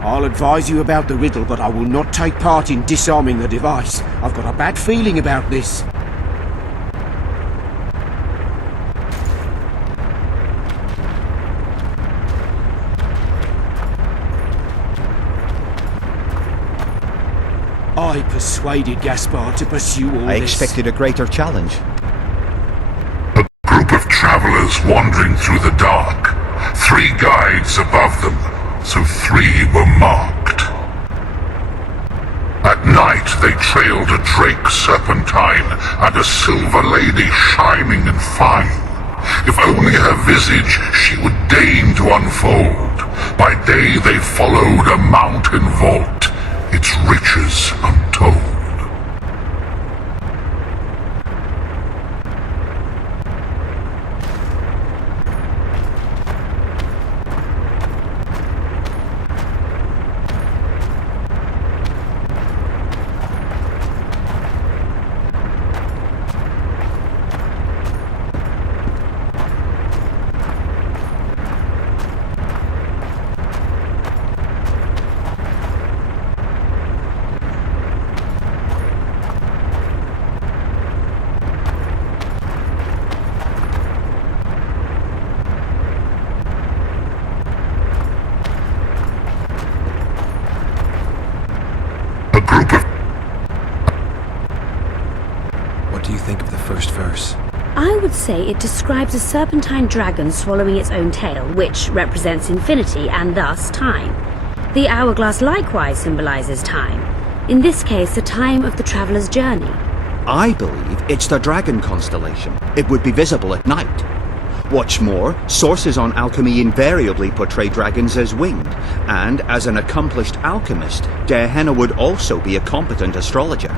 I'll advise you about the riddle, but I will not take part in disarming the device. I've got a bad feeling about this. I persuaded Gaspard to pursue all I this. expected a greater challenge. A group of travelers wandering through the dark. 3 guides above them, so 3 were marked. At night they trailed a drake serpentine and a silver lady shining and fine. If only her visage she would deign to unfold. By day they followed a mountain vault, its riches untold. What do you think of the first verse? I would say it describes a serpentine dragon swallowing its own tail, which represents infinity and thus time. The hourglass likewise symbolizes time. In this case, the time of the traveler's journey. I believe it's the dragon constellation. It would be visible at night. What's more, sources on alchemy invariably portray dragons as winged, and as an accomplished alchemist, Gehenna would also be a competent astrologer.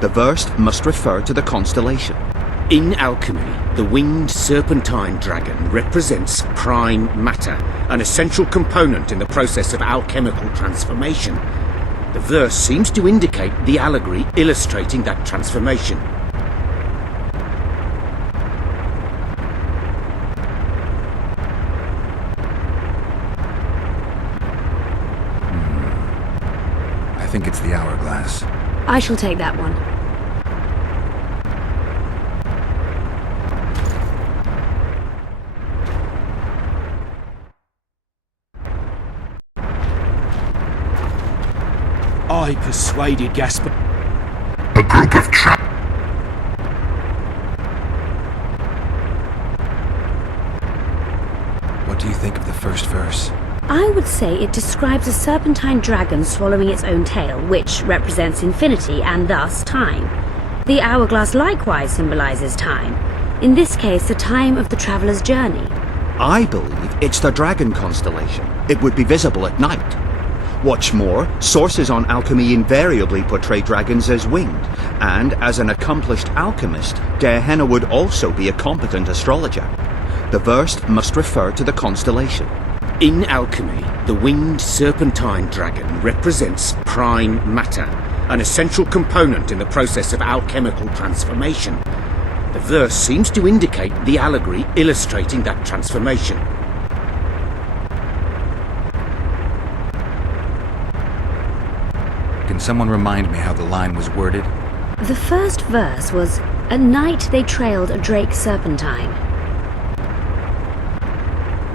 The verse must refer to the constellation. In alchemy, the winged serpentine dragon represents prime matter, an essential component in the process of alchemical transformation. The verse seems to indicate the allegory illustrating that transformation. I think it's the hourglass. I shall take that one. I persuaded Gaspard. A group of What do you think of the first verse? I would say it describes a serpentine dragon swallowing its own tail, which represents infinity and thus time. The hourglass likewise symbolizes time. In this case, the time of the traveler's journey. I believe it's the dragon constellation. It would be visible at night. What's more, sources on alchemy invariably portray dragons as winged, and as an accomplished alchemist, Gehenna would also be a competent astrologer. The verse must refer to the constellation. In alchemy, the winged serpentine dragon represents prime matter, an essential component in the process of alchemical transformation. The verse seems to indicate the allegory illustrating that transformation. Can someone remind me how the line was worded? The first verse was, "At night they trailed a drake serpentine."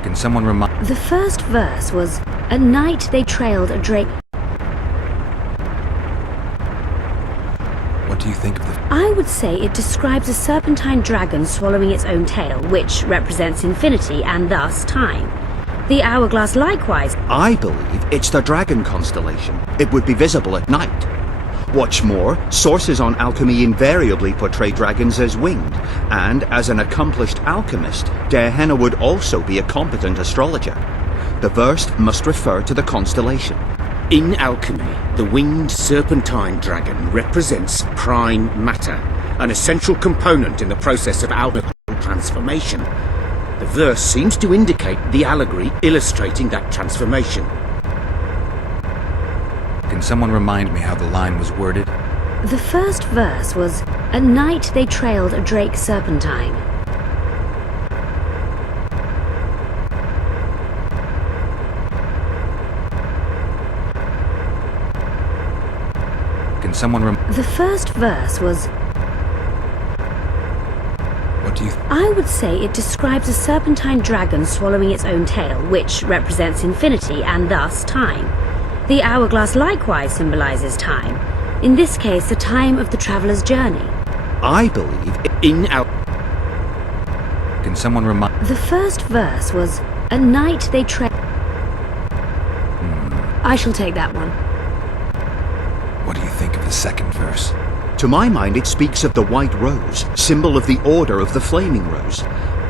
Can someone remind... The first verse was, "At night they trailed a drake..." What do you think of the... I would say it describes a serpentine dragon swallowing its own tail, which represents infinity and thus time. The hourglass likewise. I believe it's the Dragon constellation. It would be visible at night. What's more, sources on alchemy invariably portray dragons as winged, and as an accomplished alchemist, Gehenna would also be a competent astrologer. The verse must refer to the constellation. In alchemy, the winged serpentine dragon represents prime matter, an essential component in the process of alchemical transformation. The verse seems to indicate the allegory illustrating that transformation. Can someone remind me how the line was worded? The first verse was, "At night they trailed a drake serpentine." Can someone The first verse was... What do you... I would say it describes a serpentine dragon swallowing its own tail, which represents infinity and thus time. The hourglass likewise symbolizes time. In this case, the time of the traveler's journey. I believe in Can someone remind... The first verse was, "At night they trail..." I shall take that one. What do you think of the second verse? To my mind, it speaks of the white rose, symbol of the Order of the Flaming Rose.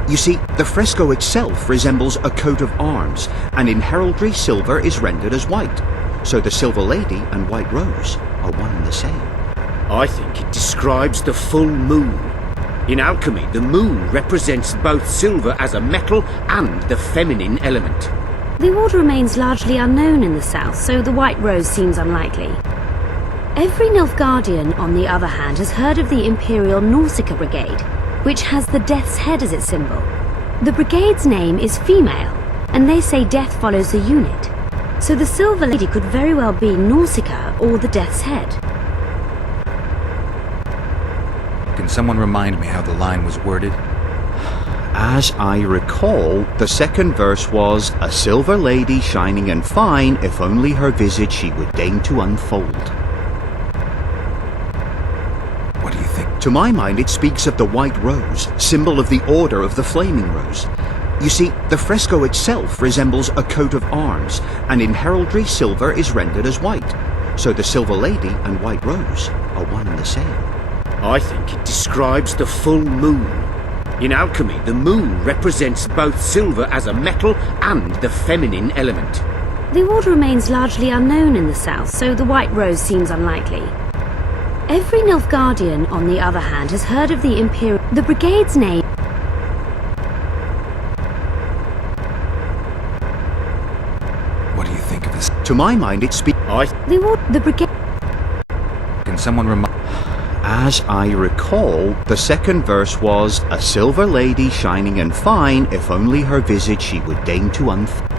You see, the fresco itself resembles a coat of arms, and in heraldry silver is rendered as white. So the Silver Lady and White Rose are one and the same. I think it describes the full moon. In alchemy, the moon represents both silver as a metal and the feminine element. The order remains largely unknown in the south, so the White Rose seems unlikely. Every Nilfgaardian, on the other hand, has heard of the Imperial Nausicaa Brigade, which has the Death's Head as its symbol. The brigade's name is female, and they say death follows the unit. So the Silver Lady could very well be Nausicaa or the Death's Head. Can someone remind me how the line was worded? As I recall, the second verse was, "A silver lady shining and fine, if only her visage she would deign to unfold." What do you think? To my mind, it speaks of the White Rose, symbol of the Order of the Flaming Rose. You see, the fresco itself resembles a coat of arms, and in heraldry silver is rendered as white. So the Silver Lady and White Rose are one and the same. I think it describes the full moon. In alchemy, the moon represents both silver as a metal and the feminine element. The order remains largely unknown in the south, so the White Rose seems unlikely. Every Nilfgaardian, on the other hand, has heard of the Imperial... The brigade's name... What do you think of this? To my mind, it speaks... The brigade... Can someone remind... As I recall, the second verse was, "A silver lady shining and fine, if only her visage she would deign to unfold."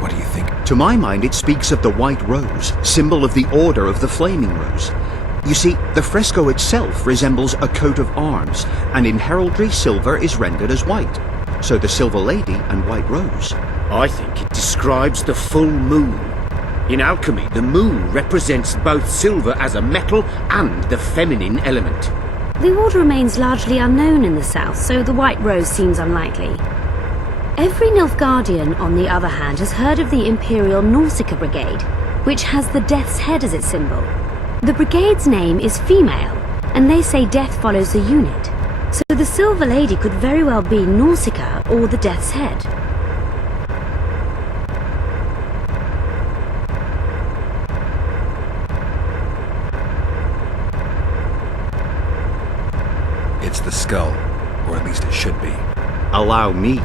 What do you think? To my mind, it speaks of the White Rose, symbol of the Order of the Flaming Rose. You see, the fresco itself resembles a coat of arms, and in heraldry silver is rendered as white. So the Silver Lady and White Rose. I think it describes the full moon. In alchemy, the moon represents both silver as a metal and the feminine element. The order remains largely unknown in the south, so the White Rose seems unlikely. Every Nilfgaardian, on the other hand, has heard of the Imperial Nausicaa Brigade, which has the Death's Head as its symbol. The brigade's name is female, and they say death follows the unit. So the Silver Lady could very well be Nausicaa or the Death's Head. It's the skull, or at least it should be. Allow me.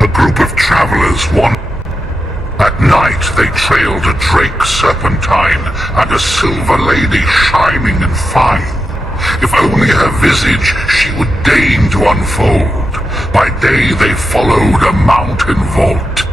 A group of travelers At night they trailed a drake serpentine and a silver lady shining and fine. If only her visage she would deign to unfold. By day they followed a mountain vault.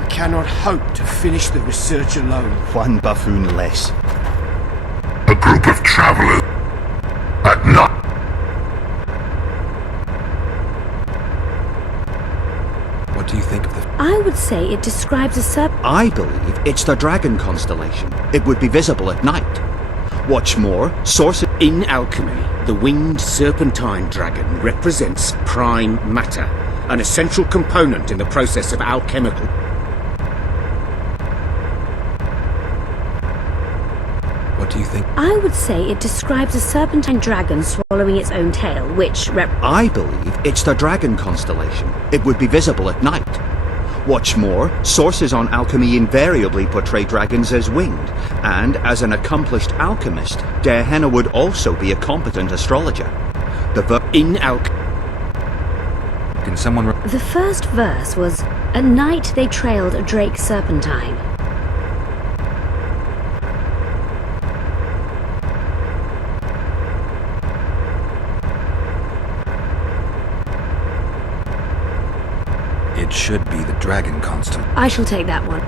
I cannot hope to finish the research alone. One buffoon less. A group of travelers at night. What do you think of the... I would say it describes a I believe it's the Dragon constellation. It would be visible at night. What's more, sources... In alchemy, the winged serpentine dragon represents prime matter, an essential component in the process of alchemical... What do you think? I would say it describes a serpentine dragon swallowing its own tail, which I believe it's the Dragon constellation. It would be visible at night. What's more, sources on alchemy invariably portray dragons as winged, and as an accomplished alchemist, Gehenna would also be a competent astrologer. Can someone... The first verse was, "At night they trailed a drake serpentine." It should be the Dragon constellation. I shall take that one.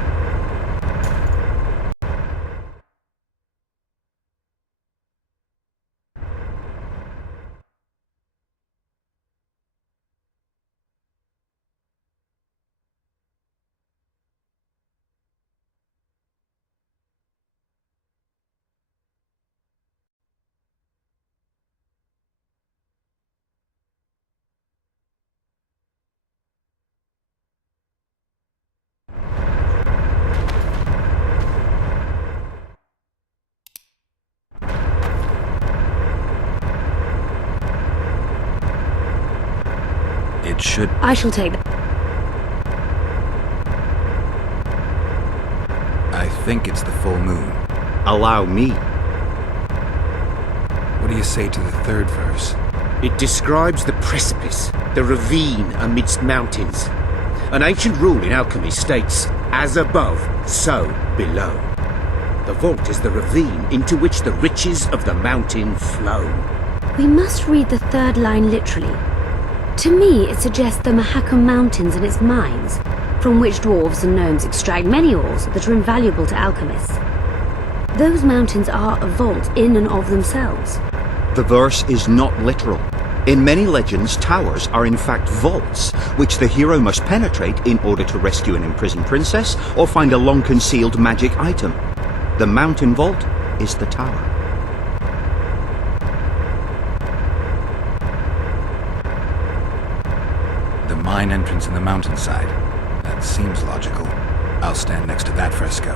It should... I shall take that. I think it's the full moon. Allow me. What do you say to the third verse? It describes the precipice, the ravine amidst mountains. An ancient rule in alchemy states, as above, so below. The vault is the ravine into which the riches of the mountain flow. We must read the third line literally. To me, it suggests the Mahakam Mountains and its mines, from which dwarves and gnomes extract many ores that are invaluable to alchemists. Those mountains are a vault in and of themselves. The verse is not literal. In many legends, towers are in fact vaults, which the hero must penetrate in order to rescue an imprisoned princess or find a long-concealed magic item. The mountain vault is the tower. The mine entrance in the mountainside. That seems logical. I'll stand next to that fresco.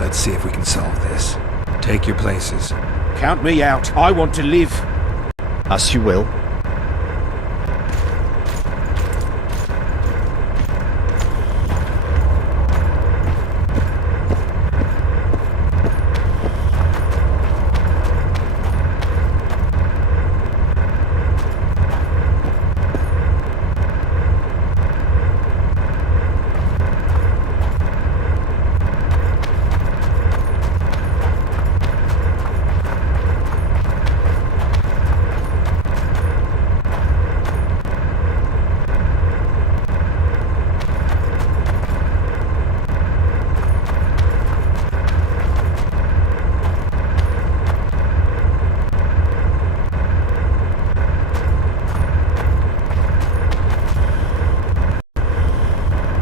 Let's see if we can solve this. Take your places. Count me out. I want to live. As you will.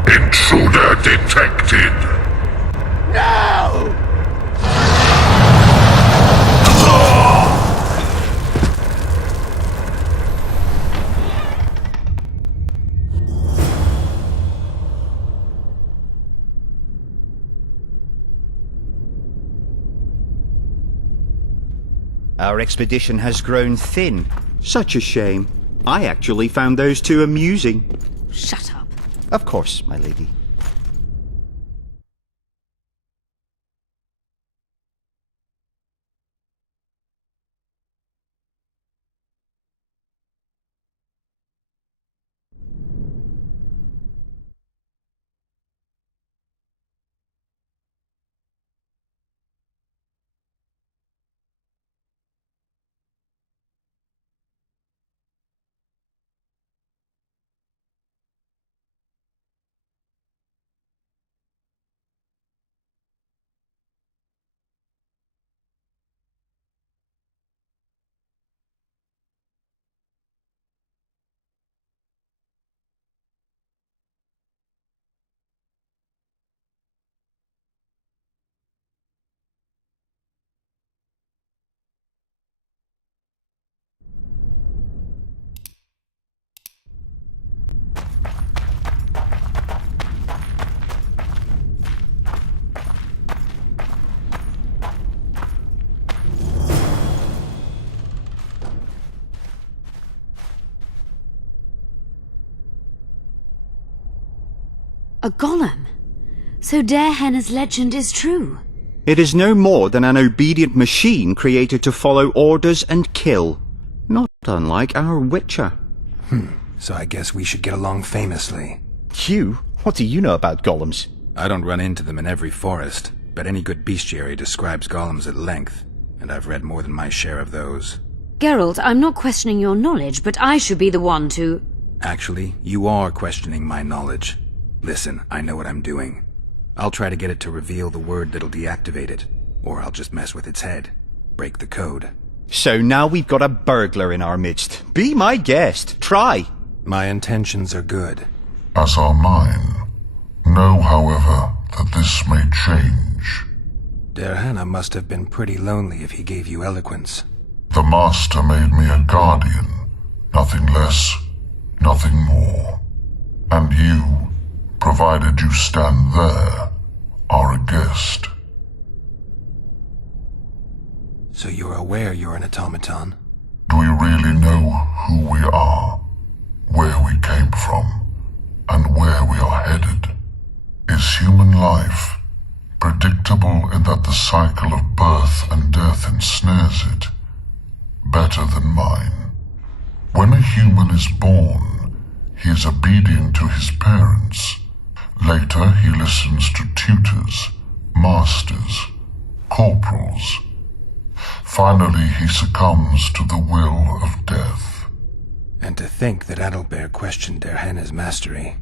Intruder detected. Our expedition has grown thin. Such a shame. I actually found those two amusing. Shut up. Of course, my lady. A golem. So Darehenna's legend is true. It is no more than an obedient machine created to follow orders and kill. Not unlike our Witcher. So I guess we should get along famously. You? What do you know about golems? I don't run into them in every forest, but any good bestiary describes golems at length, and I've read more than my share of those. Geralt, I'm not questioning your knowledge, but I should be the one to... Actually, you are questioning my knowledge. Listen, I know what I'm doing. I'll try to get it to reveal the word that'll deactivate it, or I'll just mess with its head. Break the code. So now we've got a burglar in our midst. Be my guest. Try. My intentions are good. As are mine. Know, however, that this may change. Darehenna must have been pretty lonely if he gave you eloquence. The Master made me a guardian. Nothing less, nothing more. And you, provided you stand there, are a guest. So you're aware you're an automaton? Do we really know who we are, where we came from, and where we are headed? Is human life predictable in that the cycle of birth and death ensnares it? Better than mine. When a human is born, he is obedient to his parents. Later he listens to tutors, masters, corporals. Finally he succumbs to the will of death. And to think that Adalbert questioned Darehenna's mastery.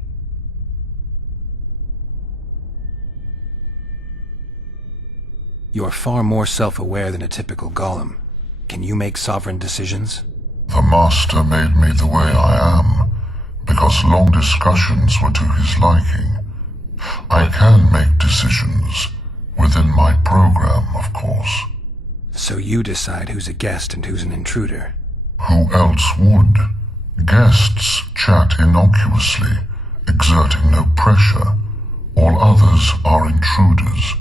You're far more self-aware than a typical golem. Can you make sovereign decisions? The Master made me the way I am, because long discussions were to his liking. I can make decisions, within my program, of course. So you decide who's a guest and who's an intruder? Who else would? Guests chat innocuously, exerting no pressure. All others are intruders.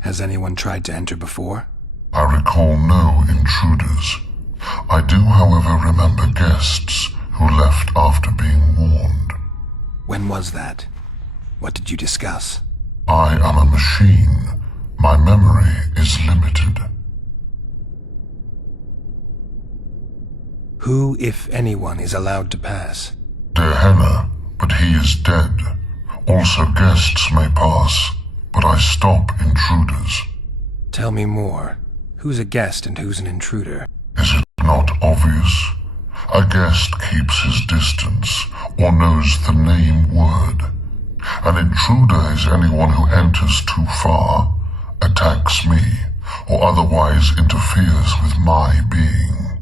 Has anyone tried to enter before? I recall no intruders. I do, however, remember guests who left after being warned. When was that? What did you discuss? I am a machine. My memory is limited. Who, if anyone, is allowed to pass? Darehenna, but he is dead. Also guests may pass, but I stop intruders. Tell me more. Who's a guest and who's an intruder? Is it not obvious? A guest keeps his distance, or knows the name word. An intruder is anyone who enters too far, attacks me, or otherwise interferes with my being.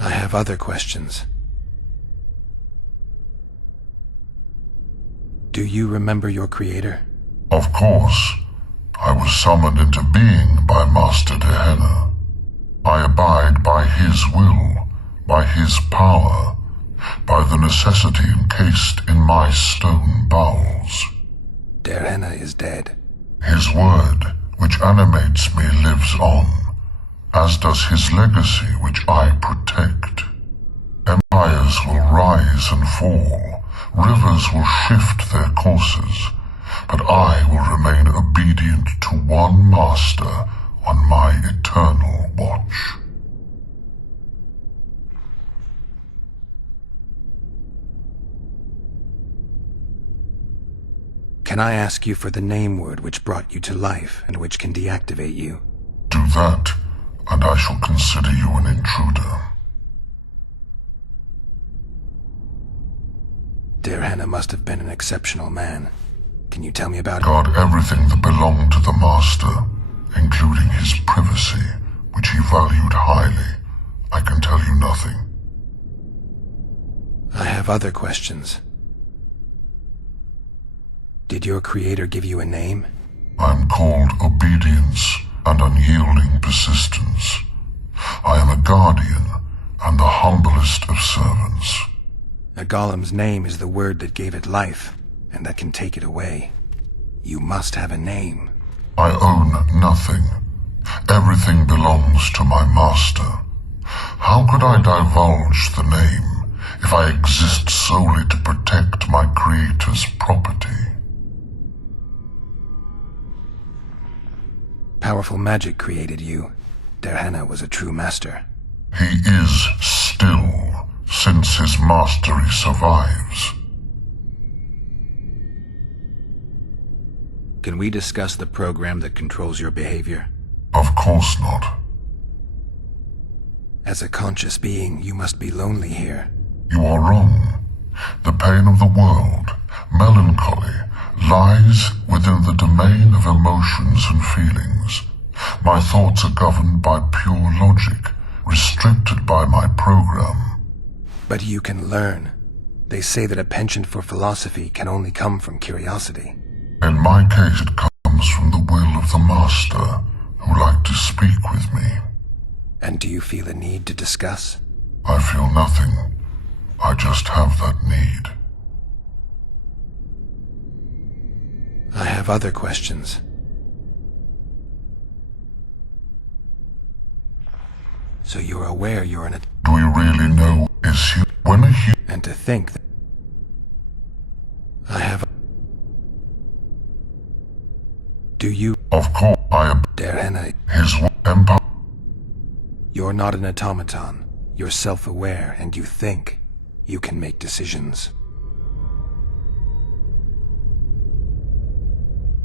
I have other questions. Do you remember your creator? Of course. I was summoned into being by Master Darehenna. I abide by his will, by his power, by the necessity encased in my stone bowels. Darehenna is dead. His word, which animates me lives on, as does his legacy which I protect. Empires will rise and fall, rivers will shift their courses, but I will remain obedient to one master on my eternal watch. Can I ask you for the name word which brought you to life and which can deactivate you? Do that, and I shall consider you an intruder. Derhana must have been an exceptional man. Can you tell me about it? Guard everything that belonged to the Master, including his privacy, which he valued highly. I can tell you nothing. I have other questions. Did your creator give you a name? I'm called Obedience and Unyielding Persistence. I am a guardian and the humblest of servants. A golem's name is the word that gave it life, and that can take it away. You must have a name. I own nothing. Everything belongs to my master. How could I divulge the name if I exist solely to protect my creator's property? Powerful magic created you. Derhana was a true master. He is still, since his mastery survives. Can we discuss the program that controls your behavior? Of course not. As a conscious being, you must be lonely here. You are wrong. The pain of the world, melancholy, lies within the domain of emotions and feelings. My thoughts are governed by pure logic, restricted by my program. But you can learn. They say that a penchant for philosophy can only come from curiosity. In my case, it comes from the will of the Master, who liked to speak with me. And do you feel a need to discuss? I feel nothing. I just have that need. I have other questions. So you're aware you're in a... Do we really know is he... When a he... And to think that... I have... Do you... Of course, I am... Derhana... His empire... You're not an automaton. You're self-aware, and you think. You can make decisions.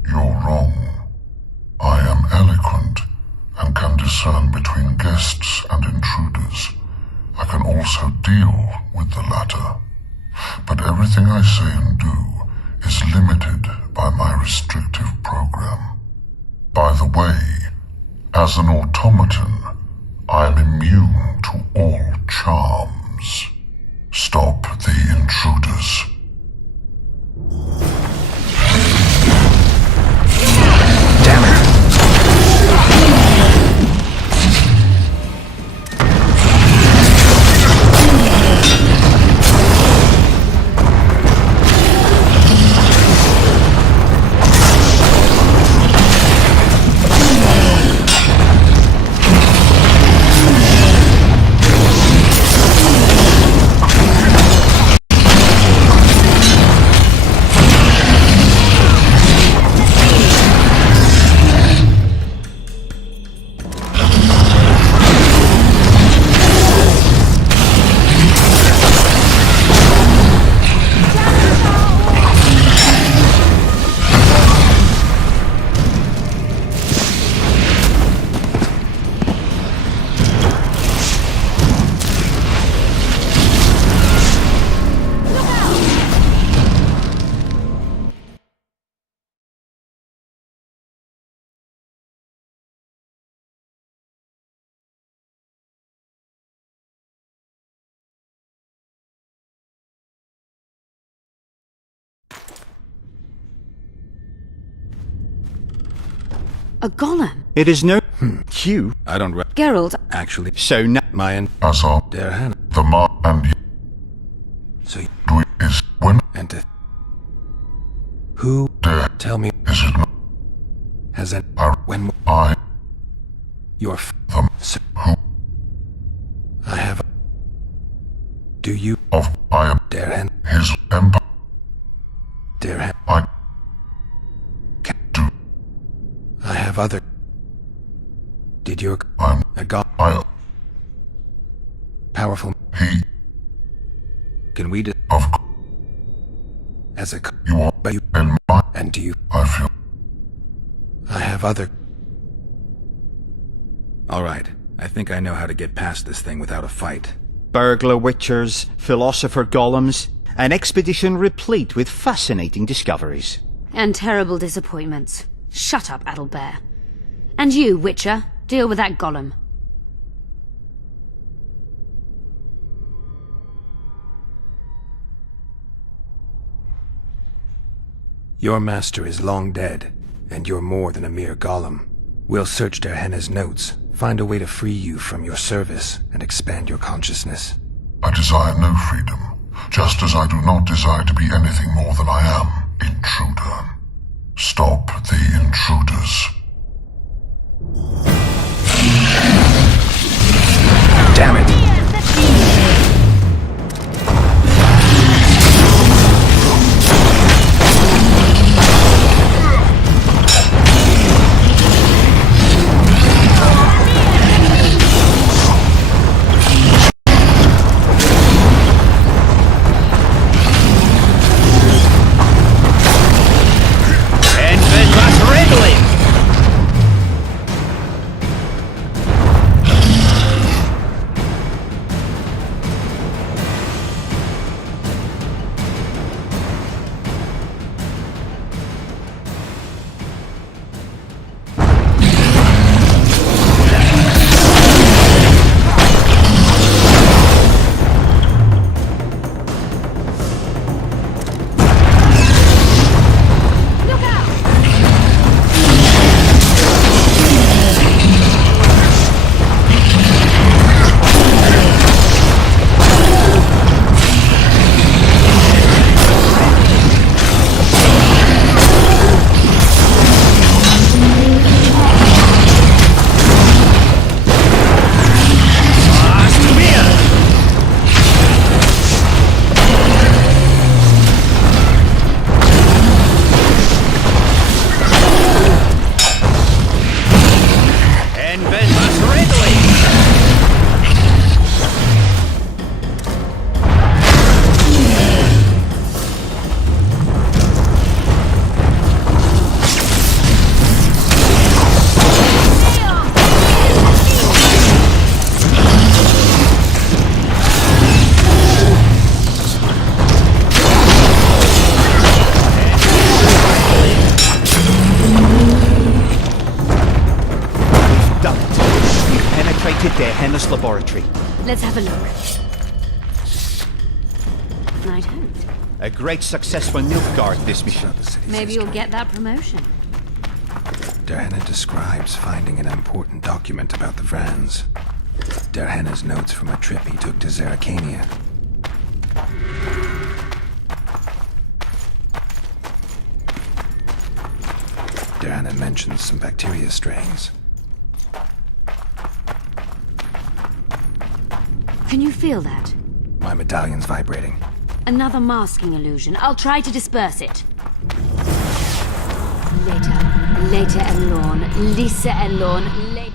You're wrong. I am eloquent and can discern between guests and intruders. I can also deal with the latter. But everything I say and do is limited by my restrictive program. By the way, as an automaton, I am immune to all charms. Stop the intruders. Damn it! A golem? It is no... Q? I don't... Geralt... Actually... So now... Mayan... Asa... Derhana... The Ma... and... So... Do it is... When... And to... Who... Der... Tell me... Is it not... Has an... When I... Your Who? I have... Do you... Of... I am... Derhen. His empire. Derhen. I... Do... I have other... Did your... I'm... A god... I... Powerful... He... Can we... Of... As a... You are... But you... And my... And do you... I feel... I have other... Alright, I think I know how to get past this thing without a fight. Burglar witchers, philosopher golems, an expedition replete with fascinating discoveries. And terrible disappointments. Shut up, Adelbear. And you, Witcher, deal with that golem. Your master is long dead, and you're more than a mere golem. We'll search Derhenna's notes, find a way to free you from your service, and expand your consciousness. I desire no freedom, just as I do not desire to be anything more than I am, intruder. Stop the intruders. Damn it! Derhenna's laboratory. Let's have a look. I'd hoped. A great success for Nilfgaard, this mission. Maybe you'll get that promotion. Derhenna describes finding an important document about the Vrans. Derhenna's notes from a trip he took to Zerrikania. Derhenna mentions some bacteria strains. Can you feel that? My medallion's vibrating. Another masking illusion. I'll try to disperse it. Later, Elorn. Lisa Elorn. Later.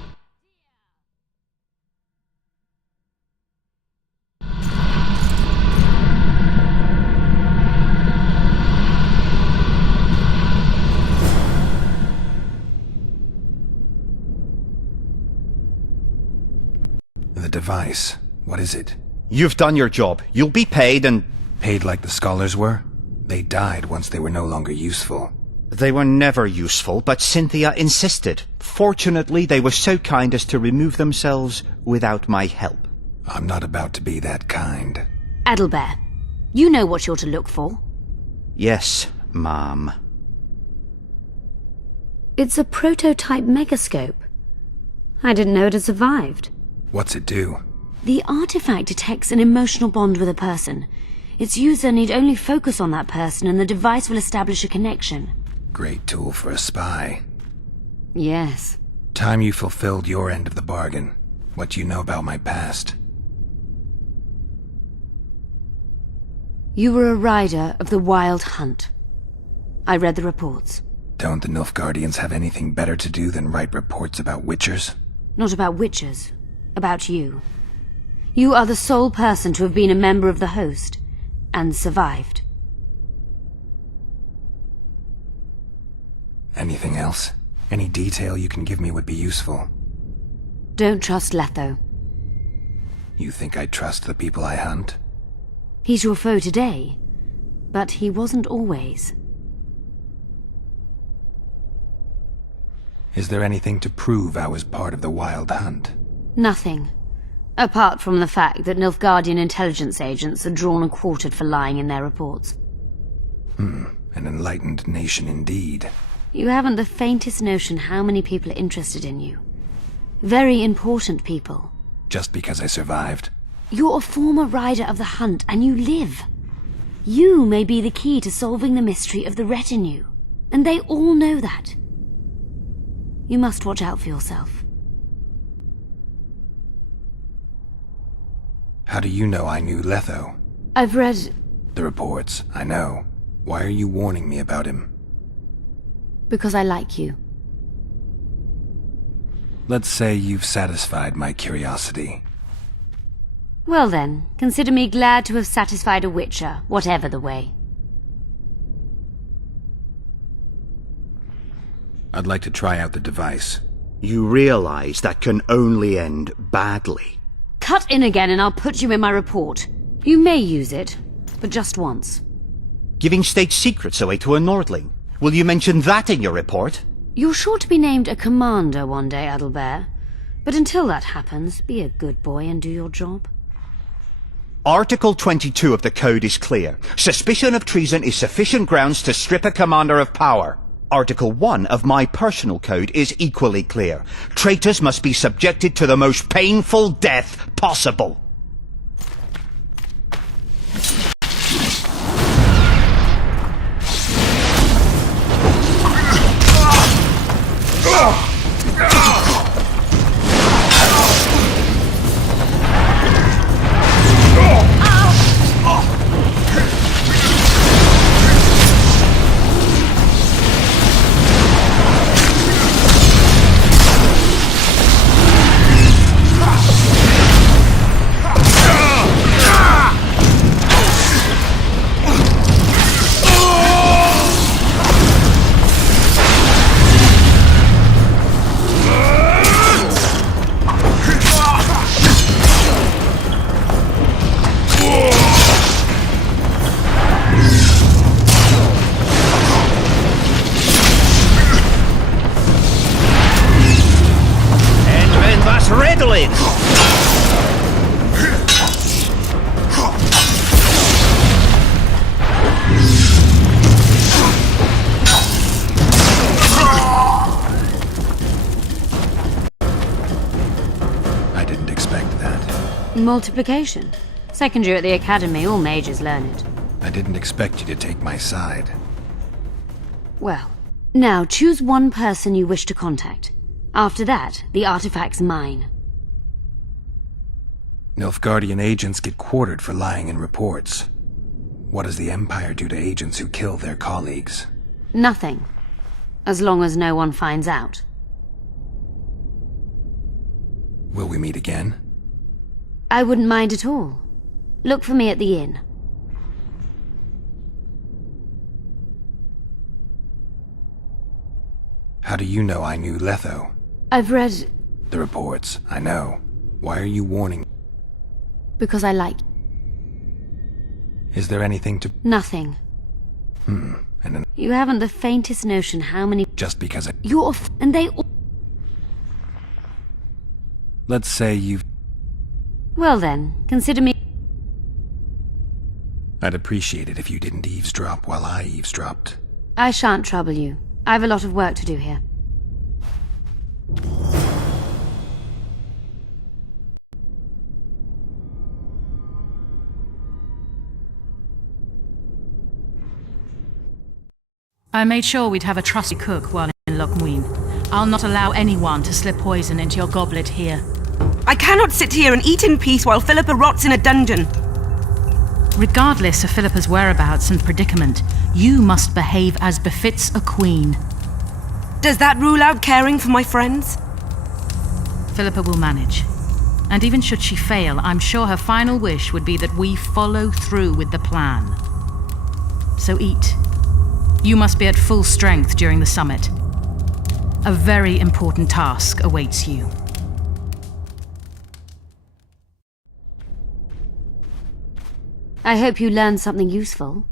The device. What is it? You've done your job. You'll be paid and... Paid like the scholars were? They died once they were no longer useful. They were never useful, but Cynthia insisted. Fortunately, they were so kind as to remove themselves without my help. I'm not about to be that kind. Adelbear, you know what you're to look for. Yes, ma'am. It's a prototype megascope. I didn't know it had survived. What's it do? The artifact detects an emotional bond with a person. Its user need only focus on that person and the device will establish a connection. Great tool for a spy. Yes. Time you fulfilled your end of the bargain. What do you know about my past? You were a rider of the Wild Hunt. I read the reports. Don't the Nilfgaardians have anything better to do than write reports about witchers? Not about witches. About you. You are the sole person to have been a member of the Host, and survived. Anything else? Any detail you can give me would be useful. Don't trust Letho. You think I trust the people I hunt? He's your foe today, but he wasn't always. Is there anything to prove I was part of the Wild Hunt? Nothing. Apart from the fact that Nilfgaardian intelligence agents are drawn and quartered for lying in their reports. An enlightened nation indeed. You haven't the faintest notion how many people are interested in you. Very important people. Just because I survived? You're a former rider of the Hunt, and you live. You may be the key to solving the mystery of the retinue, and they all know that. You must watch out for yourself. How do you know I knew Letho? I've read... The reports, I know. Why are you warning me about him? Because I like you. Let's say you've satisfied my curiosity. Well then, consider me glad to have satisfied a witcher, whatever the way. I'd like to try out the device. You realize that can only end badly. Cut in again and I'll put you in my report. You may use it, but just once. Giving state secrets away to a Nordling. Will you mention that in your report? You're sure to be named a commander one day, Adalbert. But until that happens, be a good boy and do your job. Article 22 of the Code is clear. Suspicion of treason is sufficient grounds to strip a commander of power. Article 1 of my personal code is equally clear. Traitors must be subjected to the most painful death possible. Multiplication. Second year at the academy, all mages learn it. I didn't expect you to take my side. Well, now choose one person you wish to contact. After that, the artifact's mine. Nilfgaardian agents get quartered for lying in reports. What does the Empire do to agents who kill their colleagues? Nothing. As long as no one finds out. Will we meet again? I wouldn't mind at all. Look for me at the inn. How do you know I knew Letho? I've read... The reports, I know. Why are you warning? Because I like... Is there anything to... Nothing. And then... You haven't the faintest notion how many... Just because I... You're and they all... Let's say you've... Well then, consider me... I'd appreciate it if you didn't eavesdrop while I eavesdropped. I shan't trouble you. I have a lot of work to do here. I made sure we'd have a trusty cook while in Lochmuin. I'll not allow anyone to slip poison into your goblet here. I cannot sit here and eat in peace while Philippa rots in a dungeon. Regardless of Philippa's whereabouts and predicament, you must behave as befits a queen. Does that rule out caring for my friends? Philippa will manage. And even should she fail, I'm sure her final wish would be that we follow through with the plan. So eat. You must be at full strength during the summit. A very important task awaits you. I hope you learned something useful.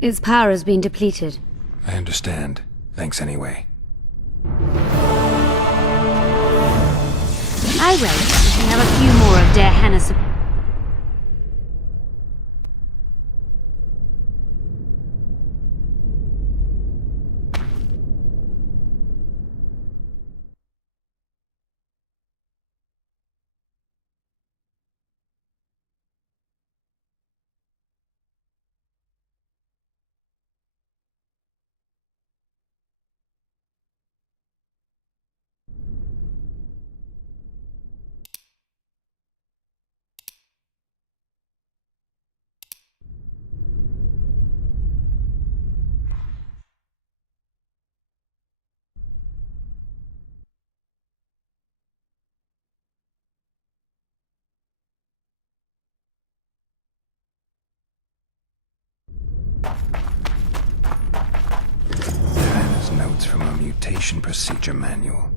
Its power has been depleted. I understand. Thanks anyway. I wait. We have a few more of Der Hannes. Diana's notes from a mutation procedure manual.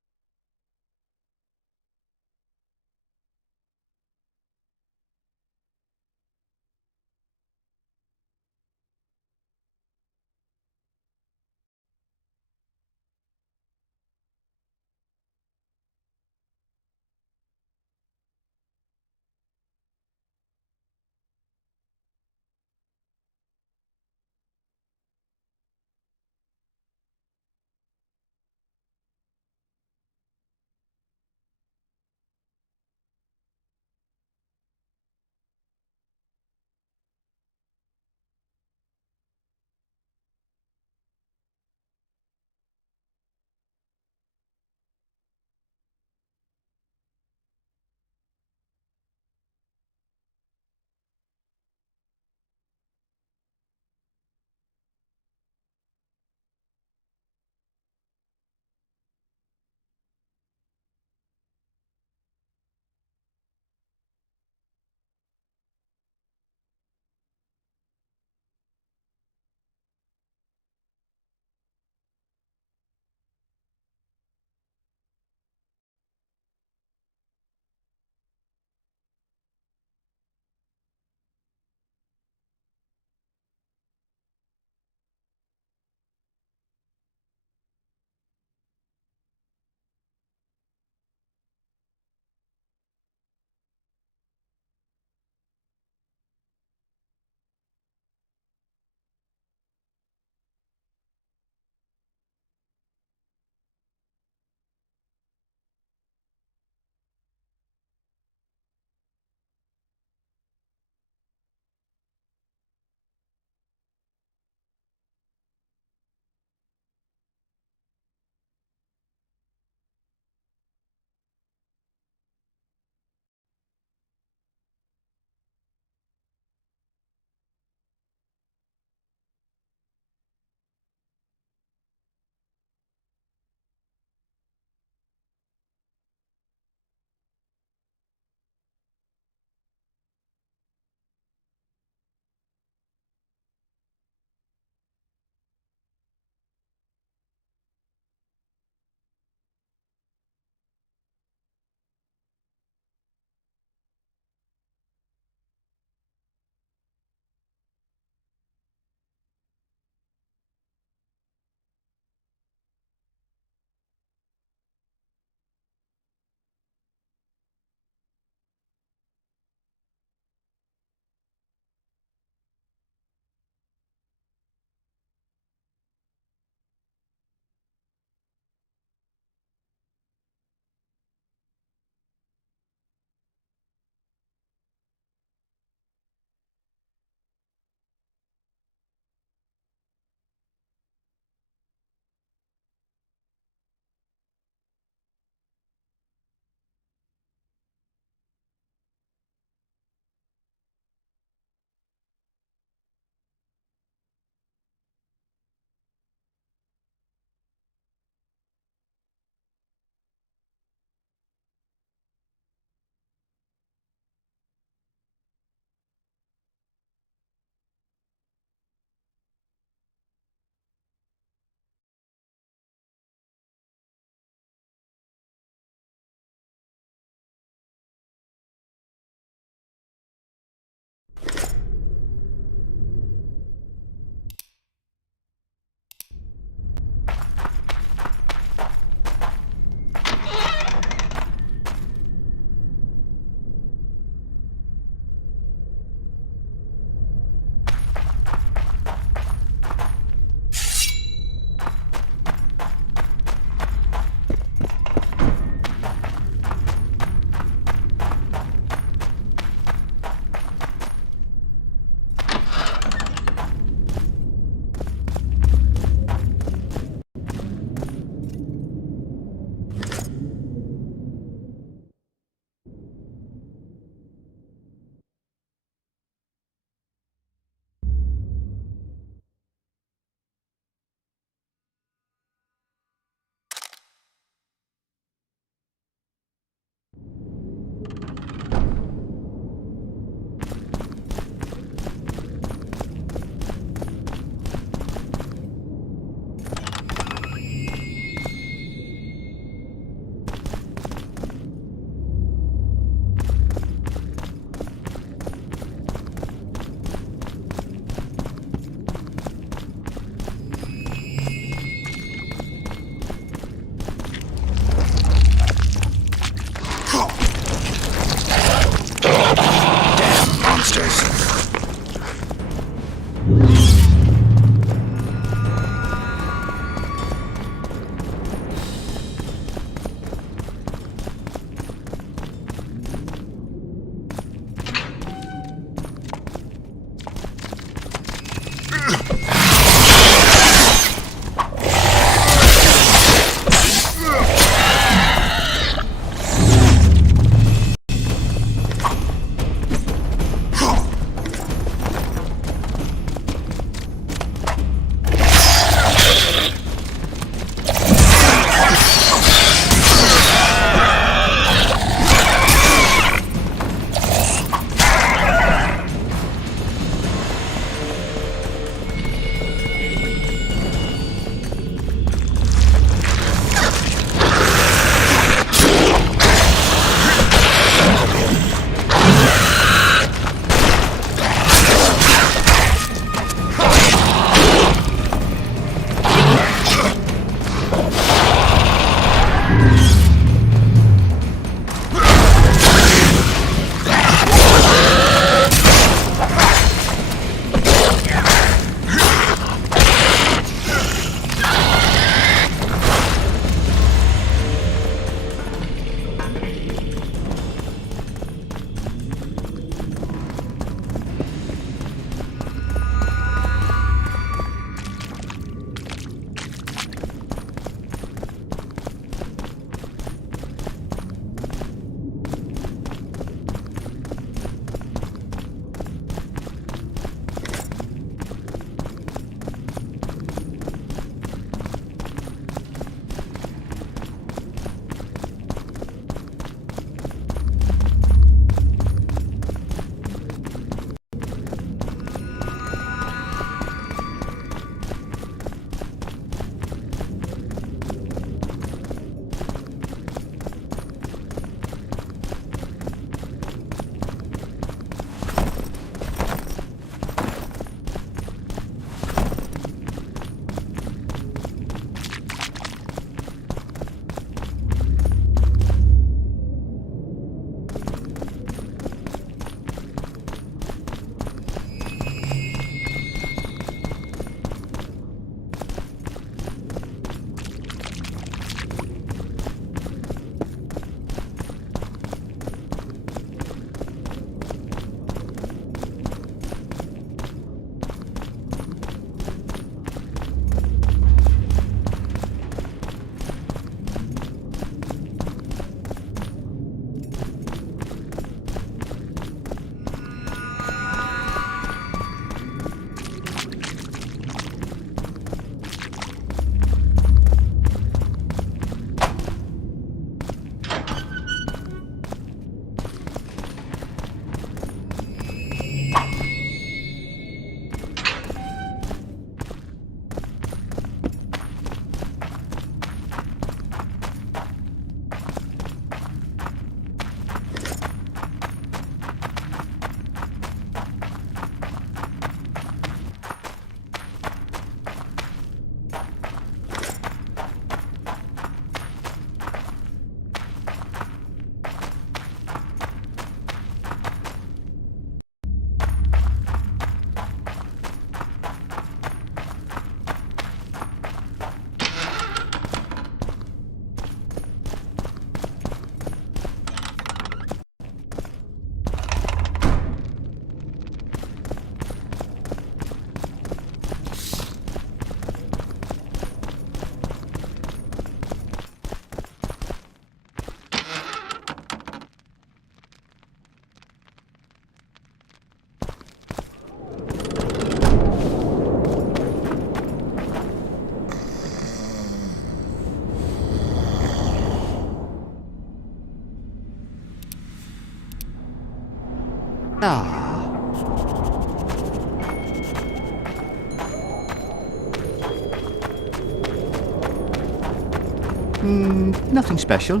Nothing special.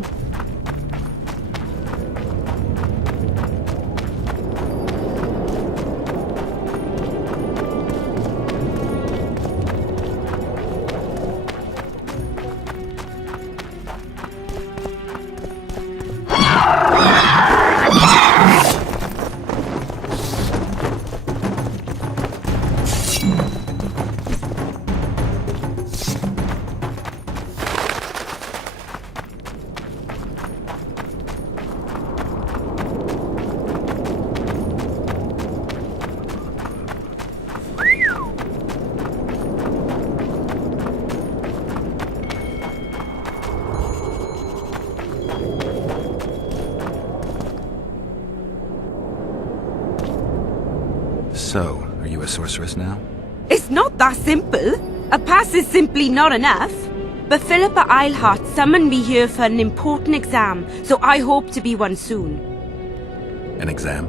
sorceress now? It's not that simple. A pass is simply not enough. But Philippa Eilhart summoned me here for an important exam, so I hope to be one soon. An exam?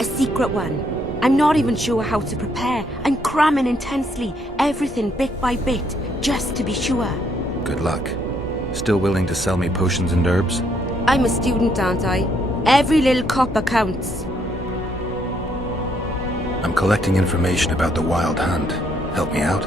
A secret one. I'm not even sure how to prepare. I'm cramming intensely, everything bit by bit, just to be sure. Good luck. Still willing to sell me potions and herbs? I'm a student, aren't I? Every little copper counts. I'm collecting information about the Wild Hunt. Help me out?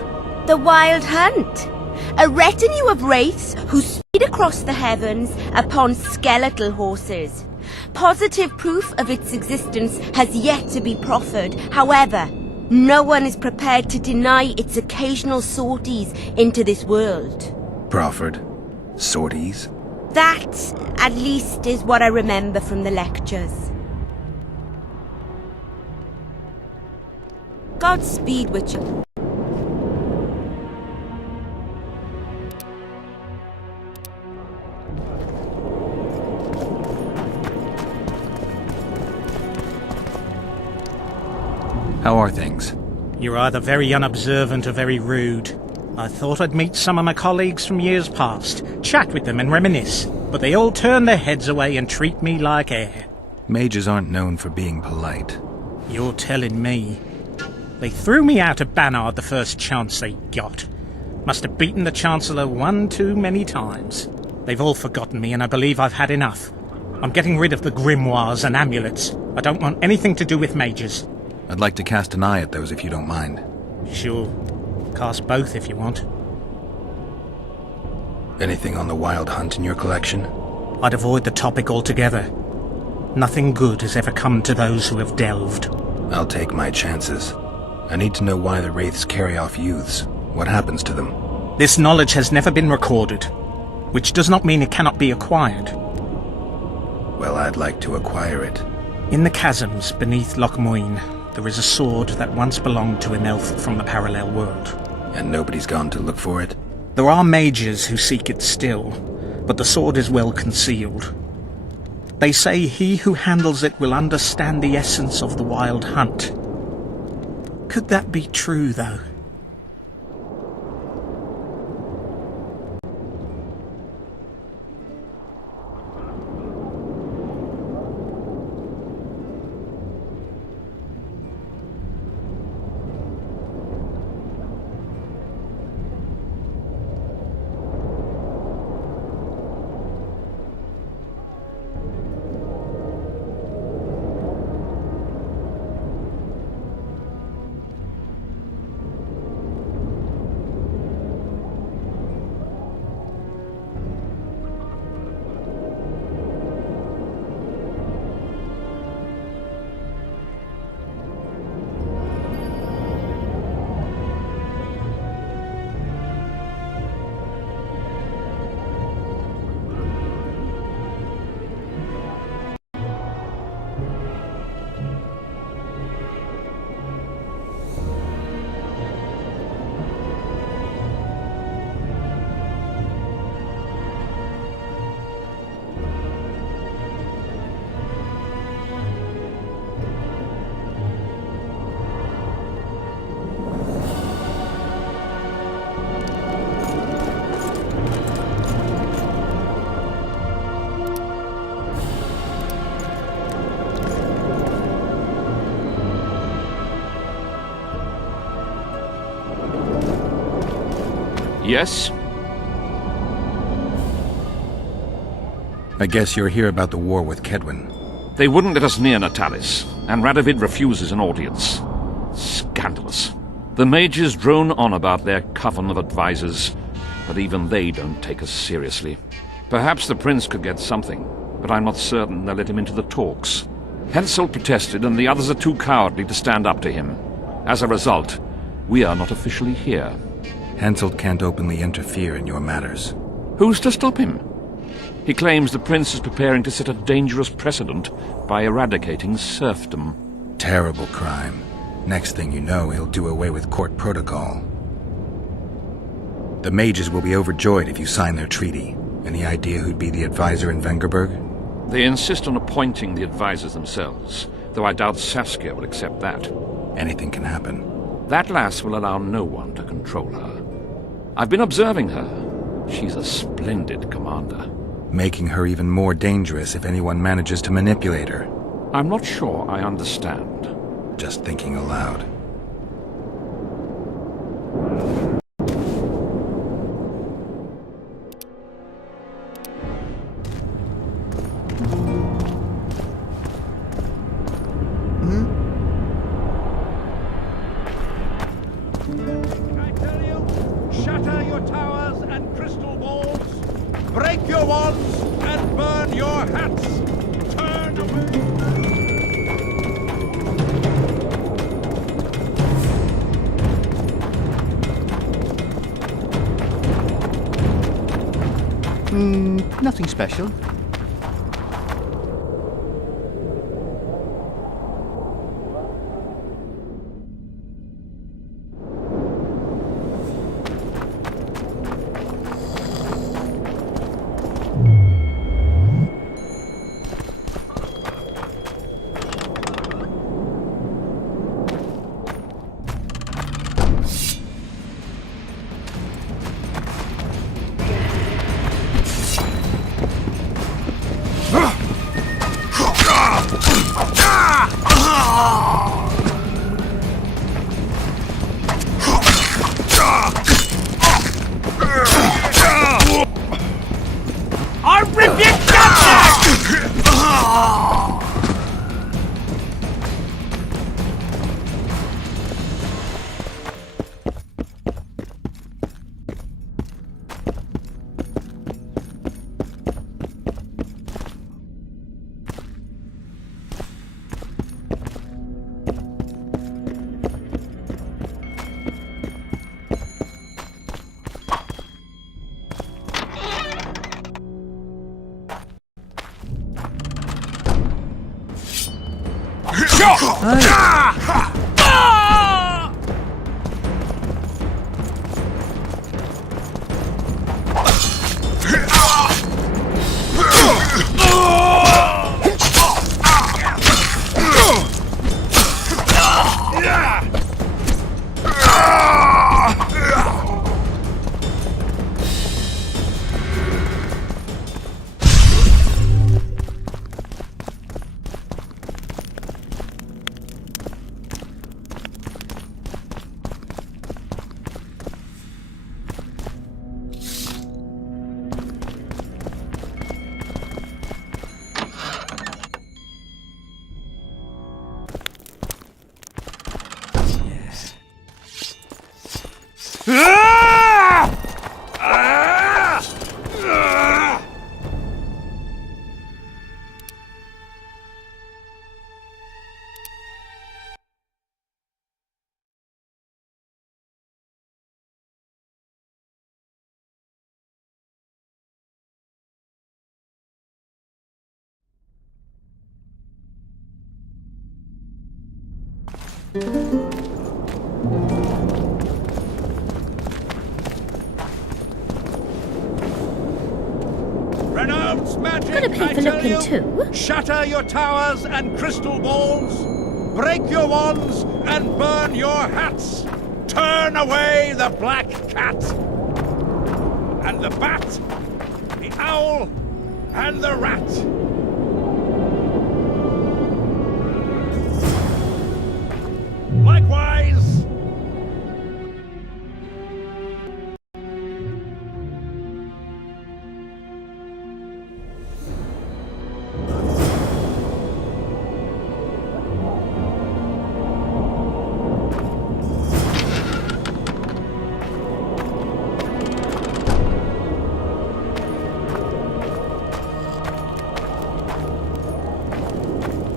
The Wild Hunt. A retinue of wraiths who speed across the heavens upon skeletal horses. Positive proof of its existence has yet to be proffered. However, no one is prepared to deny its occasional sorties into this world. Proffered? Sorties? That, at least, is what I remember from the lectures. Godspeed with you. How are things? You're either very unobservant or very rude. I thought I'd meet some of my colleagues from years past, chat with them and reminisce, but they all turn their heads away and treat me like air. Mages aren't known for being polite. You're telling me. They threw me out of Banard the first chance they got. Must have beaten the Chancellor one too many times. They've all forgotten me and I believe I've had enough. I'm getting rid of the grimoires and amulets. I don't want anything to do with mages. I'd like to cast an eye at those if you don't mind. Sure. Cast both if you want. Anything on the Wild Hunt in your collection? I'd avoid the topic altogether. Nothing good has ever come to those who have delved. I'll take my chances. I need to know why the wraiths carry off youths. What happens to them? This knowledge has never been recorded, which does not mean it cannot be acquired. Well, I'd like to acquire it. In the chasms beneath Loch Moine, there is a sword that once belonged to an elf from the parallel world. And nobody's gone to look for it? There are mages who seek it still, but the sword is well concealed. They say he who handles it will understand the essence of the Wild Hunt. Could that be true, though? Yes? I guess you're here about the war with Kedwin. They wouldn't let us near Natalis, and Radovid refuses an audience. Scandalous. The mages drone on about their coven of advisors, but even they don't take us seriously. Perhaps the prince could get something, but I'm not certain they'll let him into the talks. Henselt protested, and the others are too cowardly to stand up to him. As a result, we are not officially here. Henselt can't openly interfere in your matters. Who's to stop him? He claims the prince is preparing to set a dangerous precedent by eradicating serfdom. Terrible crime. Next thing you know, he'll do away with court protocol. The mages will be overjoyed if you sign their treaty. Any idea who'd be the advisor in Vengerberg? They insist on appointing the advisors themselves, though I doubt Saskia will accept that. Anything can happen. That lass will allow no one to control her. I've been observing her. She's a splendid commander. Making her even more dangerous if anyone manages to manipulate her. I'm not sure I understand. Just thinking aloud. Shatter your towers and crystal balls. Break your wands and burn your hats. Turn away. Nothing special. I'll rip your guts out! Renounce magic, Gonna pay I for tell looking you. too. Shatter your towers and crystal balls. Break your wands and burn your hats. Turn away the black cat. And the bat, the owl, and the rat. Likewise,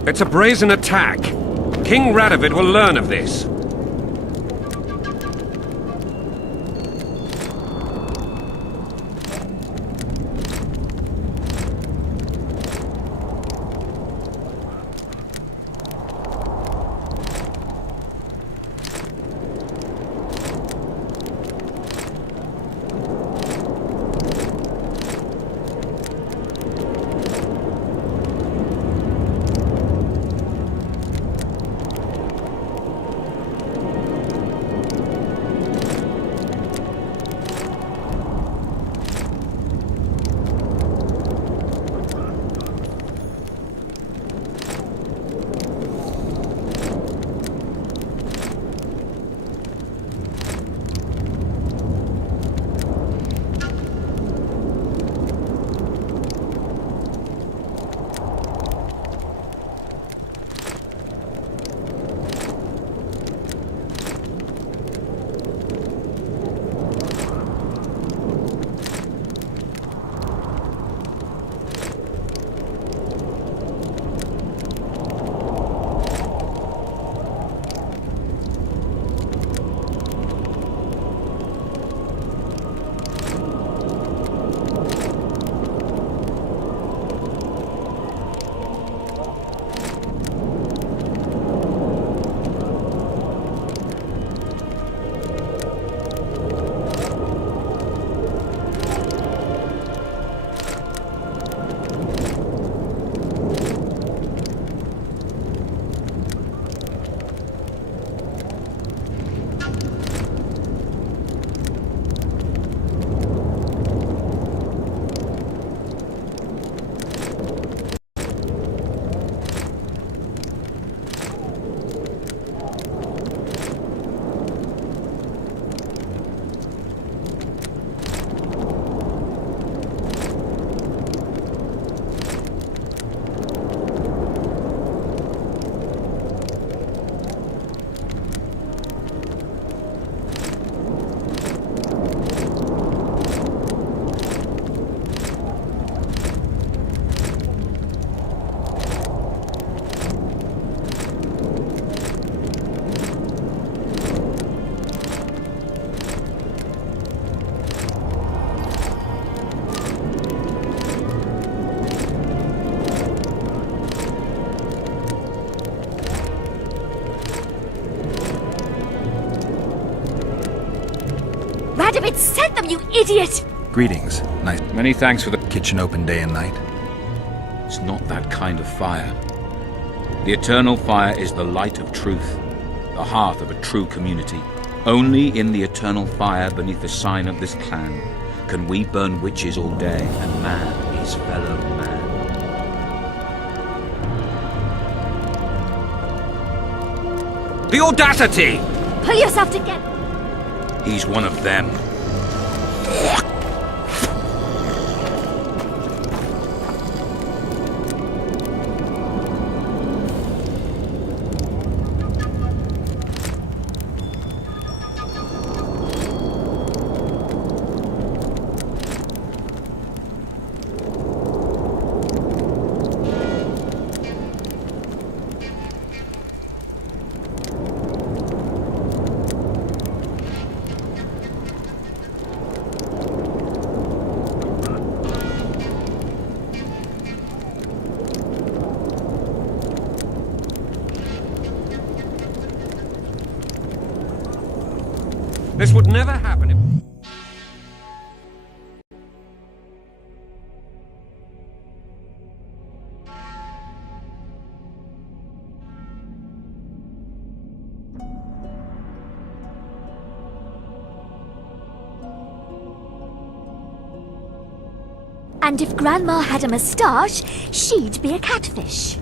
It's a brazen attack. King Radovid will learn of this. Radovid sent them, you idiot! Greetings. Nice. Many thanks for the... Kitchen open day and night? It's not that kind of fire. The eternal fire is the light of truth, the hearth of a true community. Only in the eternal fire beneath the sign of this clan can we burn witches all day and man his fellow man. The audacity! Pull yourself together! He's one of them. This would never happen if... And if Grandma had a moustache, she'd be a catfish.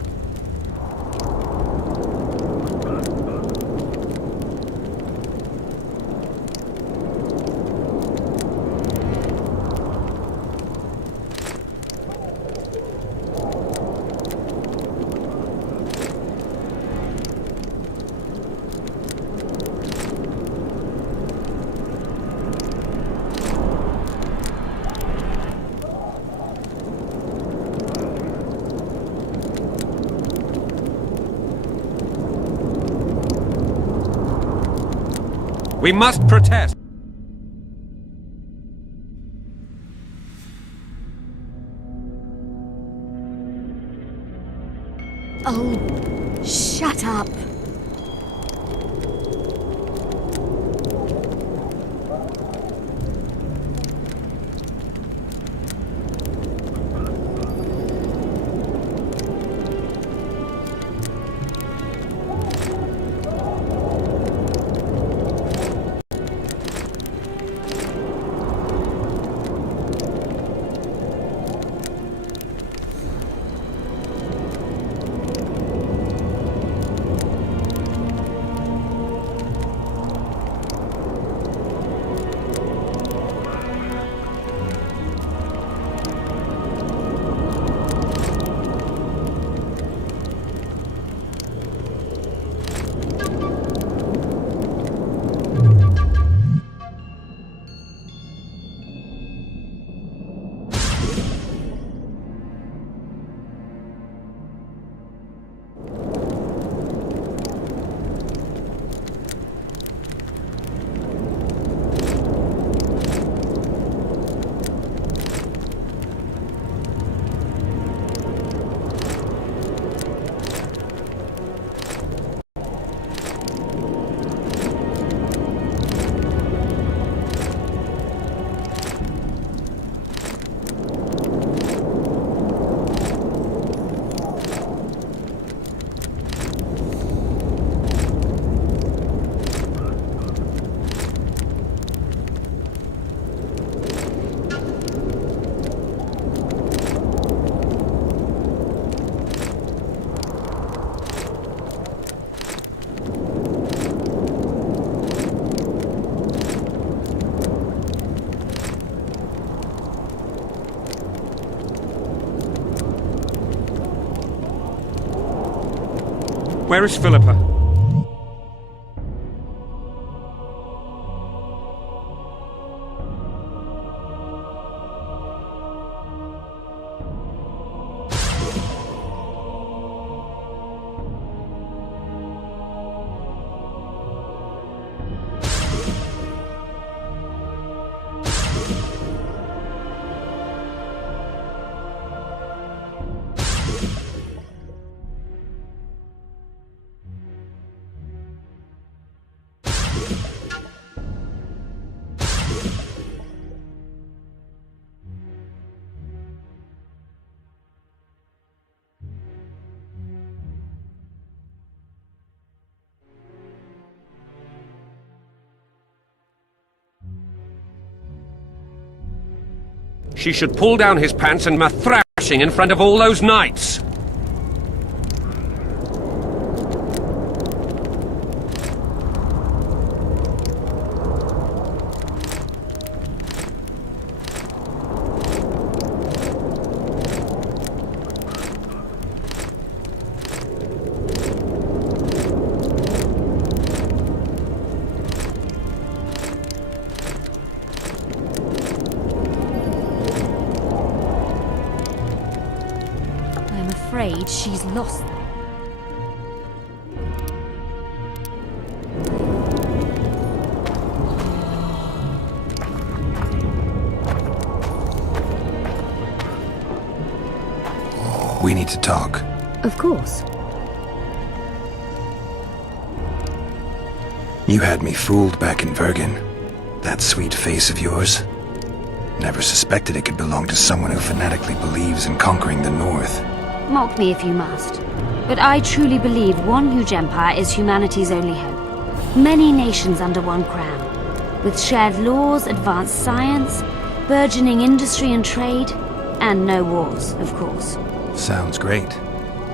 We must protest. Oh, shut up. Where is Philippa? She should pull down his pants and give him a thrashing in front of all those knights. Afraid she's lost. We need to talk. Of course. You had me fooled back in Vergen. That sweet face of yours. Never suspected it could belong to someone who fanatically believes in conquering the North. Mock me if you must, but I truly believe one huge empire is humanity's only hope. Many nations under one crown, with shared laws, advanced science, burgeoning industry and trade, and no wars, of course. Sounds great.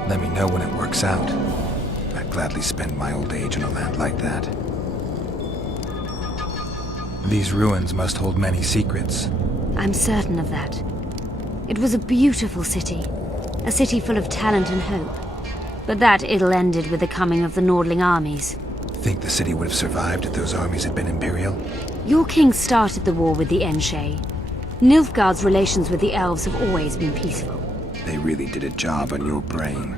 Let me know when it works out. I'd gladly spend my old age in a land like that. These ruins must hold many secrets. I'm certain of that. It was a beautiful city. A city full of talent and hope. But that ill ended with the coming of the Nordling armies. Think the city would have survived if those armies had been Imperial? Your king started the war with the Enshe. Nilfgaard's relations with the elves have always been peaceful. They really did a job on your brain.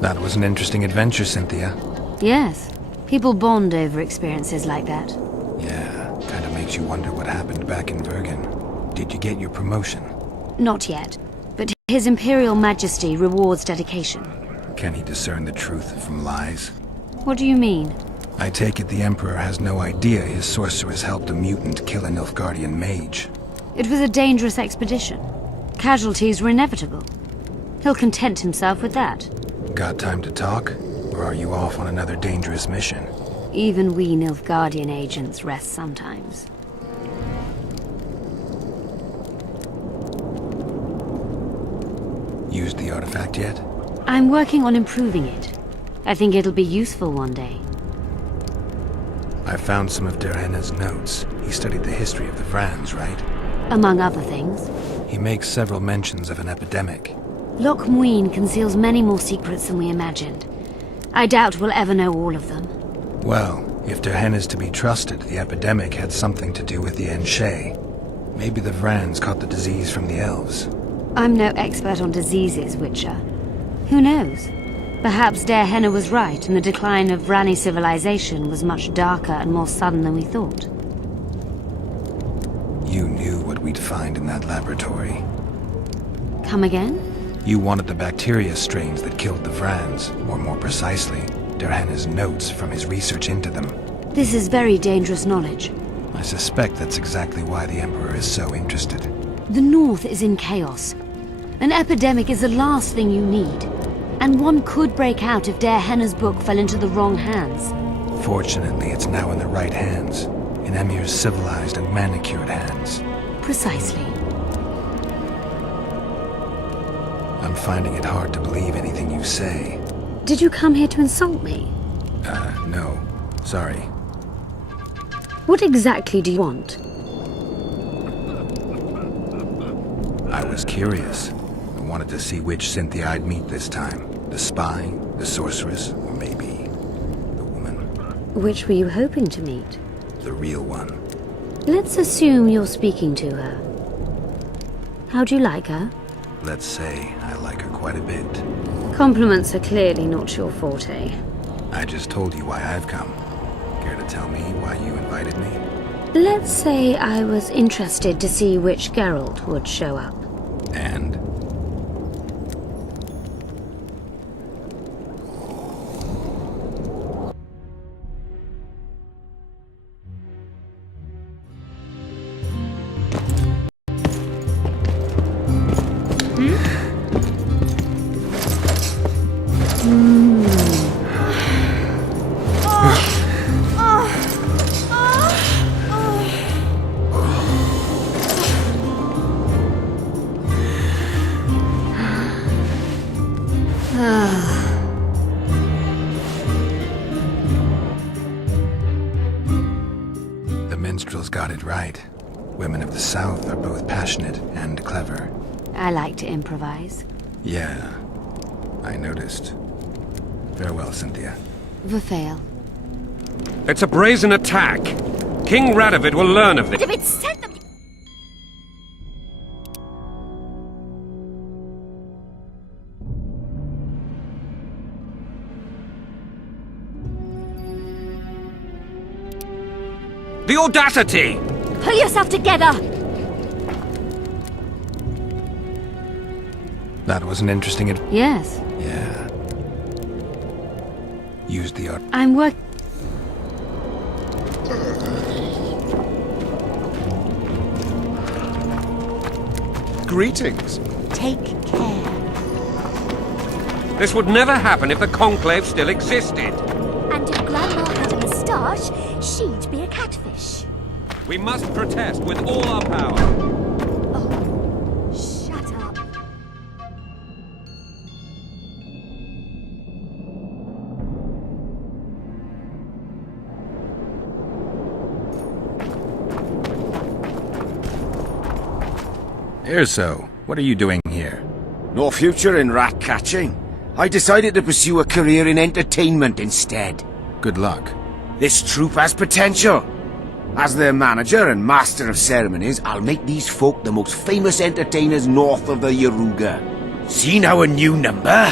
That was an interesting adventure, Cynthia. Yes. People bond over experiences like that. Yeah, kind of makes you wonder what happened back in Vergen. Did you get your promotion? Not yet, but His Imperial Majesty rewards dedication. Can he discern the truth from lies? What do you mean? I take it the Emperor has no idea his sorceress helped a mutant kill a Nilfgaardian mage. It was a dangerous expedition. Casualties were inevitable. He'll content himself with that. Got time to talk? Or are you off on another dangerous mission? Even we Nilfgaardian agents rest sometimes. Used the artifact yet? I'm working on improving it. I think it'll be useful one day. I found some of Derhenna's notes. He studied the history of the Vrans, right? Among other things. He makes several mentions of an epidemic. Loch Muin conceals many more secrets than we imagined. I doubt we'll ever know all of them. Well, if Derhen is to be trusted, the epidemic had something to do with the Enshe. Maybe the Vrans caught the disease from the elves. I'm no expert on diseases, Witcher. Who knows? Perhaps Derhenna was right, and the decline of Vrani civilization was much darker and more sudden than we thought. You knew what we'd find in that laboratory. Come again? You wanted the bacteria strains that killed the Vrans, or more precisely, Derhenna's notes from his research into them. This is very dangerous knowledge. I suspect that's exactly why the Emperor is so interested. The North is in chaos. An epidemic is the last thing you need. And one could break out if Derhenna's book fell into the wrong hands. Fortunately, it's now in the right hands. In Emir's civilized and manicured hands. Precisely. I'm finding it hard to believe anything you say. Did you come here to insult me? No. Sorry. What exactly do you want? I was curious. I wanted to see which Cynthia I'd meet this time. The spy, the sorceress, or maybe the woman. Which were you hoping to meet? The real one. Let's assume you're speaking to her. How do you like her? Let's say I like her quite a bit. Compliments are clearly not your forte. I just told you why I've come. Care to tell me why you invited me? Let's say I was interested to see which Geralt would show up. And? minstrels got it right. Women of the South are both passionate and clever. I like to improvise. Yeah, I noticed. Farewell, Cynthia. Vafail. It's a brazen attack. King Radovid will learn of this. Radovid sent them. The audacity! Pull yourself together! That was an interesting Yes. Yeah. Used the art. I'm work. Greetings. Take care. This would never happen if the Conclave still existed. And if Grandma had a moustache, she'd be a catfish. We must protest with all our power. Shut up. Erso, what are you doing here? No future in rat catching. I decided to pursue a career in entertainment instead. Good luck. This troupe has potential. As their manager and master of ceremonies, I'll make these folk the most famous entertainers north of the Yaruga. See now a new number?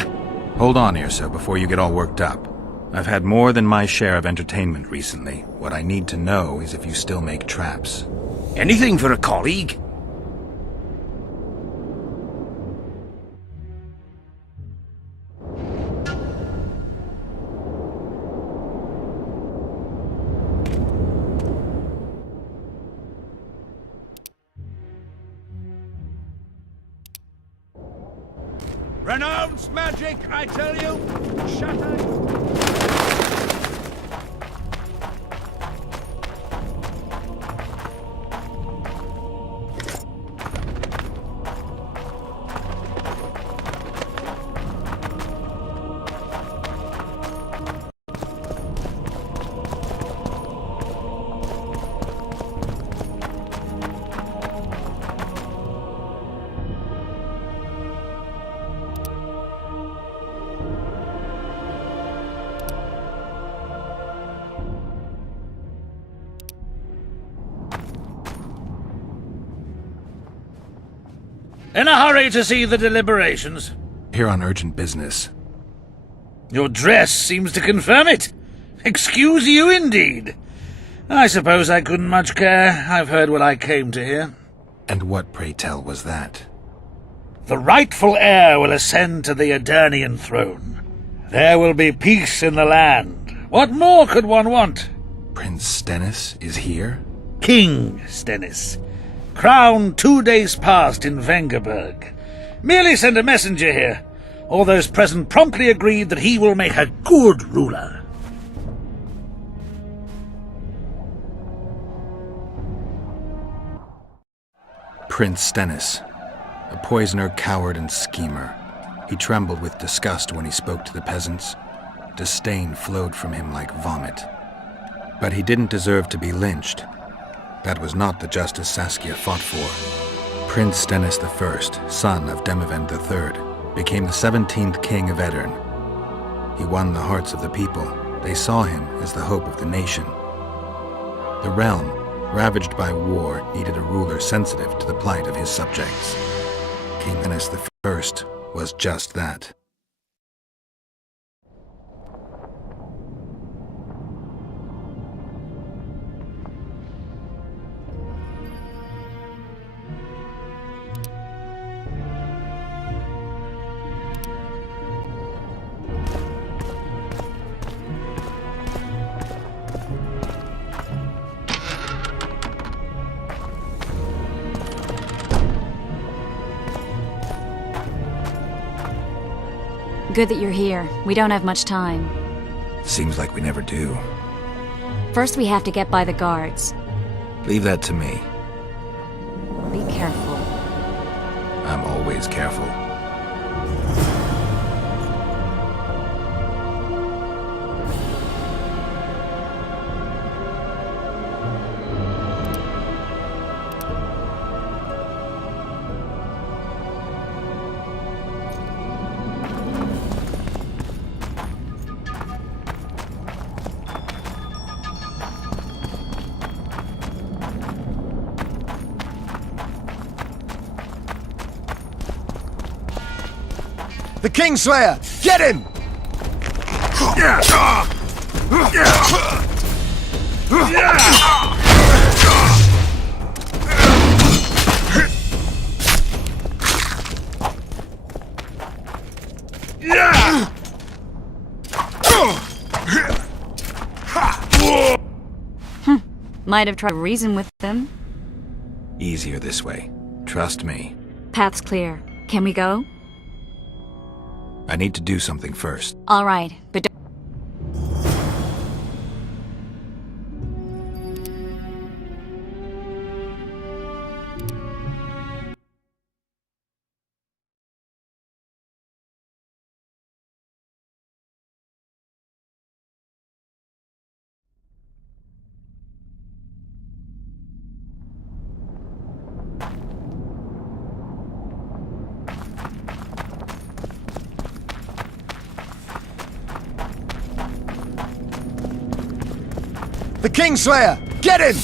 Hold on, Erso, before you get all worked up. I've had more than my share of entertainment recently. What I need to know is if you still make traps. Anything for a colleague? Renounce magic, I tell you! Shatter! In a hurry to see the deliberations? Here on urgent business. Your dress seems to confirm it. Excuse you indeed. I suppose I couldn't much care. I've heard what I came to hear. And what, pray tell, was that? The rightful heir will ascend to the Aedirnian throne. There will be peace in the land. What more could one want? Prince Stennis is here? King Stennis. Crowned 2 days past in Vengerberg. Merely send a messenger here. All those present promptly agreed that he will make a good ruler. Prince Stennis. A poisoner, coward, and schemer. He trembled with disgust when he spoke to the peasants. Disdain flowed from him like vomit. But he didn't deserve to be lynched. That was not the justice Saskia fought for. Prince Stennis I, son of Demavend III, became the 17th king of Aedirn. He won the hearts of the people. They saw him as the hope of the nation. The realm, ravaged by war, needed a ruler sensitive to the plight of his subjects. King Stennis I was just that. Good that you're here. We don't have much time. Seems like we never do. First we have to get by the guards. Leave that to me. Be careful. I'm always careful. The Kingslayer! Get him! Might have tried to reason with them. Easier this way. Trust me. Path's clear. Can we go? I need to do something first. All right, but don't... The Kingslayer! Get him!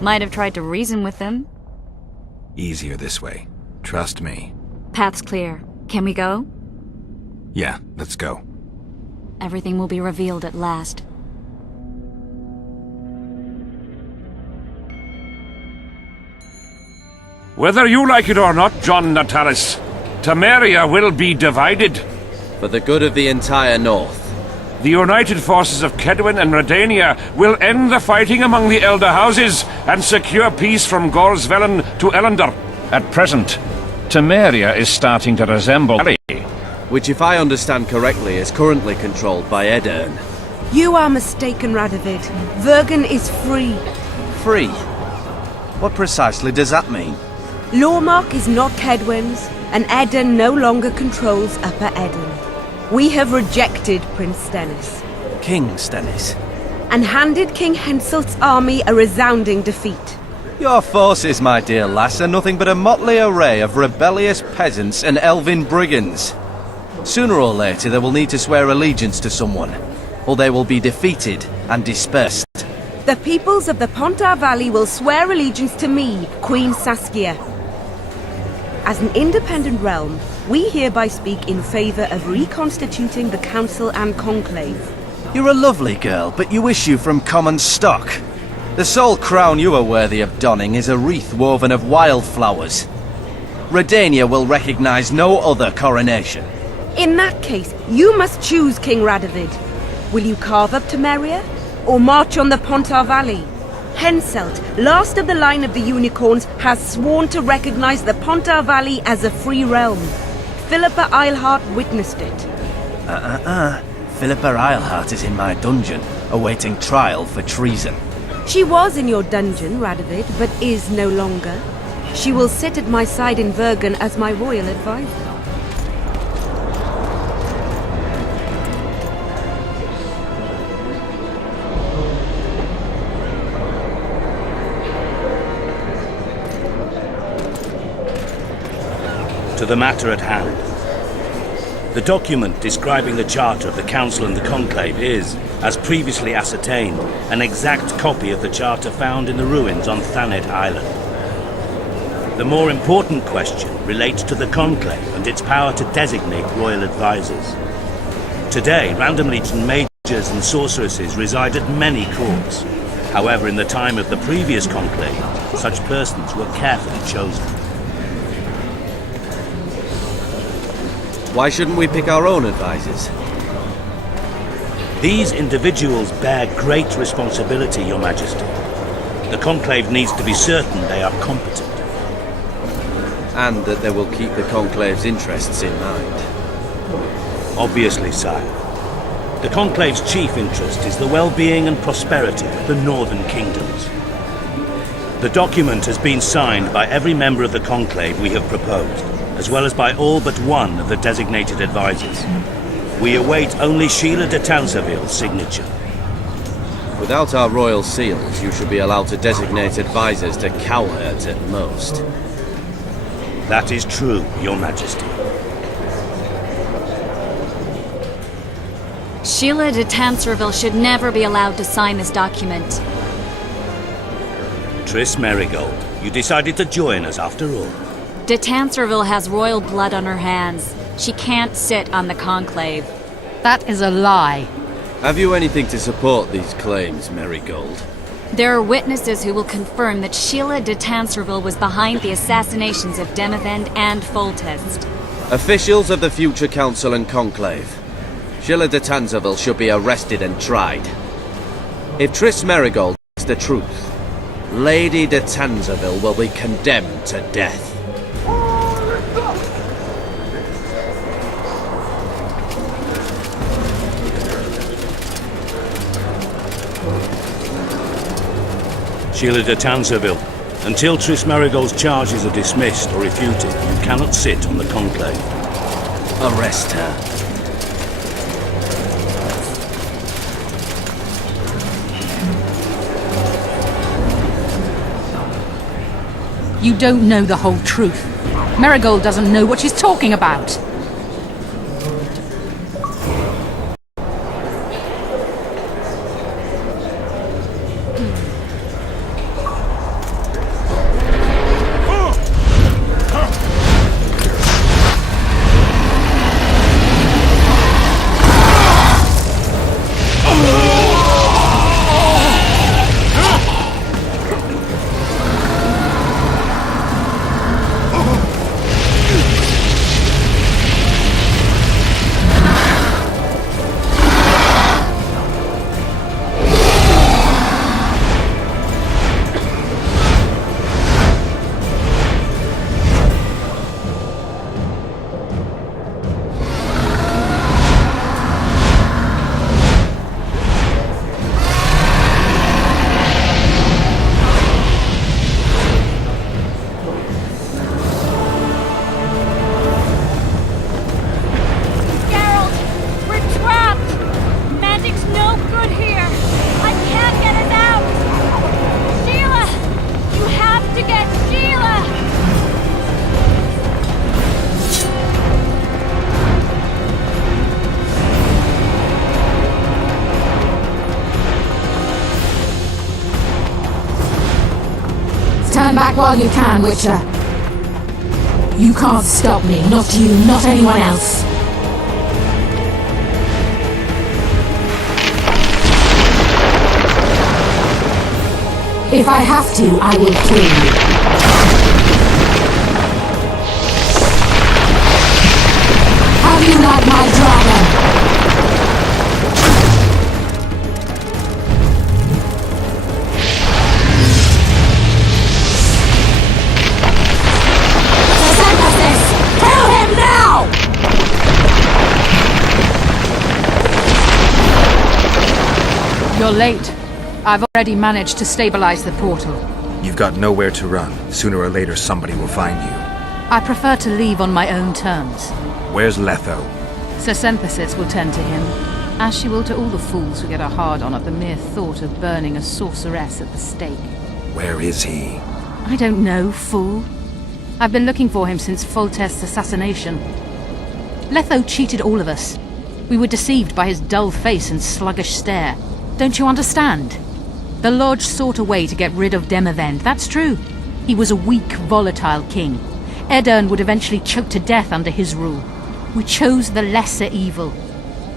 Might have tried to reason with them. Easier this way. Trust me. Path's clear. Can we go? Yeah, let's go. Everything will be revealed at last. Whether you like it or not, John Natalis, Temeria will be divided. For the good of the entire North. The united forces of Kedwen and Redania will end the fighting among the Elder Houses and secure peace from Gorsvelen to Ellendar. At present, Temeria is starting to resemble which, if I understand correctly, is currently controlled by Aedirn. You are mistaken, Radovid. Vergen is free. Free? What precisely does that mean? Lormark is not Kedwen's, and Aedirn no longer controls Upper Aedirn. We have rejected Prince Stennis. King Stennis? And handed King Henselt's army a resounding defeat. Your forces, my dear lass, are nothing but a motley array of rebellious peasants and elven brigands. Sooner or later they will need to swear allegiance to someone, or they will be defeated and dispersed. The peoples of the Pontar Valley will swear allegiance to me, Queen Saskia. As an independent realm, we hereby speak in favor of reconstituting the Council and Conclave. You're a lovely girl, but you issue from common stock. The sole crown you are worthy of donning is a wreath woven of wildflowers. Redania will recognize no other coronation. In that case, you must choose, King Radovid. Will you carve up Temeria, or march on the Pontar Valley? Henselt, last of the line of the Unicorns, has sworn to recognize the Pontar Valley as a free realm. Philippa Eilhart witnessed it. Philippa Eilhart is in my dungeon, awaiting trial for treason. She was in your dungeon, Radovid, but is no longer. She will sit at my side in Vergen as my royal advisor. To the matter at hand. The document describing the charter of the Council and the Conclave is, as previously ascertained, an exact copy of the charter found in the ruins on Thanet Island. The more important question relates to the Conclave and its power to designate royal advisors. Today, Random Legion mages and sorceresses reside at many courts. However, in the time of the previous Conclave, such persons were carefully chosen. Why shouldn't we pick our own advisors? These individuals bear great responsibility, Your Majesty. The Conclave needs to be certain they are competent. and that they will keep the Conclave's interests in mind. Obviously, sire. The Conclave's chief interest is the well-being and prosperity of the northern kingdoms. The document has been signed by every member of the Conclave we have proposed, as well as by all but one of the designated advisors. We await only Sheila de Tansarville's signature. Without our royal seals, you should be allowed to designate advisors to cowherds at most. That is true, Your Majesty. Sheila de Tansarville should never be allowed to sign this document. Triss Merigold, you decided to join us after all. De Tansarville has royal blood on her hands. She can't sit on the Conclave. That is a lie. Have you anything to support these claims, Merigold? There are witnesses who will confirm that Sheila de Tansarville was behind the assassinations of Demavend and Foltest. Officials of the future Council and Conclave. Sheila de Tansarville should be arrested and tried. If Triss Merigold is the truth, Lady de Tansarville will be condemned to death. Sheila de Tansarville, until Triss Merigold's charges are dismissed or refuted, you cannot sit on the Conclave. Arrest her. You don't know the whole truth. Merigold doesn't know what she's talking about. Turn back while you can, Witcher. You can't stop me, not you, not anyone else. If I have to, I will kill you. How do you like my dragon? You're late. I've already managed to stabilize the portal. You've got nowhere to run. Sooner or later, somebody will find you. I prefer to leave on my own terms. Where's Letho? Sir Synthesis will tend to him, as she will to all the fools who get a hard-on at the mere thought of burning a sorceress at the stake. Where is he? I don't know, fool. I've been looking for him since Foltest's assassination. Letho cheated all of us. We were deceived by his dull face and sluggish stare. Don't you understand? The Lodge sought a way to get rid of Demavend, that's true. He was a weak, volatile king. Aedirn would eventually choke to death under his rule. We chose the lesser evil.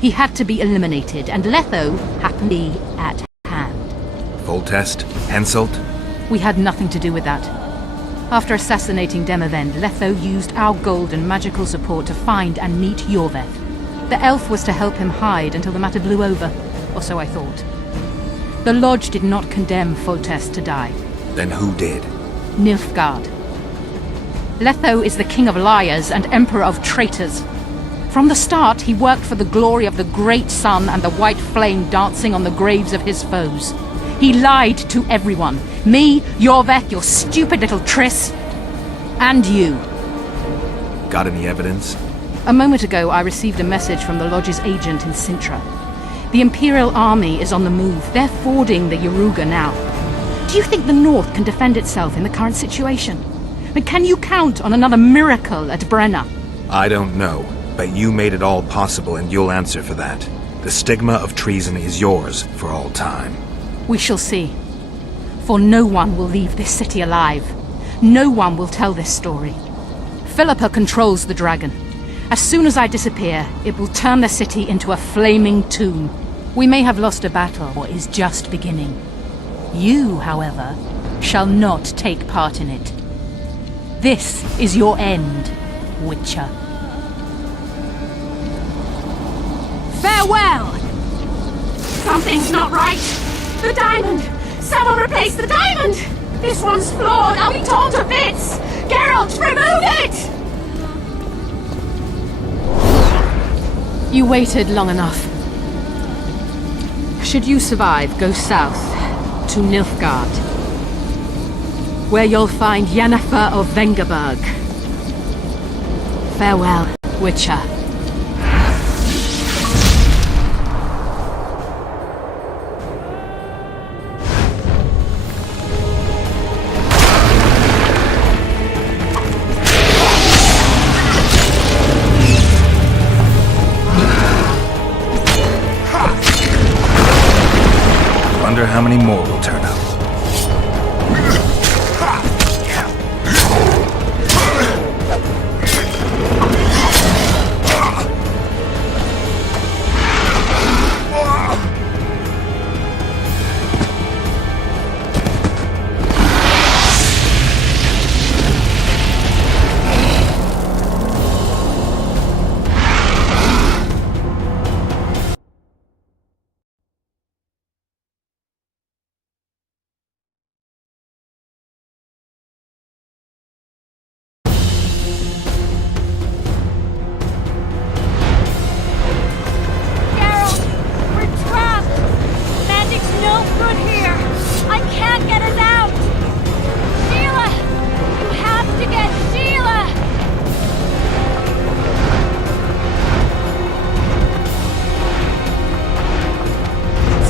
He had to be eliminated, and Letho happened to be at hand. Foltest? Henselt? We had nothing to do with that. After assassinating Demavend, Letho used our gold and magical support to find and meet Iorveth. The elf was to help him hide until the matter blew over, or so I thought. The Lodge did not condemn Foltest to die. Then who did? Nilfgaard. Letho is the king of liars and emperor of traitors. From the start, he worked for the glory of the great sun and the white flame dancing on the graves of his foes. He lied to everyone. Me, Yorveth, your stupid little Triss, and you. Got any evidence? A moment ago, I received a message from the Lodge's agent in Sintra. The Imperial army is on the move. They're fording the Yaruga now. Do you think the North can defend itself in the current situation? And can you count on another miracle at Brenna? I don't know, but you made it all possible and you'll answer for that. The stigma of treason is yours for all time. We shall see. For no one will leave this city alive. No one will tell this story. Philippa controls the dragon. As soon as I disappear, it will turn the city into a flaming tomb. We may have lost a battle, or is just beginning. You, however, shall not take part in it. This is your end, Witcher. Farewell! Something's not right! The diamond! Someone replace the diamond! This one's flawed! I'll be torn to bits! Geralt, remove it! You waited long enough. Should you survive, go south to Nilfgaard, where you'll find Yennefer of Vengerberg. Farewell, Witcher. Wonder how many more will turn up.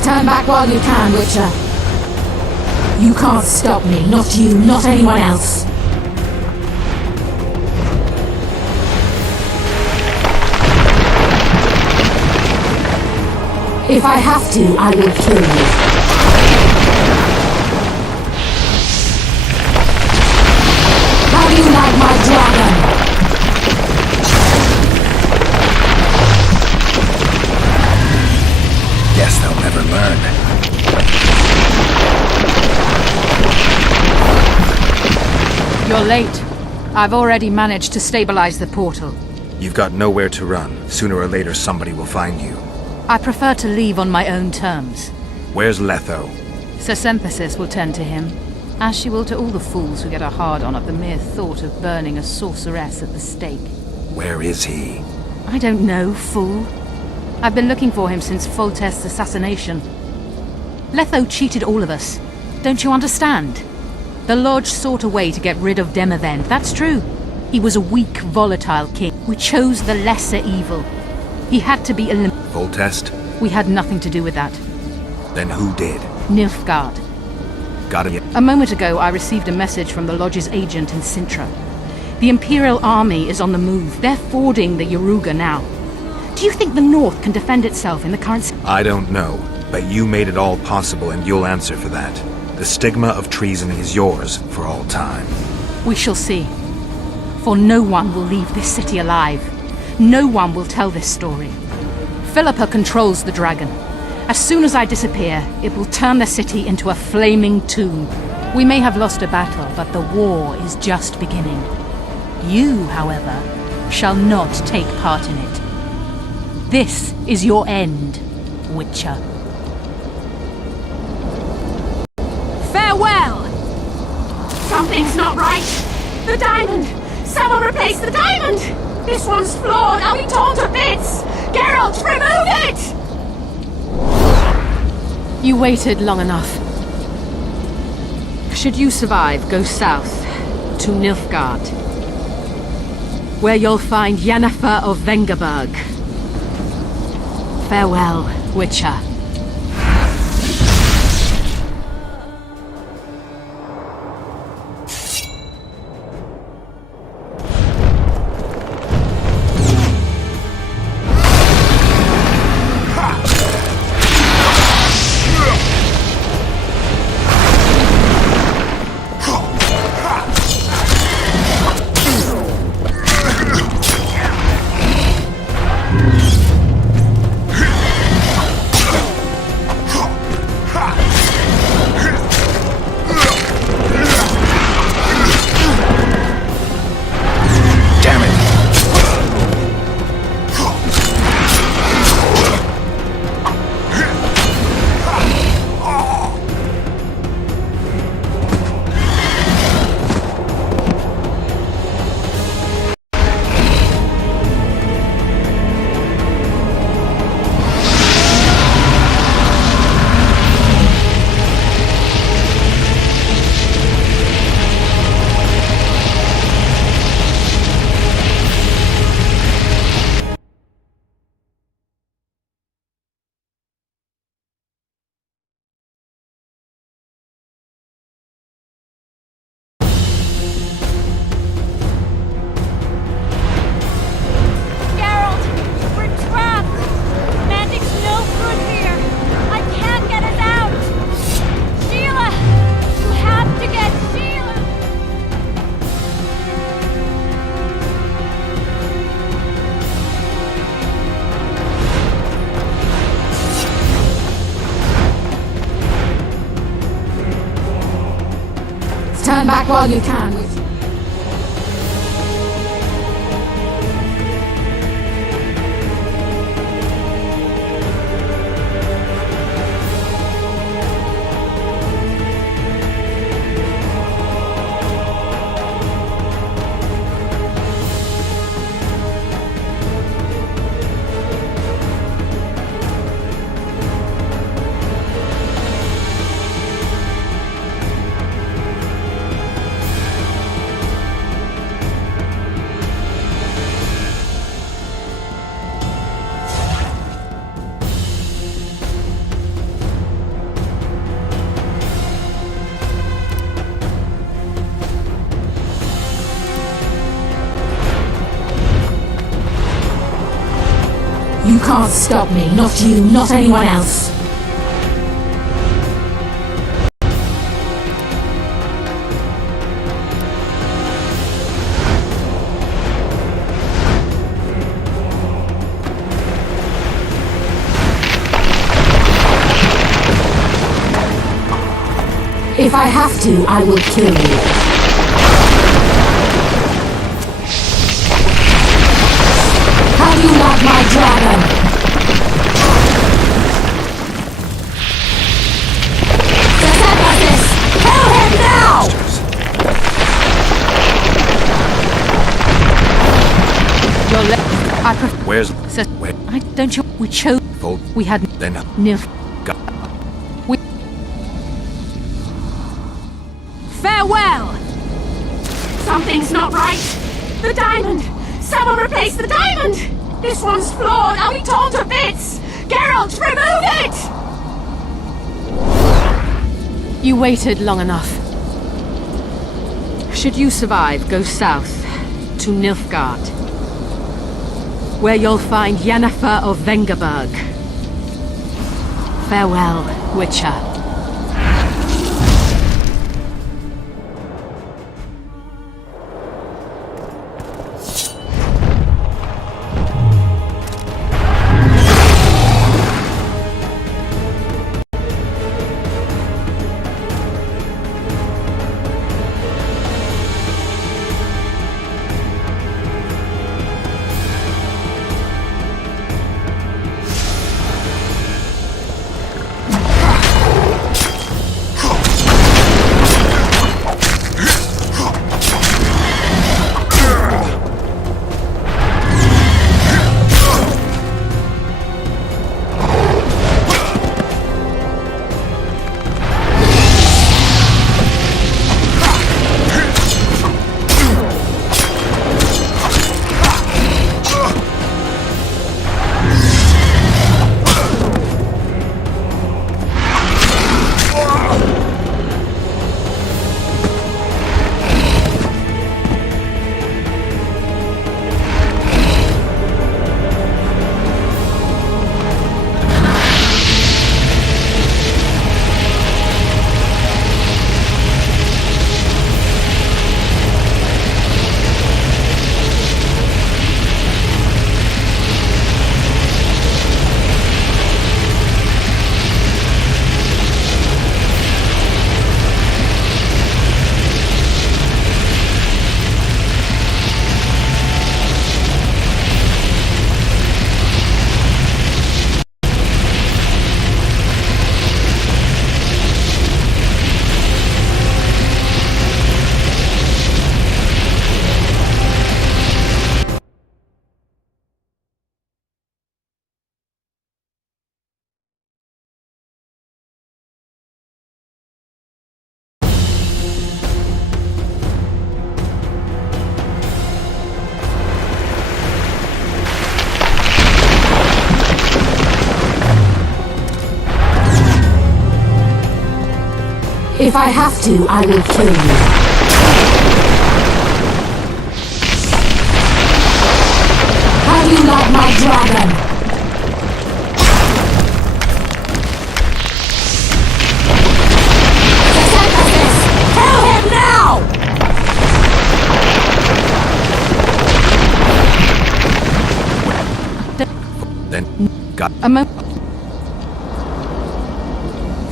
Turn back while you can, Witcher. You can't stop me. Not you, not anyone else. If I have to, I will kill you. How do you like my dragon? Guess they'll never learn. You're late. I've already managed to stabilize the portal. You've got nowhere to run. Sooner or later somebody will find you. I prefer to leave on my own terms. Where's Letho? Sir Synthesis will tend to him, as she will to all the fools who get a hard-on at the mere thought of burning a sorceress at the stake. Where is he? I don't know, fool. I've been looking for him since Foltest's assassination. Letho cheated all of us. Don't you understand? The Lodge sought a way to get rid of Demavend, that's true. He was a weak, volatile king. We chose the lesser evil. He had to be eliminated. Foltest? We had nothing to do with that. Then who did? Nilfgaard. Got it. A moment ago, I received a message from the Lodge's agent in Sintra. The Imperial army is on the move. They're fording the Yaruga now. Do you think the North can defend itself in the current... I don't know, but you made it all possible and you'll answer for that. The stigma of treason is yours for all time. We shall see. For no one will leave this city alive. No one will tell this story. Philippa controls the dragon. As soon as I disappear, it will turn the city into a flaming tomb. We may have lost a battle, but the war is just beginning. You, however, shall not take part in it. This is your end, Witcher. Farewell! Something's not right! The diamond! Someone replace the diamond! This one's flawed! Are we torn to bits? Geralt, remove it! You waited long enough. Should you survive, go south to Nilfgaard, where you'll find Yennefer of Vengerberg. Farewell, Witcher. Turn back while you can. You can't stop me. Not you, not anyone else. If I have to, I will kill you. How do you like my dragon? Sesepasis! Kill him now! Your left. I prefer. Where's... Where? I don't you. We chose. We had. Then... Nilf. We. Farewell! Something's not right! The diamond! Someone replace the diamond! This one's flawed! Are we torn to bits? Geralt, remove it! You waited long enough. Should you survive, go south to Nilfgaard, where you'll find Yennefer of Vengerberg. Farewell, Witcher. If I have to, I will kill you. How do you like my dragon? Kill him now! Then, got...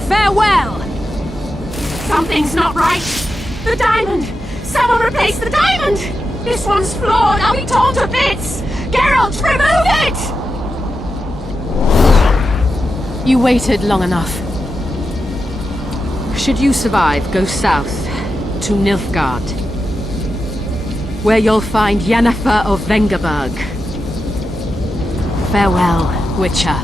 Farewell! Something's not right! The diamond! Someone replace the diamond! This one's flawed! I'll be torn to bits! Geralt, remove it! You waited long enough. Should you survive, go south to Nilfgaard, where you'll find Yennefer of Vengerberg. Farewell, Witcher.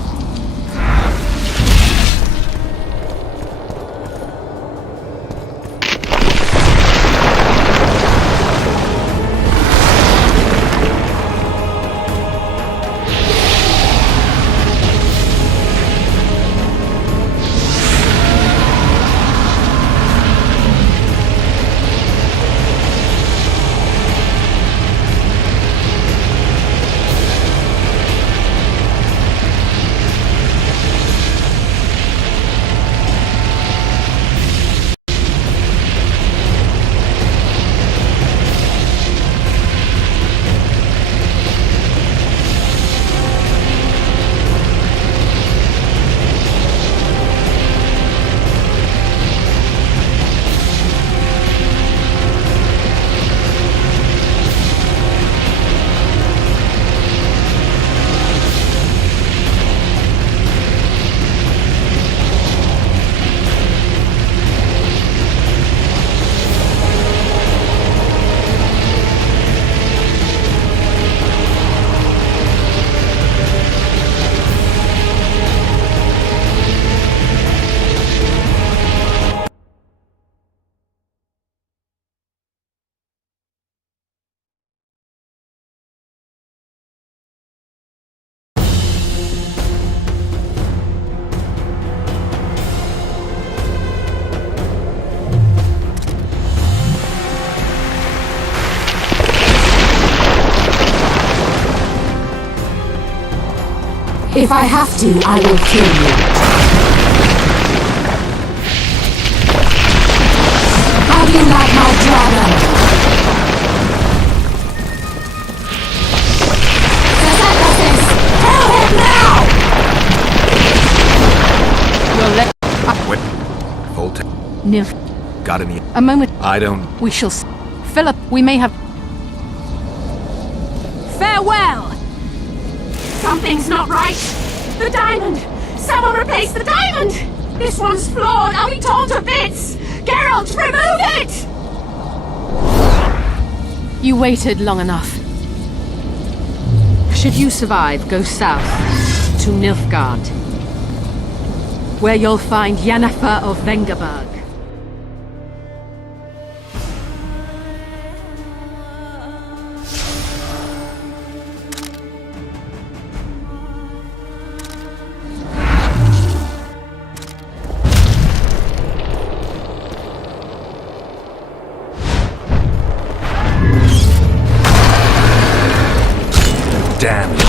If I have to, I will kill you. How do you like my dragon? Kill him now! Your leg. Wait. Hold tight. Nilf. Got any... A moment. I don't... We shall Philip, we may have... Farewell! Something's not right! The diamond! Someone replace the diamond! This one's flawed! I'll be torn to bits! Geralt, remove it! You waited long enough. Should you survive, go south to Nilfgaard, where you'll find Yennefer of Vengerberg. Damn it.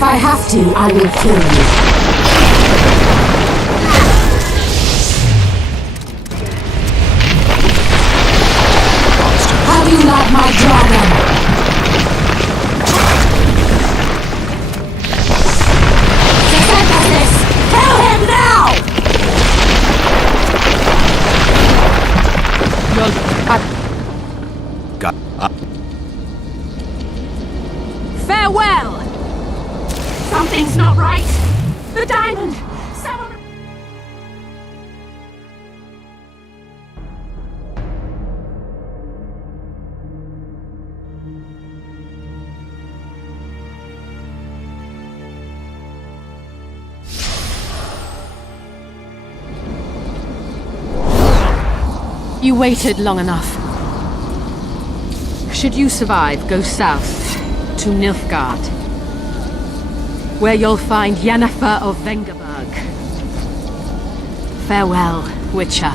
If I have to, I will kill you. How do you like my dragon? Kill him now! Farewell! Something's not right! The diamond! Someone... You waited long enough. Should you survive, go south to Nilfgaard, where you'll find Yennefer of Vengerberg. Farewell, Witcher.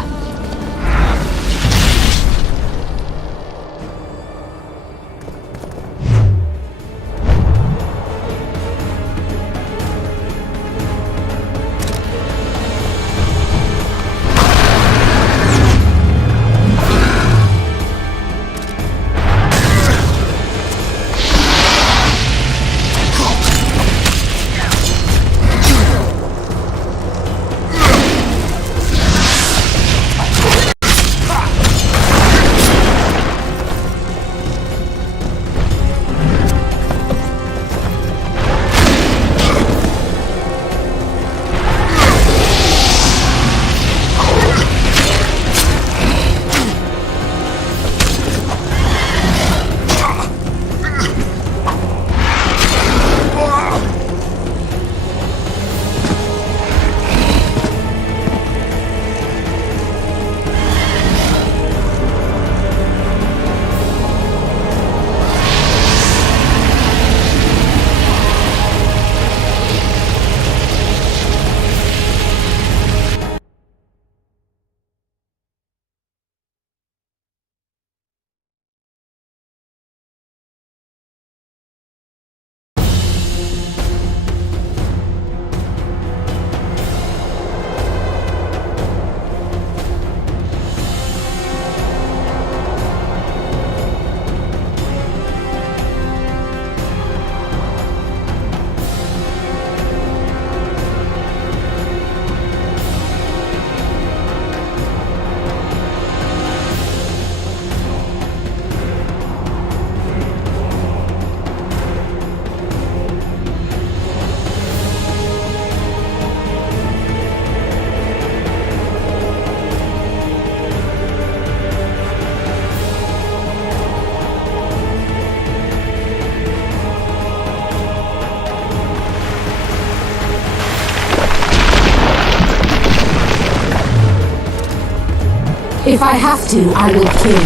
If I have to, I will kill you.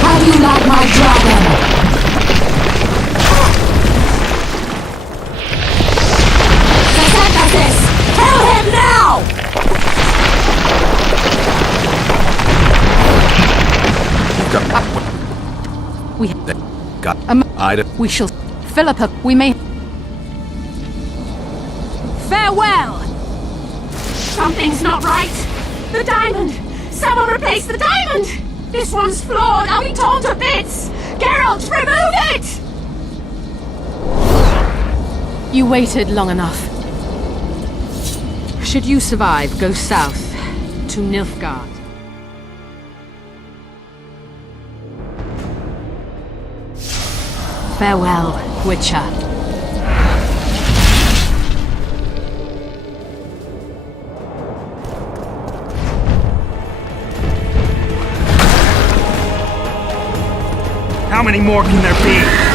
How do you like my dragon? Synthesis! Kill him now! We shall... Philippa, we may... Farewell! Something's not right! The diamond! Someone replace the diamond! This one's flawed! I'll be torn to bits! Geralt, remove it! You waited long enough. Should you survive, go south to Nilfgaard. Farewell, Witcher. How many more can there be?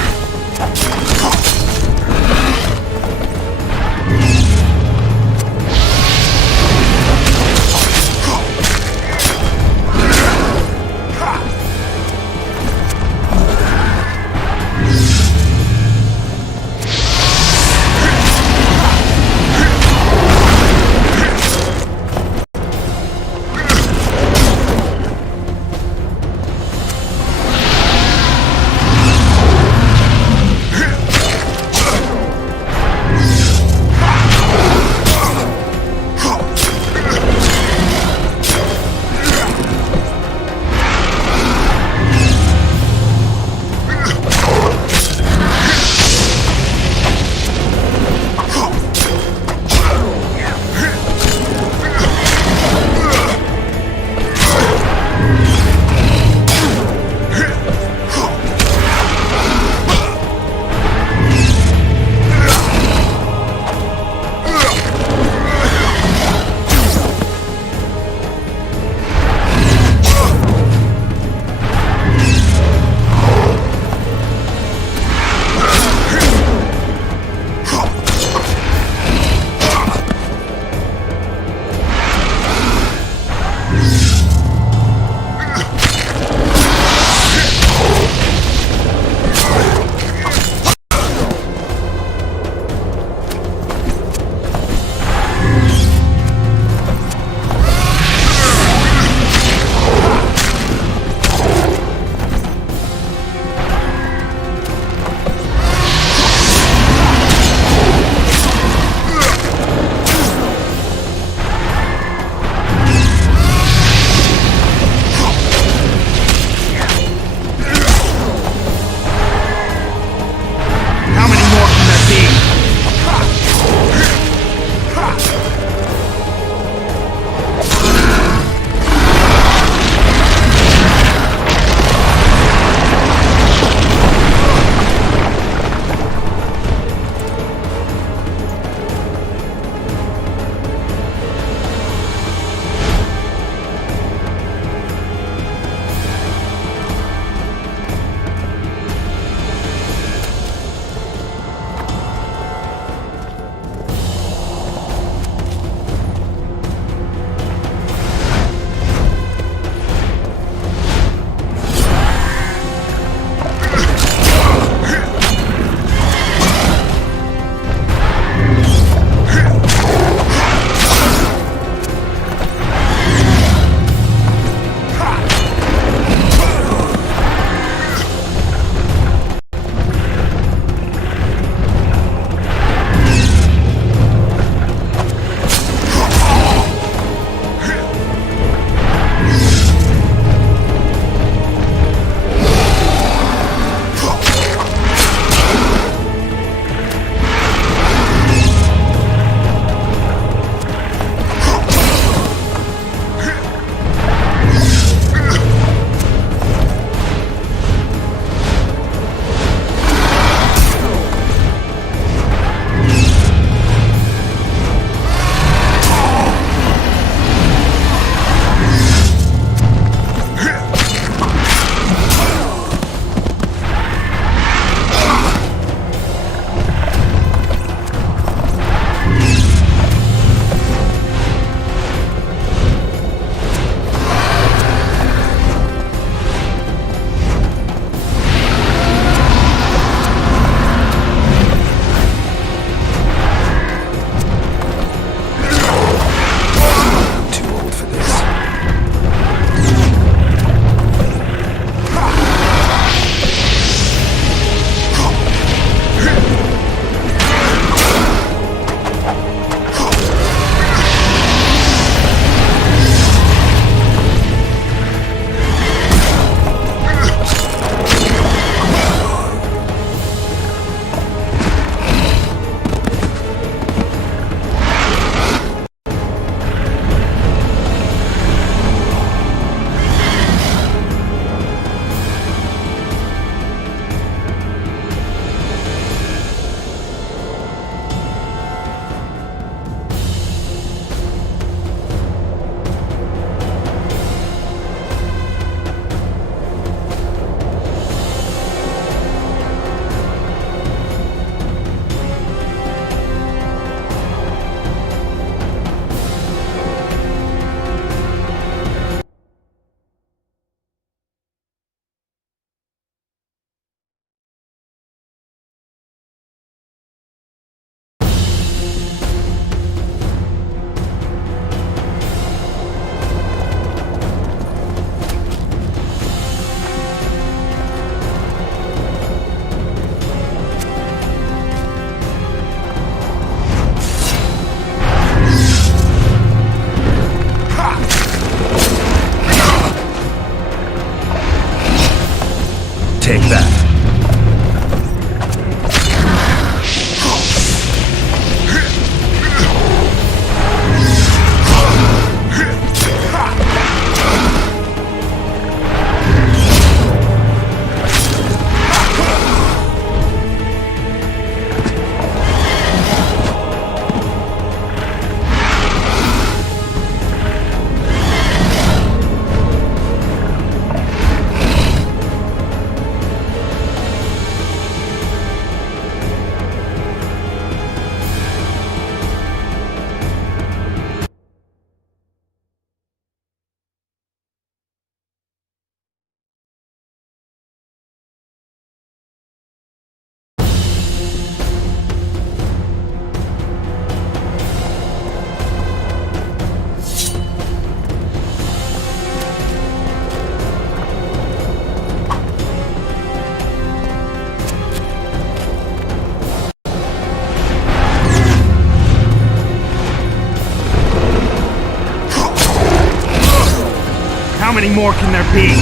many more can there be?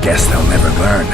Guess they'll never learn.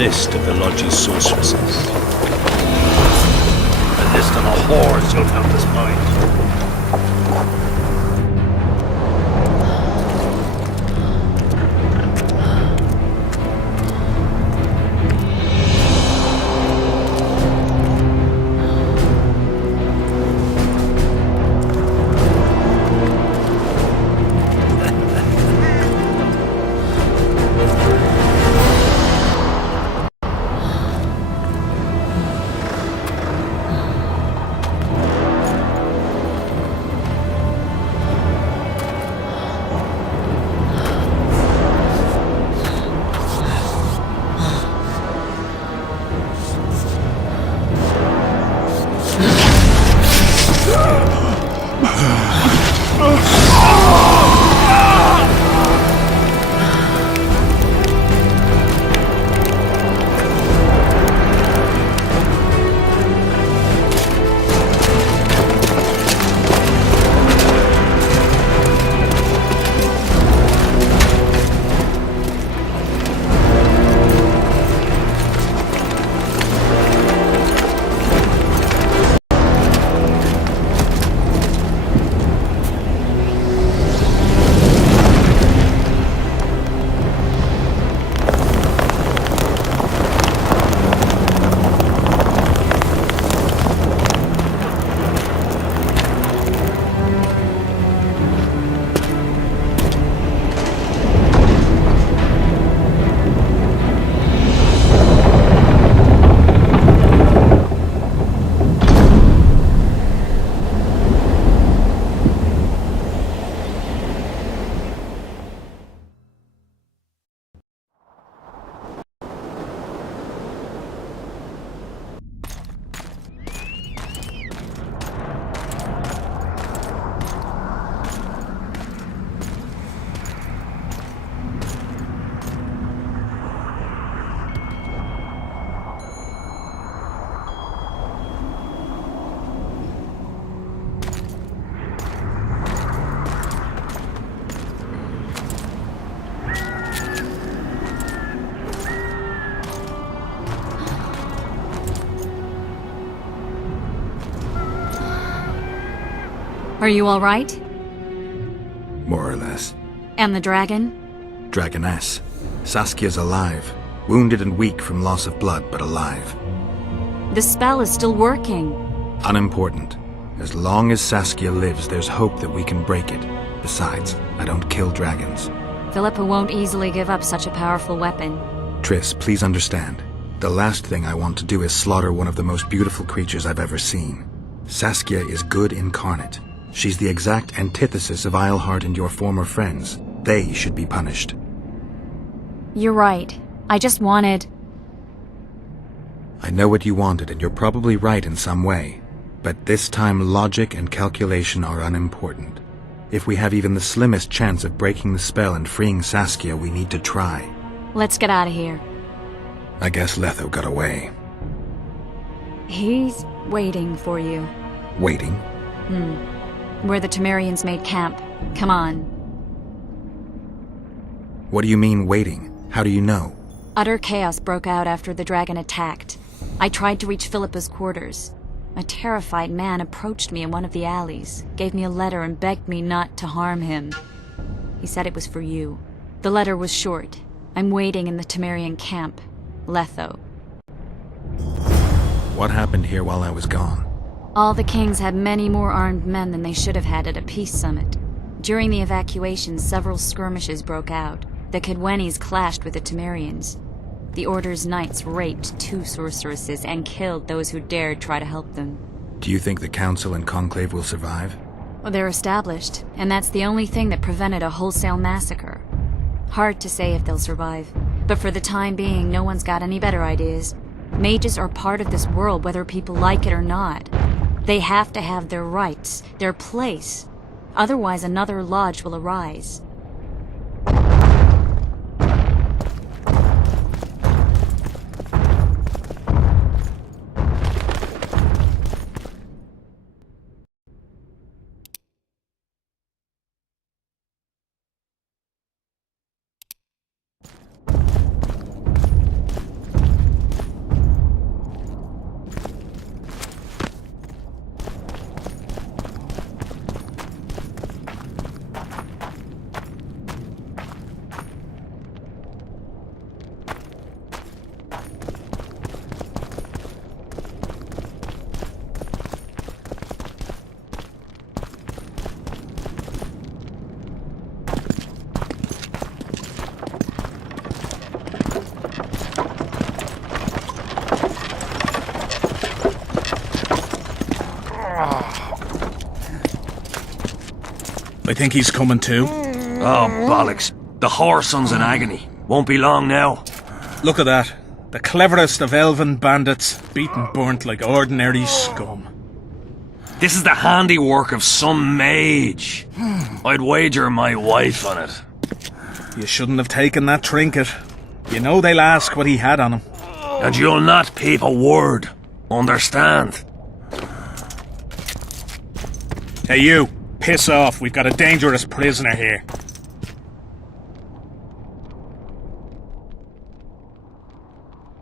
list of the Lodge's sorceresses. A list of the whores you'll help us find. Are you all right? More or less. And the dragon? Dragoness. Saskia's alive. Wounded and weak from loss of blood, but alive. The spell is still working. Unimportant. As long as Saskia lives, there's hope that we can break it. Besides, I don't kill dragons. Philippa won't easily give up such a powerful weapon. Triss, please understand. The last thing I want to do is slaughter one of the most beautiful creatures I've ever seen. Saskia is good incarnate. She's the exact antithesis of Eilhart and your former friends. They should be punished. You're right. I just wanted... I know what you wanted, and you're probably right in some way. But this time logic and calculation are unimportant. If we have even the slimmest chance of breaking the spell and freeing Saskia, we need to try. Let's get out of here. I guess Letho got away. He's waiting for you. Waiting? Where the Temerians made camp. Come on. What do you mean, waiting? How do you know? Utter chaos broke out after the dragon attacked. I tried to reach Philippa's quarters. A terrified man approached me in one of the alleys, gave me a letter and begged me not to harm him. He said it was for you. The letter was short. I'm waiting in the Temerian camp. Letho. What happened here while I was gone? All the kings had many more armed men than they should have had at a peace summit. During the evacuation, several skirmishes broke out. The Kedwenis clashed with the Temerians. The Order's knights raped 2 sorceresses and killed those who dared try to help them. Do you think the Council and Conclave will survive? Well, they're established, and that's the only thing that prevented a wholesale massacre. Hard to say if they'll survive, but for the time being, no one's got any better ideas. Mages are part of this world, whether people like it or not. They have to have their rights, their place. Otherwise, another lodge will arise. I think he's coming too. Oh, bollocks. The whoreson's in agony. Won't be long now. Look at that. The cleverest of elven bandits, beaten burnt like ordinary scum. This is the handiwork of some mage. I'd wager my wife on it. You shouldn't have taken that trinket. You know they'll ask what he had on him. And you'll not peep a word. Understand? Hey you, piss off. We've got a dangerous prisoner here.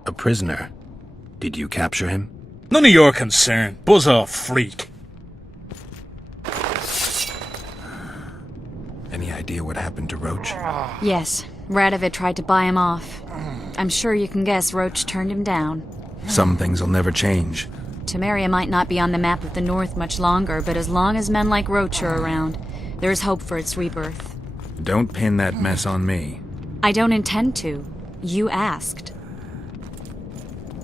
A prisoner? Did you capture him? None of your concern. Buzz off, freak. Any idea what happened to Roach? Yes, Radovid tried to buy him off. I'm sure you can guess Roach turned him down. Some things will never change. Temeria might not be on the map of the North much longer, but as long as men like Roach are around, there's hope for its rebirth. Don't pin that mess on me. I don't intend to. You asked.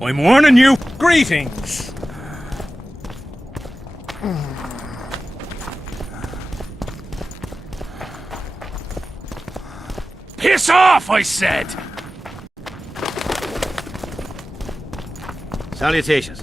I'm warning you. Greetings. Piss off, I said! Salutations.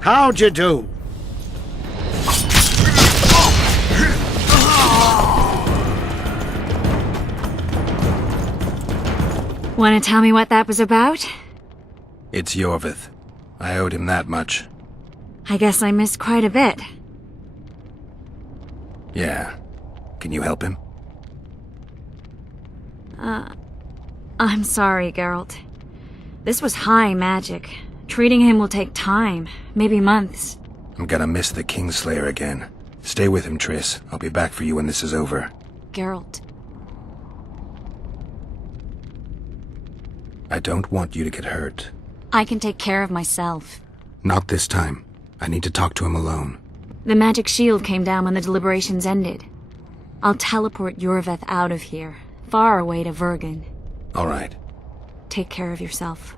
How'd you do? Want to tell me what that was about? It's Yorvith. I owed him that much. I guess I missed quite a bit. Yeah. Can you help him? I'm sorry, Geralt. This was high magic. Treating him will take time, maybe months. I'm gonna miss the Kingslayer again. Stay with him, Triss. I'll be back for you when this is over. Geralt. I don't want you to get hurt. I can take care of myself. Not this time. I need to talk to him alone. The magic shield came down when the deliberations ended. I'll teleport Yorvith out of here, far away to Vergen. All right. Take care of yourself.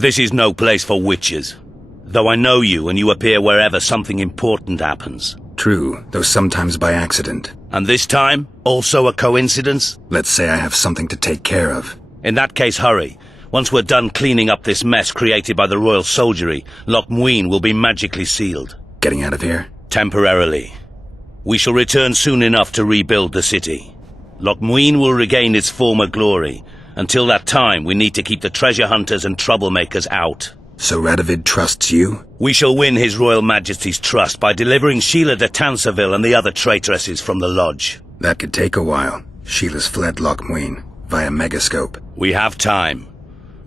This is no place for witches. Though I know you and you appear wherever something important happens. True, though sometimes by accident. And this time, also a coincidence? Let's say I have something to take care of. In that case, hurry. Once we're done cleaning up this mess created by the royal soldiery, Loch Muin will be magically sealed. Getting out of here? Temporarily. We shall return soon enough to rebuild the city. Loch Muin will regain its former glory. Until that time, we need to keep the treasure hunters and troublemakers out. So Radovid trusts you? We shall win His Royal Majesty's trust by delivering Sheila de Tanserville and the other traitresses from the lodge. That could take a while. Sheila's fled Loch Muin via Megascope. We have time.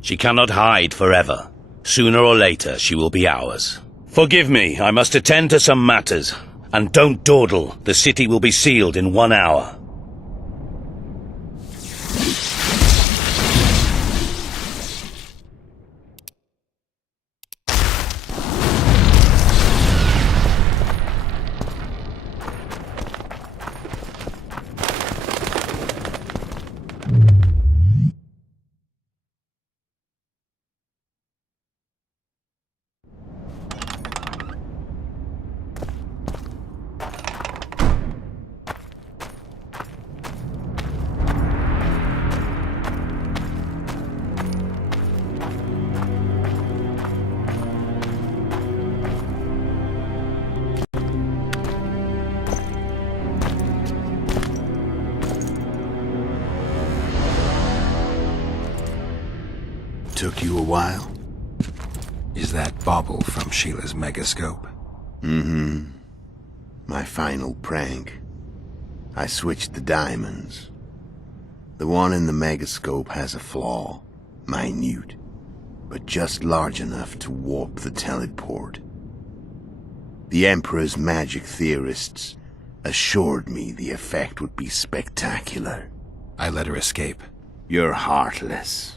She cannot hide forever. Sooner or later, she will be ours. Forgive me, I must attend to some matters. And don't dawdle, the city will be sealed in 1 hour. Took you a while? Is that bauble from Sheila's Megascope? Mm-hmm. My final prank. I switched the diamonds. The one in the Megascope has a flaw. Minute. But just large enough to warp the teleport. The Emperor's magic theorists assured me the effect would be spectacular. I let her escape. You're heartless.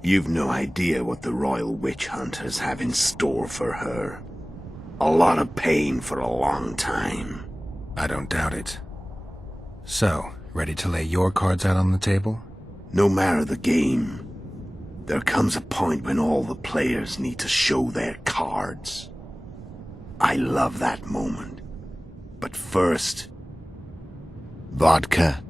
You've no idea what the Royal Witch Hunters have in store for her. A lot of pain for a long time. I don't doubt it. So, ready to lay your cards out on the table? No matter the game, there comes a point when all the players need to show their cards. I love that moment. But first, vodka.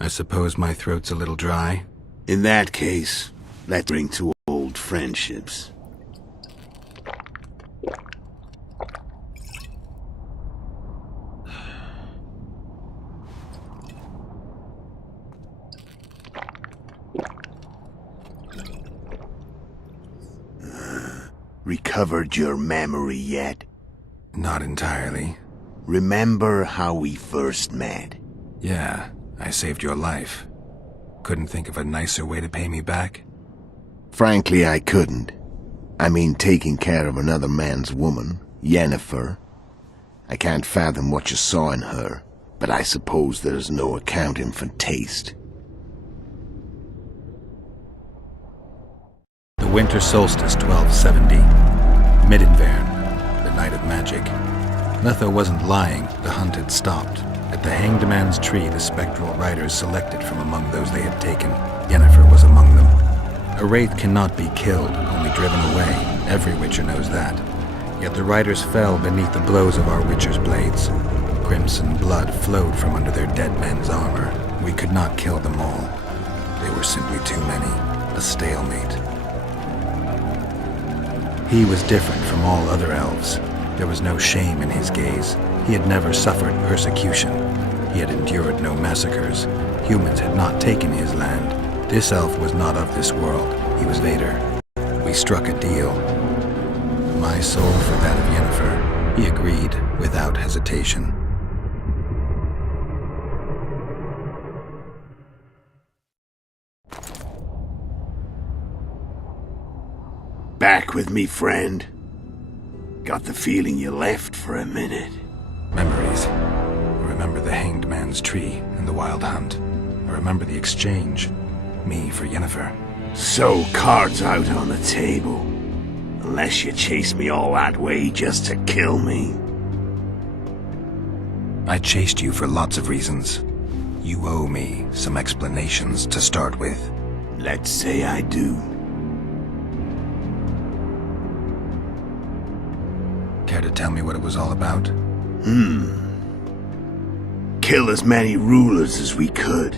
I suppose my throat's a little dry. In that case, let's drink to old friendships. Recovered your memory yet? Not entirely. Remember how we first met? Yeah. I saved your life. Couldn't think of a nicer way to pay me back? Frankly, I couldn't. I mean, taking care of another man's woman, Yennefer. I can't fathom what you saw in her, but I suppose there's no accounting for taste. The winter solstice 1270. Midinvern, the night of magic. Letho wasn't lying, the hunt had stopped. At the Hanged Man's Tree, the spectral riders selected from among those they had taken. Yennefer was among them. A wraith cannot be killed, only driven away. Every witcher knows that. Yet the riders fell beneath the blows of our witcher's blades. Crimson blood flowed from under their dead men's armor. We could not kill them all. They were simply too many. A stalemate. He was different from all other elves. There was no shame in his gaze. He had never suffered persecution. He had endured no massacres. Humans had not taken his land. This elf was not of this world. He was Vader. We struck a deal. My soul for that of Yennefer. He agreed without hesitation. Back with me, friend. Got the feeling you left for a minute. Memories. I remember the Hanged Man's Tree and the Wild Hunt. I remember the exchange. Me for Yennefer. So, cards out on the table. Unless you chased me all that way just to kill me. I chased you for lots of reasons. You owe me some explanations to start with. Let's say I do. Care to tell me what it was all about? Kill as many rulers as we could.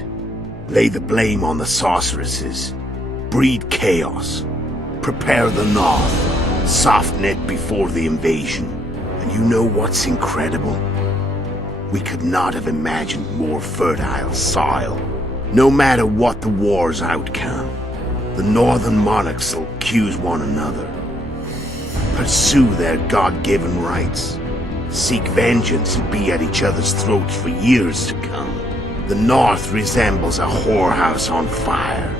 Lay the blame on the sorceresses. Breed chaos. Prepare the North. Soften it before the invasion. And you know what's incredible? We could not have imagined more fertile soil. No matter what the war's outcome, the northern monarchs will accuse one another. Pursue their God-given rights. Seek vengeance and be at each other's throats for years to come. The North resembles a whorehouse on fire,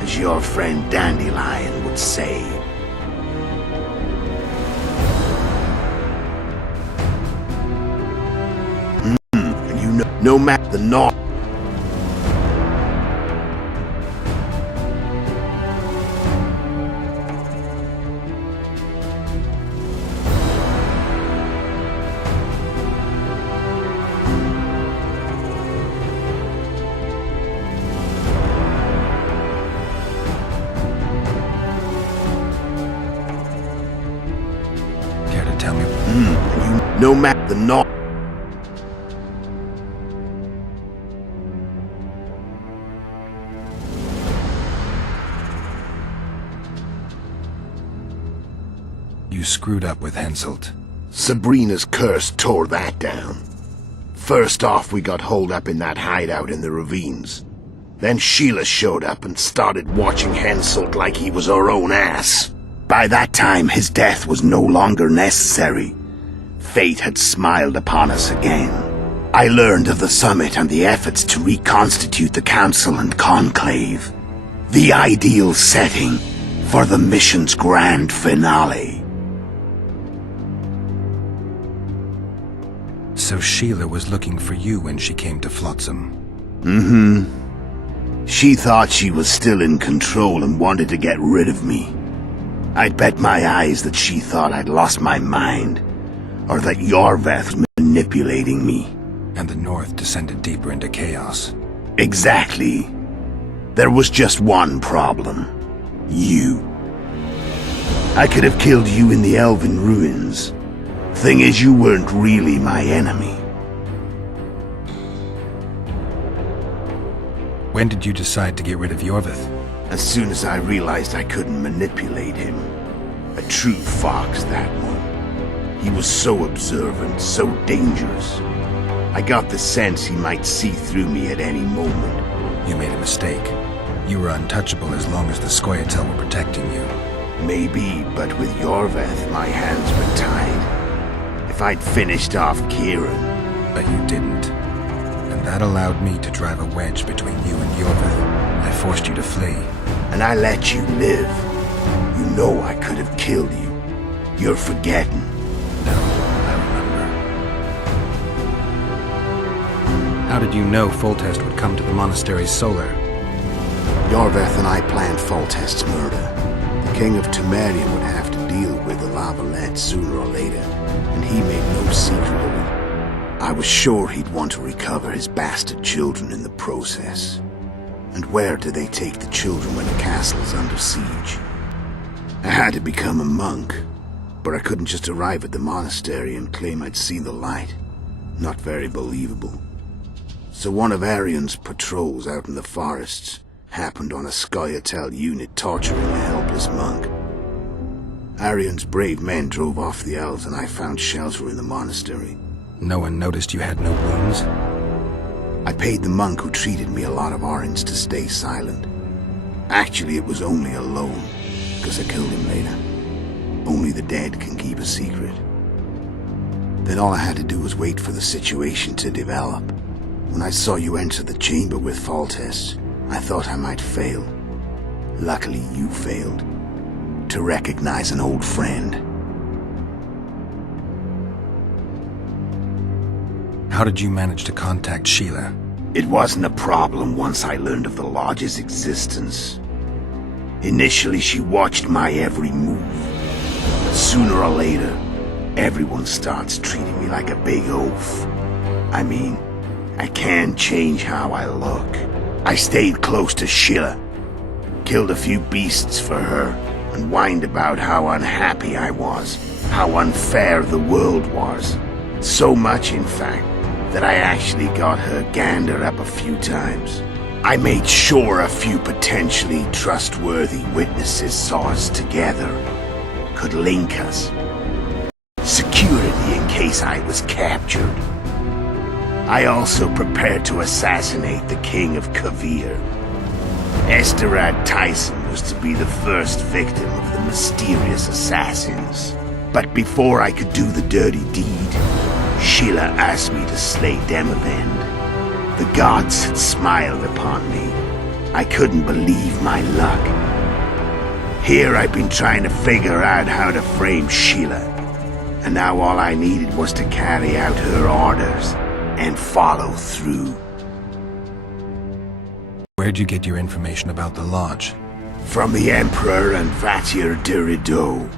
as your friend Dandelion would say. And you know, no matter the North. No matter the North. You screwed up with Henselt. Sabrina's curse tore that down. First off, we got holed up in that hideout in the ravines. Then Sheila showed up and started watching Henselt like he was her own ass. By that time, his death was no longer necessary. Fate had smiled upon us again. I learned of the summit and the efforts to reconstitute the council and conclave. The ideal setting for the mission's grand finale. So Sheila was looking for you when she came to Flotsam. She thought she was still in control and wanted to get rid of me. I'd bet my eyes that she thought I'd lost my mind. Or that Yorveth was manipulating me. And the North descended deeper into chaos. Exactly. There was just one problem. You. I could have killed you in the Elven ruins. Thing is, you weren't really my enemy. When did you decide to get rid of Yorveth? As soon as I realized I couldn't manipulate him. A true fox, that one. He was so observant, so dangerous. I got the sense he might see through me at any moment. You made a mistake. You were untouchable as long as the Scoia'tael were protecting you. Maybe, but with Yorveth, my hands were tied. If I'd finished off Kieran. But you didn't. And that allowed me to drive a wedge between you and Yorveth. I forced you to flee. And I let you live. You know I could have killed you. You're forgetting. No, I remember. How did you know Foltest would come to the monastery's solar? Yorveth and I planned Foltest's murder. The King of Temerian would have to deal with the Lavalette sooner or later, and he made no secret of it. I was sure he'd want to recover his bastard children in the process. And where do they take the children when the castle's under siege? I had to become a monk. But I couldn't just arrive at the monastery and claim I'd seen the light. Not very believable. So one of Arion's patrols out in the forests happened on a Scoia'tael unit torturing a helpless monk. Arion's brave men drove off the elves and I found shelter in the monastery. No one noticed you had no wounds? I paid the monk who treated me a lot of orange to stay silent. Actually, it was only a loan, because I killed him later. Only the dead can keep a secret. Then all I had to do was wait for the situation to develop. When I saw you enter the chamber with Foltest, I thought I might fail. Luckily, you failed. To recognize an old friend. How did you manage to contact Sheila? It wasn't a problem once I learned of the Lodge's existence. Initially, she watched my every move. But sooner or later, everyone starts treating me like a big oaf. I mean, I can't change how I look. I stayed close to Sheila, killed a few beasts for her, and whined about how unhappy I was, how unfair the world was. So much, in fact, that I actually got her gander up a few times. I made sure a few potentially trustworthy witnesses saw us together, could link us. Security in case I was captured. I also prepared to assassinate the King of Kavir. Esterad Tyson was to be the first victim of the mysterious assassins. But before I could do the dirty deed, Sheila asked me to slay Demavend. The gods had smiled upon me. I couldn't believe my luck. Here I've been trying to figure out how to frame Sheila, and now all I needed was to carry out her orders and follow through. Where'd you get your information about the Lodge? From the Emperor and Vattir de Rideau,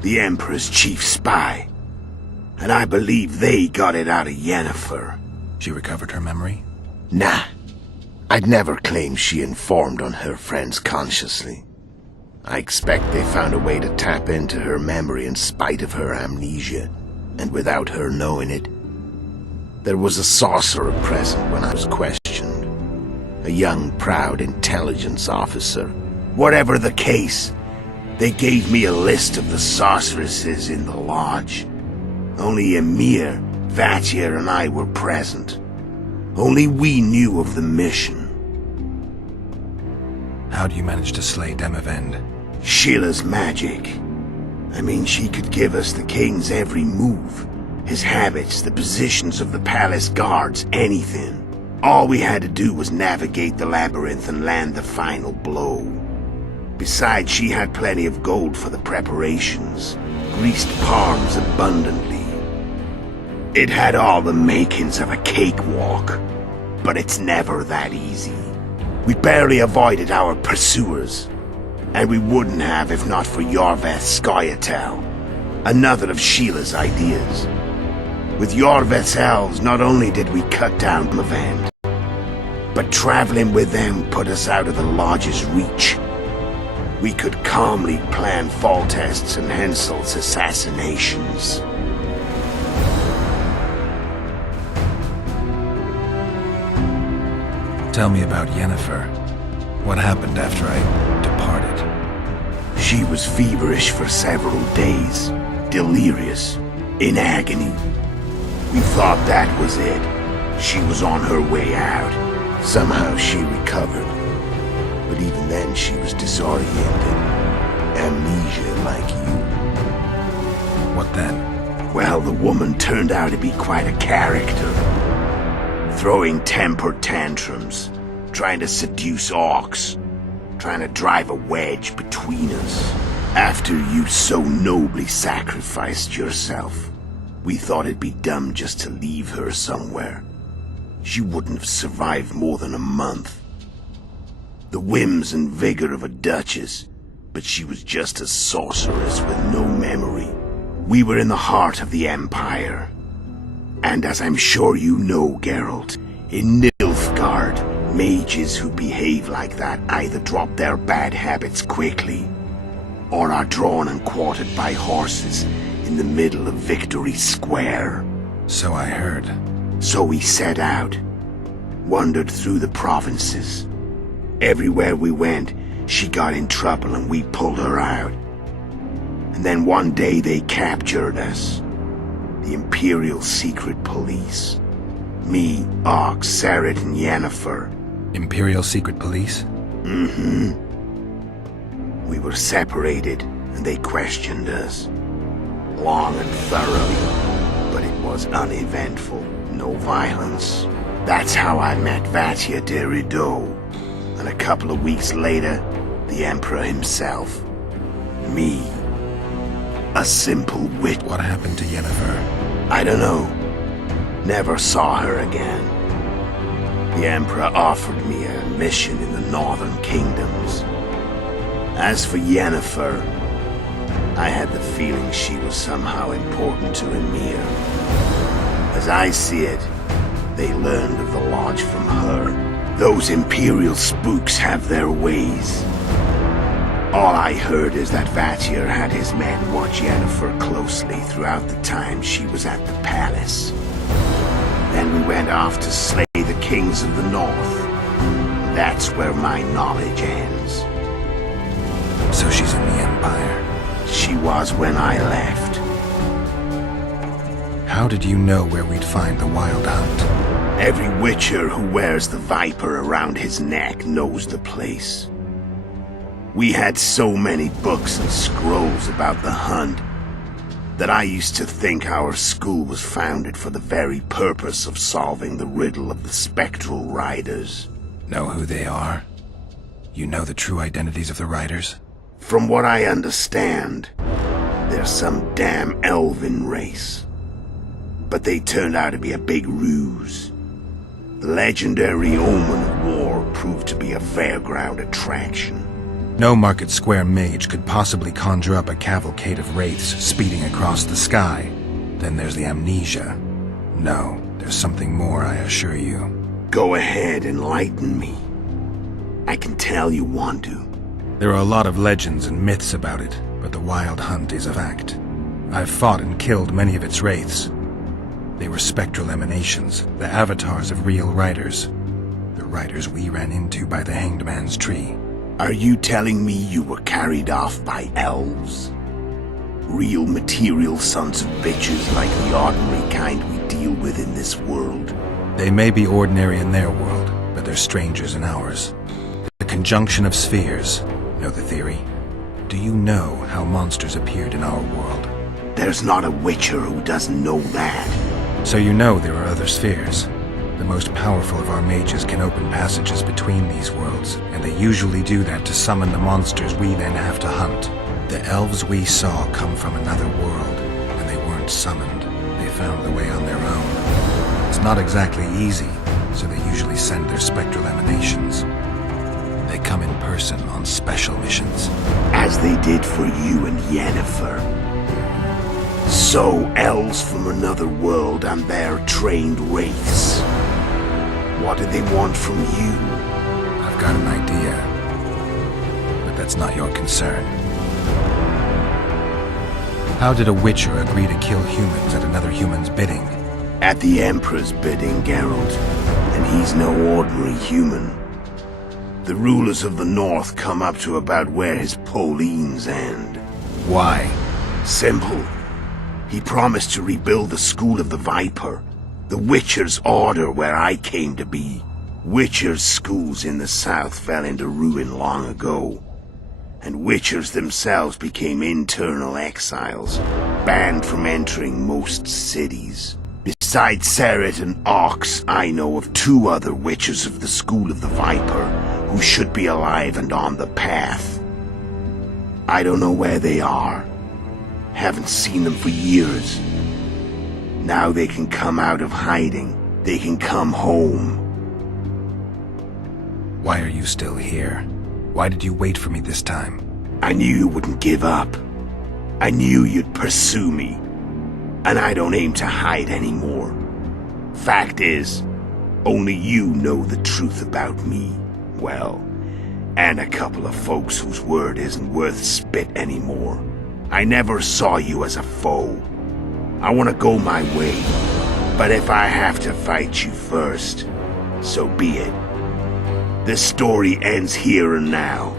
the Emperor's chief spy. And I believe they got it out of Yennefer. She recovered her memory? Nah. I'd never claim she informed on her friends consciously. I expect they found a way to tap into her memory in spite of her amnesia, and without her knowing it. There was a sorcerer present when I was questioned. A young, proud intelligence officer. Whatever the case, they gave me a list of the sorceresses in the Lodge. Only Emir, Vattir, and I were present. Only we knew of the mission. How do you manage to slay Demavend? Sheila's magic. I mean, she could give us the king's every move. His habits, the positions of the palace guards, anything. All we had to do was navigate the labyrinth and land the final blow. Besides, she had plenty of gold for the preparations. Greased palms abundantly. It had all the makings of a cakewalk, but it's never that easy. We barely avoided our pursuers, and we wouldn't have if not for Yorveth Scoia'tael, another of Sheila's ideas. With Yorveth's elves, not only did we cut down Demavend, but traveling with them put us out of the Lodge's reach. We could calmly plan Foltest's and Hensel's assassinations. Tell me about Yennefer. What happened after I departed? She was feverish for several days, delirious, in agony. We thought that was it. She was on her way out. Somehow she recovered. But even then she was disoriented. Amnesia like you. What then? Well, the woman turned out to be quite a character. Throwing temper tantrums, trying to seduce orcs, trying to drive a wedge between us. After you so nobly sacrificed yourself, we thought it'd be dumb just to leave her somewhere. She wouldn't have survived more than a month. The whims and vigor of a duchess, but she was just a sorceress with no memory. We were in the heart of the Empire. And as I'm sure you know, Geralt, in Nilfgaard, mages who behave like that either drop their bad habits quickly, or are drawn and quartered by horses in the middle of Victory Square. So I heard. So we set out, wandered through the provinces. Everywhere we went, she got in trouble and we pulled her out. And then one day they captured us. The Imperial Secret Police. Me, Ox, Sareth, and Yennefer. Imperial Secret Police? Mm-hmm. We were separated, and they questioned us. Long and thoroughly, but it was uneventful. No violence. That's how I met Vattir de Rideau. And a couple of weeks later, the Emperor himself. Me. A simple wit. What happened to Yennefer? I don't know. Never saw her again. The Emperor offered me a mission in the Northern Kingdoms. As for Yennefer, I had the feeling she was somehow important to Emir. As I see it, They learned of the Lodge from her. Those Imperial spooks have their ways. All I heard is that Vatir had his men watch Yennefer closely throughout the time she was at the palace. Then we went off to slay the kings of the north. That's where my knowledge ends. So she's in the Empire? She was when I left. How did you know where we'd find the Wild Hunt? Every Witcher who wears the viper around his neck knows the place. We had so many books and scrolls about the hunt that I used to think our school was founded for the very purpose of solving the riddle of the spectral riders. Know who they are? You know the true identities of the riders? From what I understand, they're some damn elven race. But they turned out to be a big ruse. The legendary Omen of War proved to be a fairground attraction. No Market Square mage could possibly conjure up a cavalcade of wraiths speeding across the sky. Then there's the amnesia. No, there's something more, I assure you. Go ahead, enlighten me. I can tell you want to. There are a lot of legends and myths about it, but the Wild Hunt is a fact. I've fought and killed many of its wraiths. They were spectral emanations, the avatars of real riders. The riders we ran into by the Hanged Man's Tree. Are you telling me you were carried off by elves? Real material sons of bitches like the ordinary kind we deal with in this world? They may be ordinary in their world, but they're strangers in ours. The conjunction of spheres. Know the theory? Do you know how monsters appeared in our world? There's not a Witcher who doesn't know that. So you know there are other spheres. The most powerful of our mages can open passages between these worlds, and they usually do that to summon the monsters we then have to hunt. The elves we saw come from another world, and they weren't summoned. They found the way on their own. It's not exactly easy, so they usually send their spectral emanations. They come in person on special missions. As they did for you and Yennefer. So, elves from another world and their trained wraiths. What do they want from you? I've got an idea, but that's not your concern. How did a Witcher agree to kill humans at another human's bidding? At the Emperor's bidding, Geralt, and he's no ordinary human. The rulers of the North come up to about where his Pauline's end. Why? Simple. He promised to rebuild the School of the Viper, the Witcher's order where I came to be. Witcher's schools in the south fell into ruin long ago, and Witchers themselves became internal exiles, banned from entering most cities. Besides Seret and Ox, I know of 2 other Witchers of the School of the Viper who should be alive and on the path. I don't know where they are. Haven't seen them for years. Now they can come out of hiding. They can come home. Why are you still here? Why did you wait for me this time? I knew you wouldn't give up. I knew you'd pursue me. And I don't aim to hide anymore. Fact is, only you know the truth about me. Well, and a couple of folks whose word isn't worth spit anymore. I never saw you as a foe. I want to go my way, but if I have to fight you first, so be it. This story ends here and now.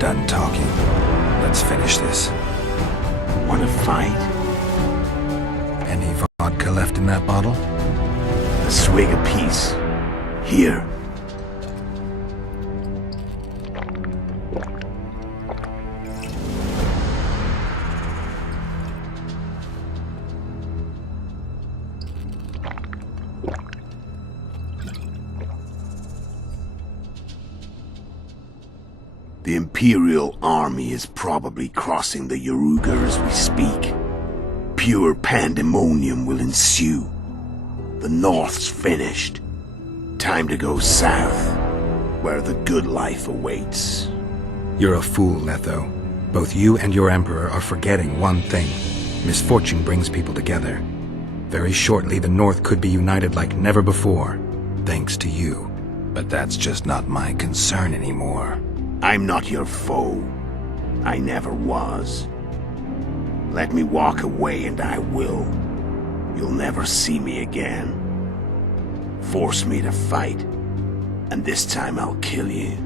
Done talking. Let's finish this. Want to fight? Any vodka left in that bottle? A swig apiece. Here. The Imperial army is probably crossing the Yaruga as we speak. Pure pandemonium will ensue. The North's finished. Time to go south, where the good life awaits. You're a fool, Letho. Both you and your Emperor are forgetting one thing. Misfortune brings people together. Very shortly, the North could be united like never before, thanks to you. But that's just not my concern anymore. I'm not your foe. I never was. Let me walk away and I will. You'll never see me again. Force me to fight, and this time I'll kill you.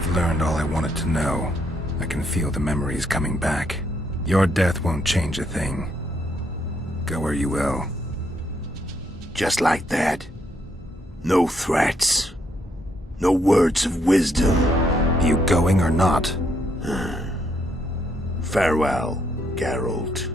I've learned all I wanted to know. I can feel the memories coming back. Your death won't change a thing. Go where you will. Just like that. No threats. No words of wisdom. You going or not? Farewell, Geralt.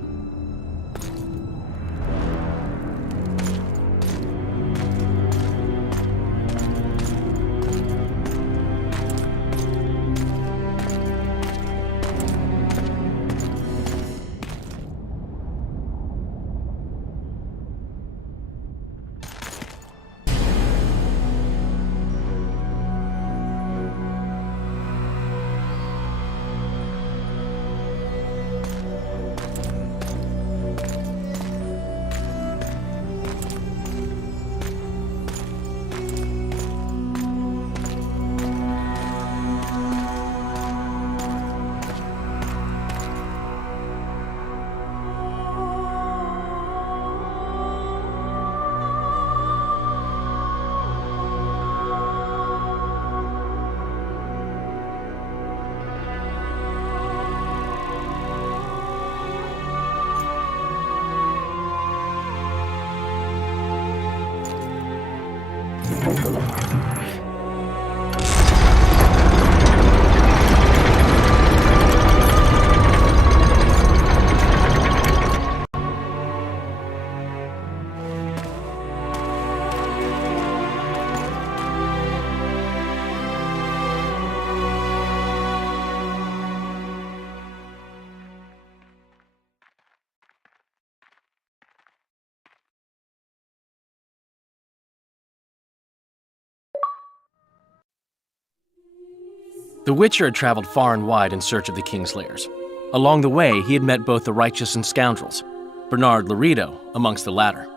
The Witcher had traveled far and wide in search of the Kingslayers. Along the way, he had met both the righteous and scoundrels, Bernard Laredo amongst the latter.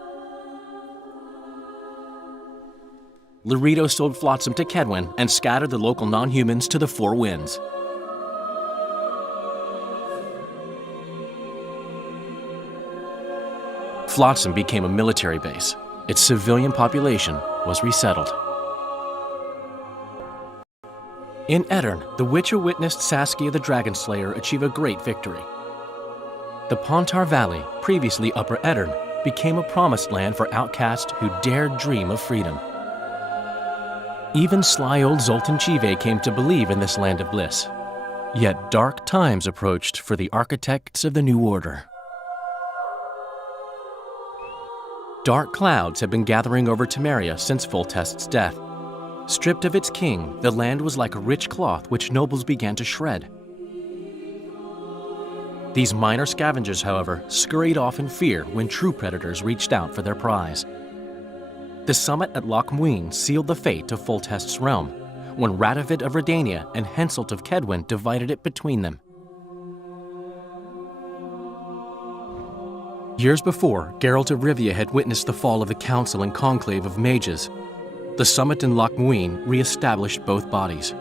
Laredo sold Flotsam to Kedwen and scattered the local non-humans to the Four Winds. Flotsam became a military base. Its civilian population was resettled. In Aedirn, the Witcher witnessed Saskia the Dragonslayer achieve a great victory. The Pontar Valley, previously Upper Aedirn, became a promised land for outcasts who dared dream of freedom. Even sly old Zoltan Chive came to believe in this land of bliss. Yet dark times approached for the architects of the New Order. Dark clouds had been gathering over Temeria since Foltest's death. Stripped of its king, the land was like a rich cloth which nobles began to shred. These minor scavengers, however, scurried off in fear when true predators reached out for their prize. The summit at Loch Muin sealed the fate of Foltest's realm, when Radovid of Redania and Henselt of Kedwen divided it between them. Years before, Geralt of Rivia had witnessed the fall of the Council and Conclave of Mages. The summit in Loch Muin re-established both bodies,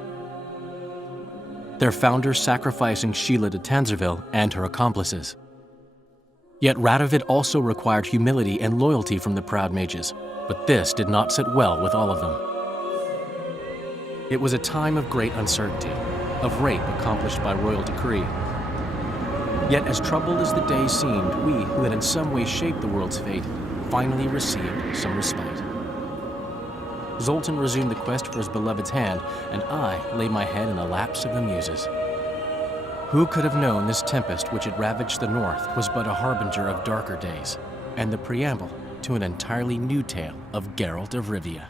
their founders sacrificing Sheila de Tanzerville and her accomplices. Yet Radovid also required humility and loyalty from the proud mages, but this did not sit well with all of them. It was a time of great uncertainty, of rape accomplished by royal decree. Yet as troubled as the days seemed, we, who had in some way shaped the world's fate, finally received some respite. Zoltan resumed the quest for his beloved's hand, and I laid my head in the laps of the muses. Who could have known this tempest which had ravaged the north was but a harbinger of darker days, and the preamble to an entirely new tale of Geralt of Rivia.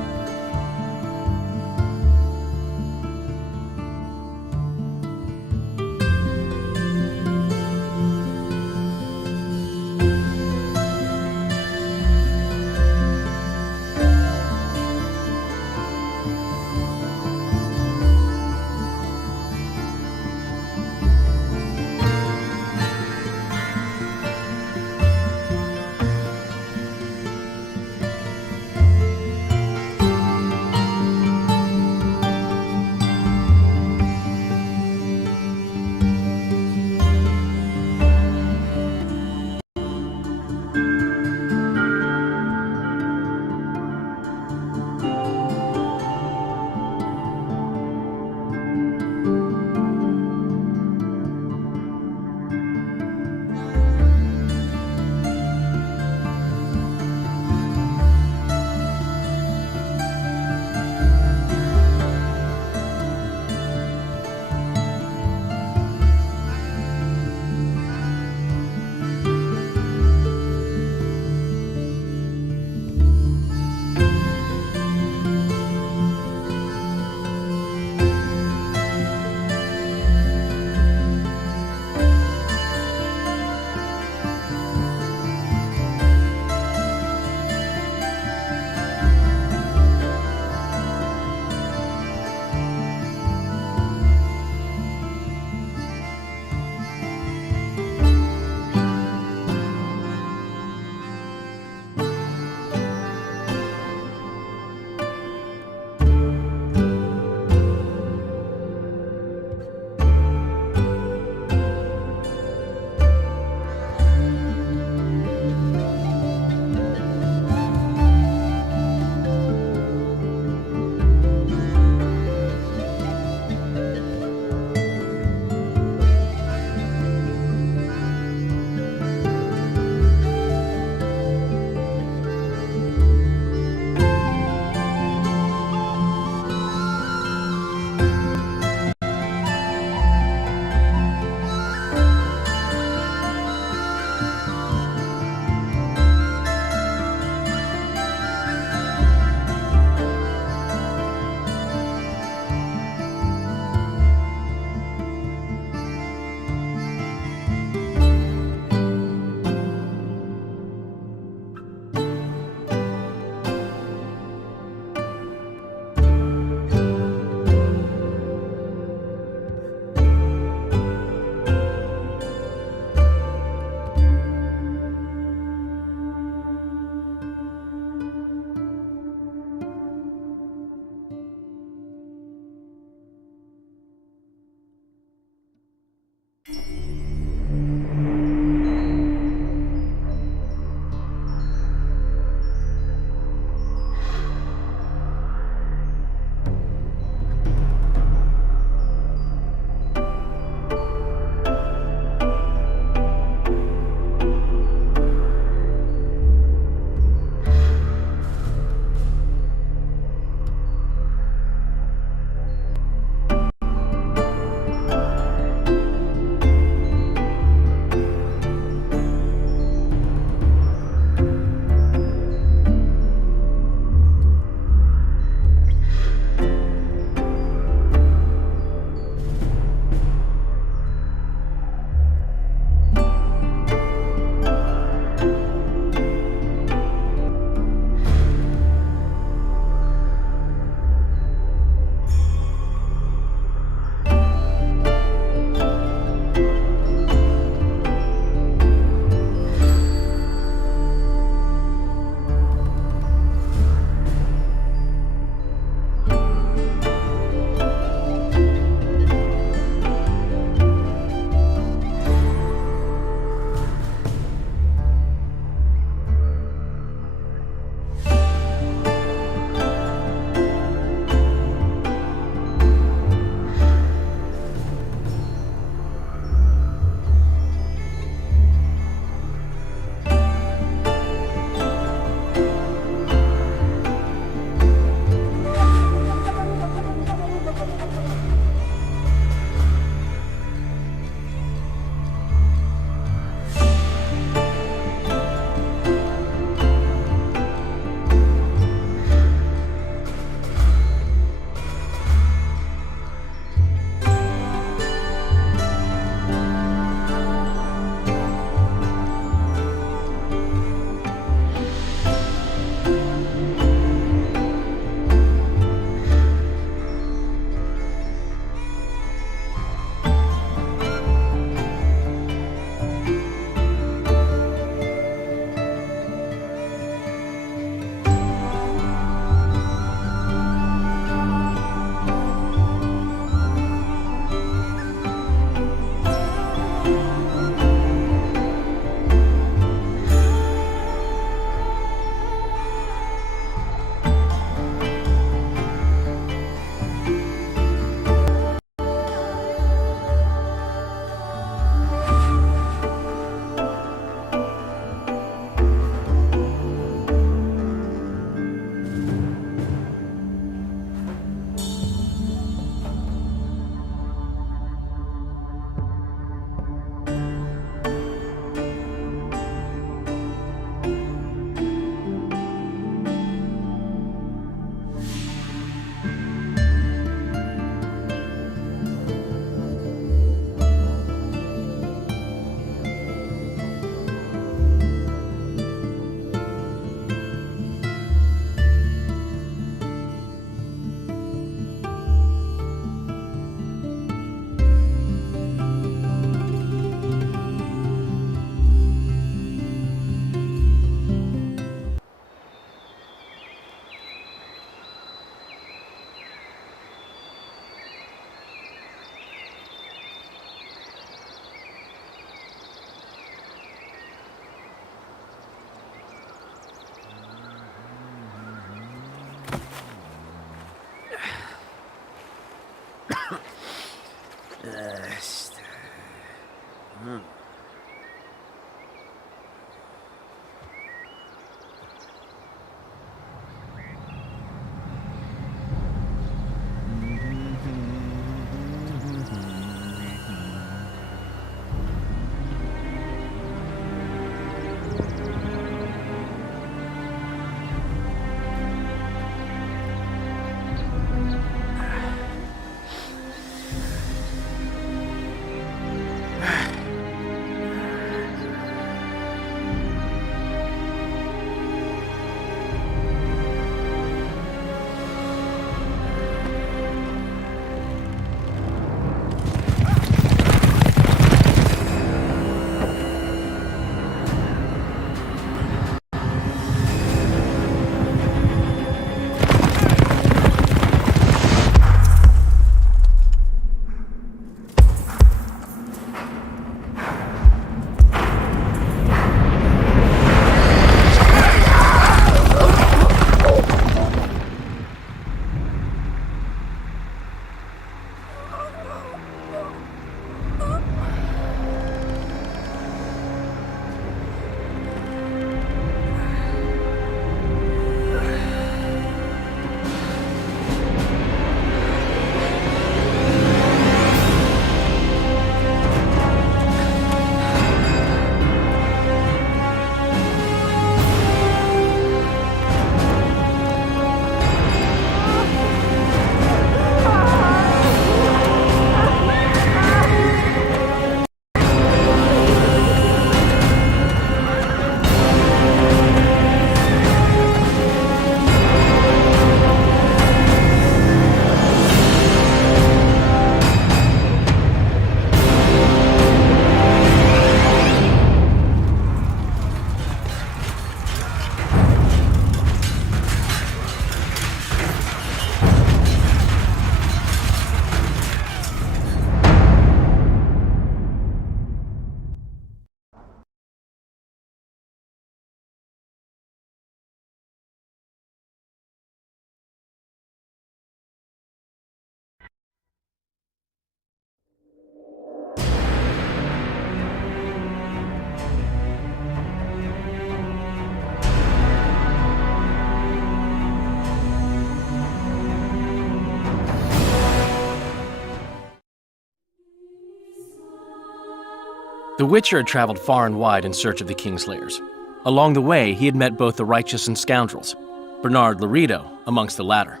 The Witcher had traveled far and wide in search of the Kingslayers. Along the way, he had met both the righteous and scoundrels, Bernard Laredo amongst the latter.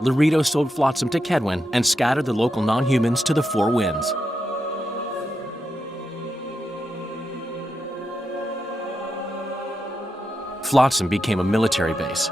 Laredo sold Flotsam to Kedwin and scattered the local non-humans to the four winds. Flotsam became a military base,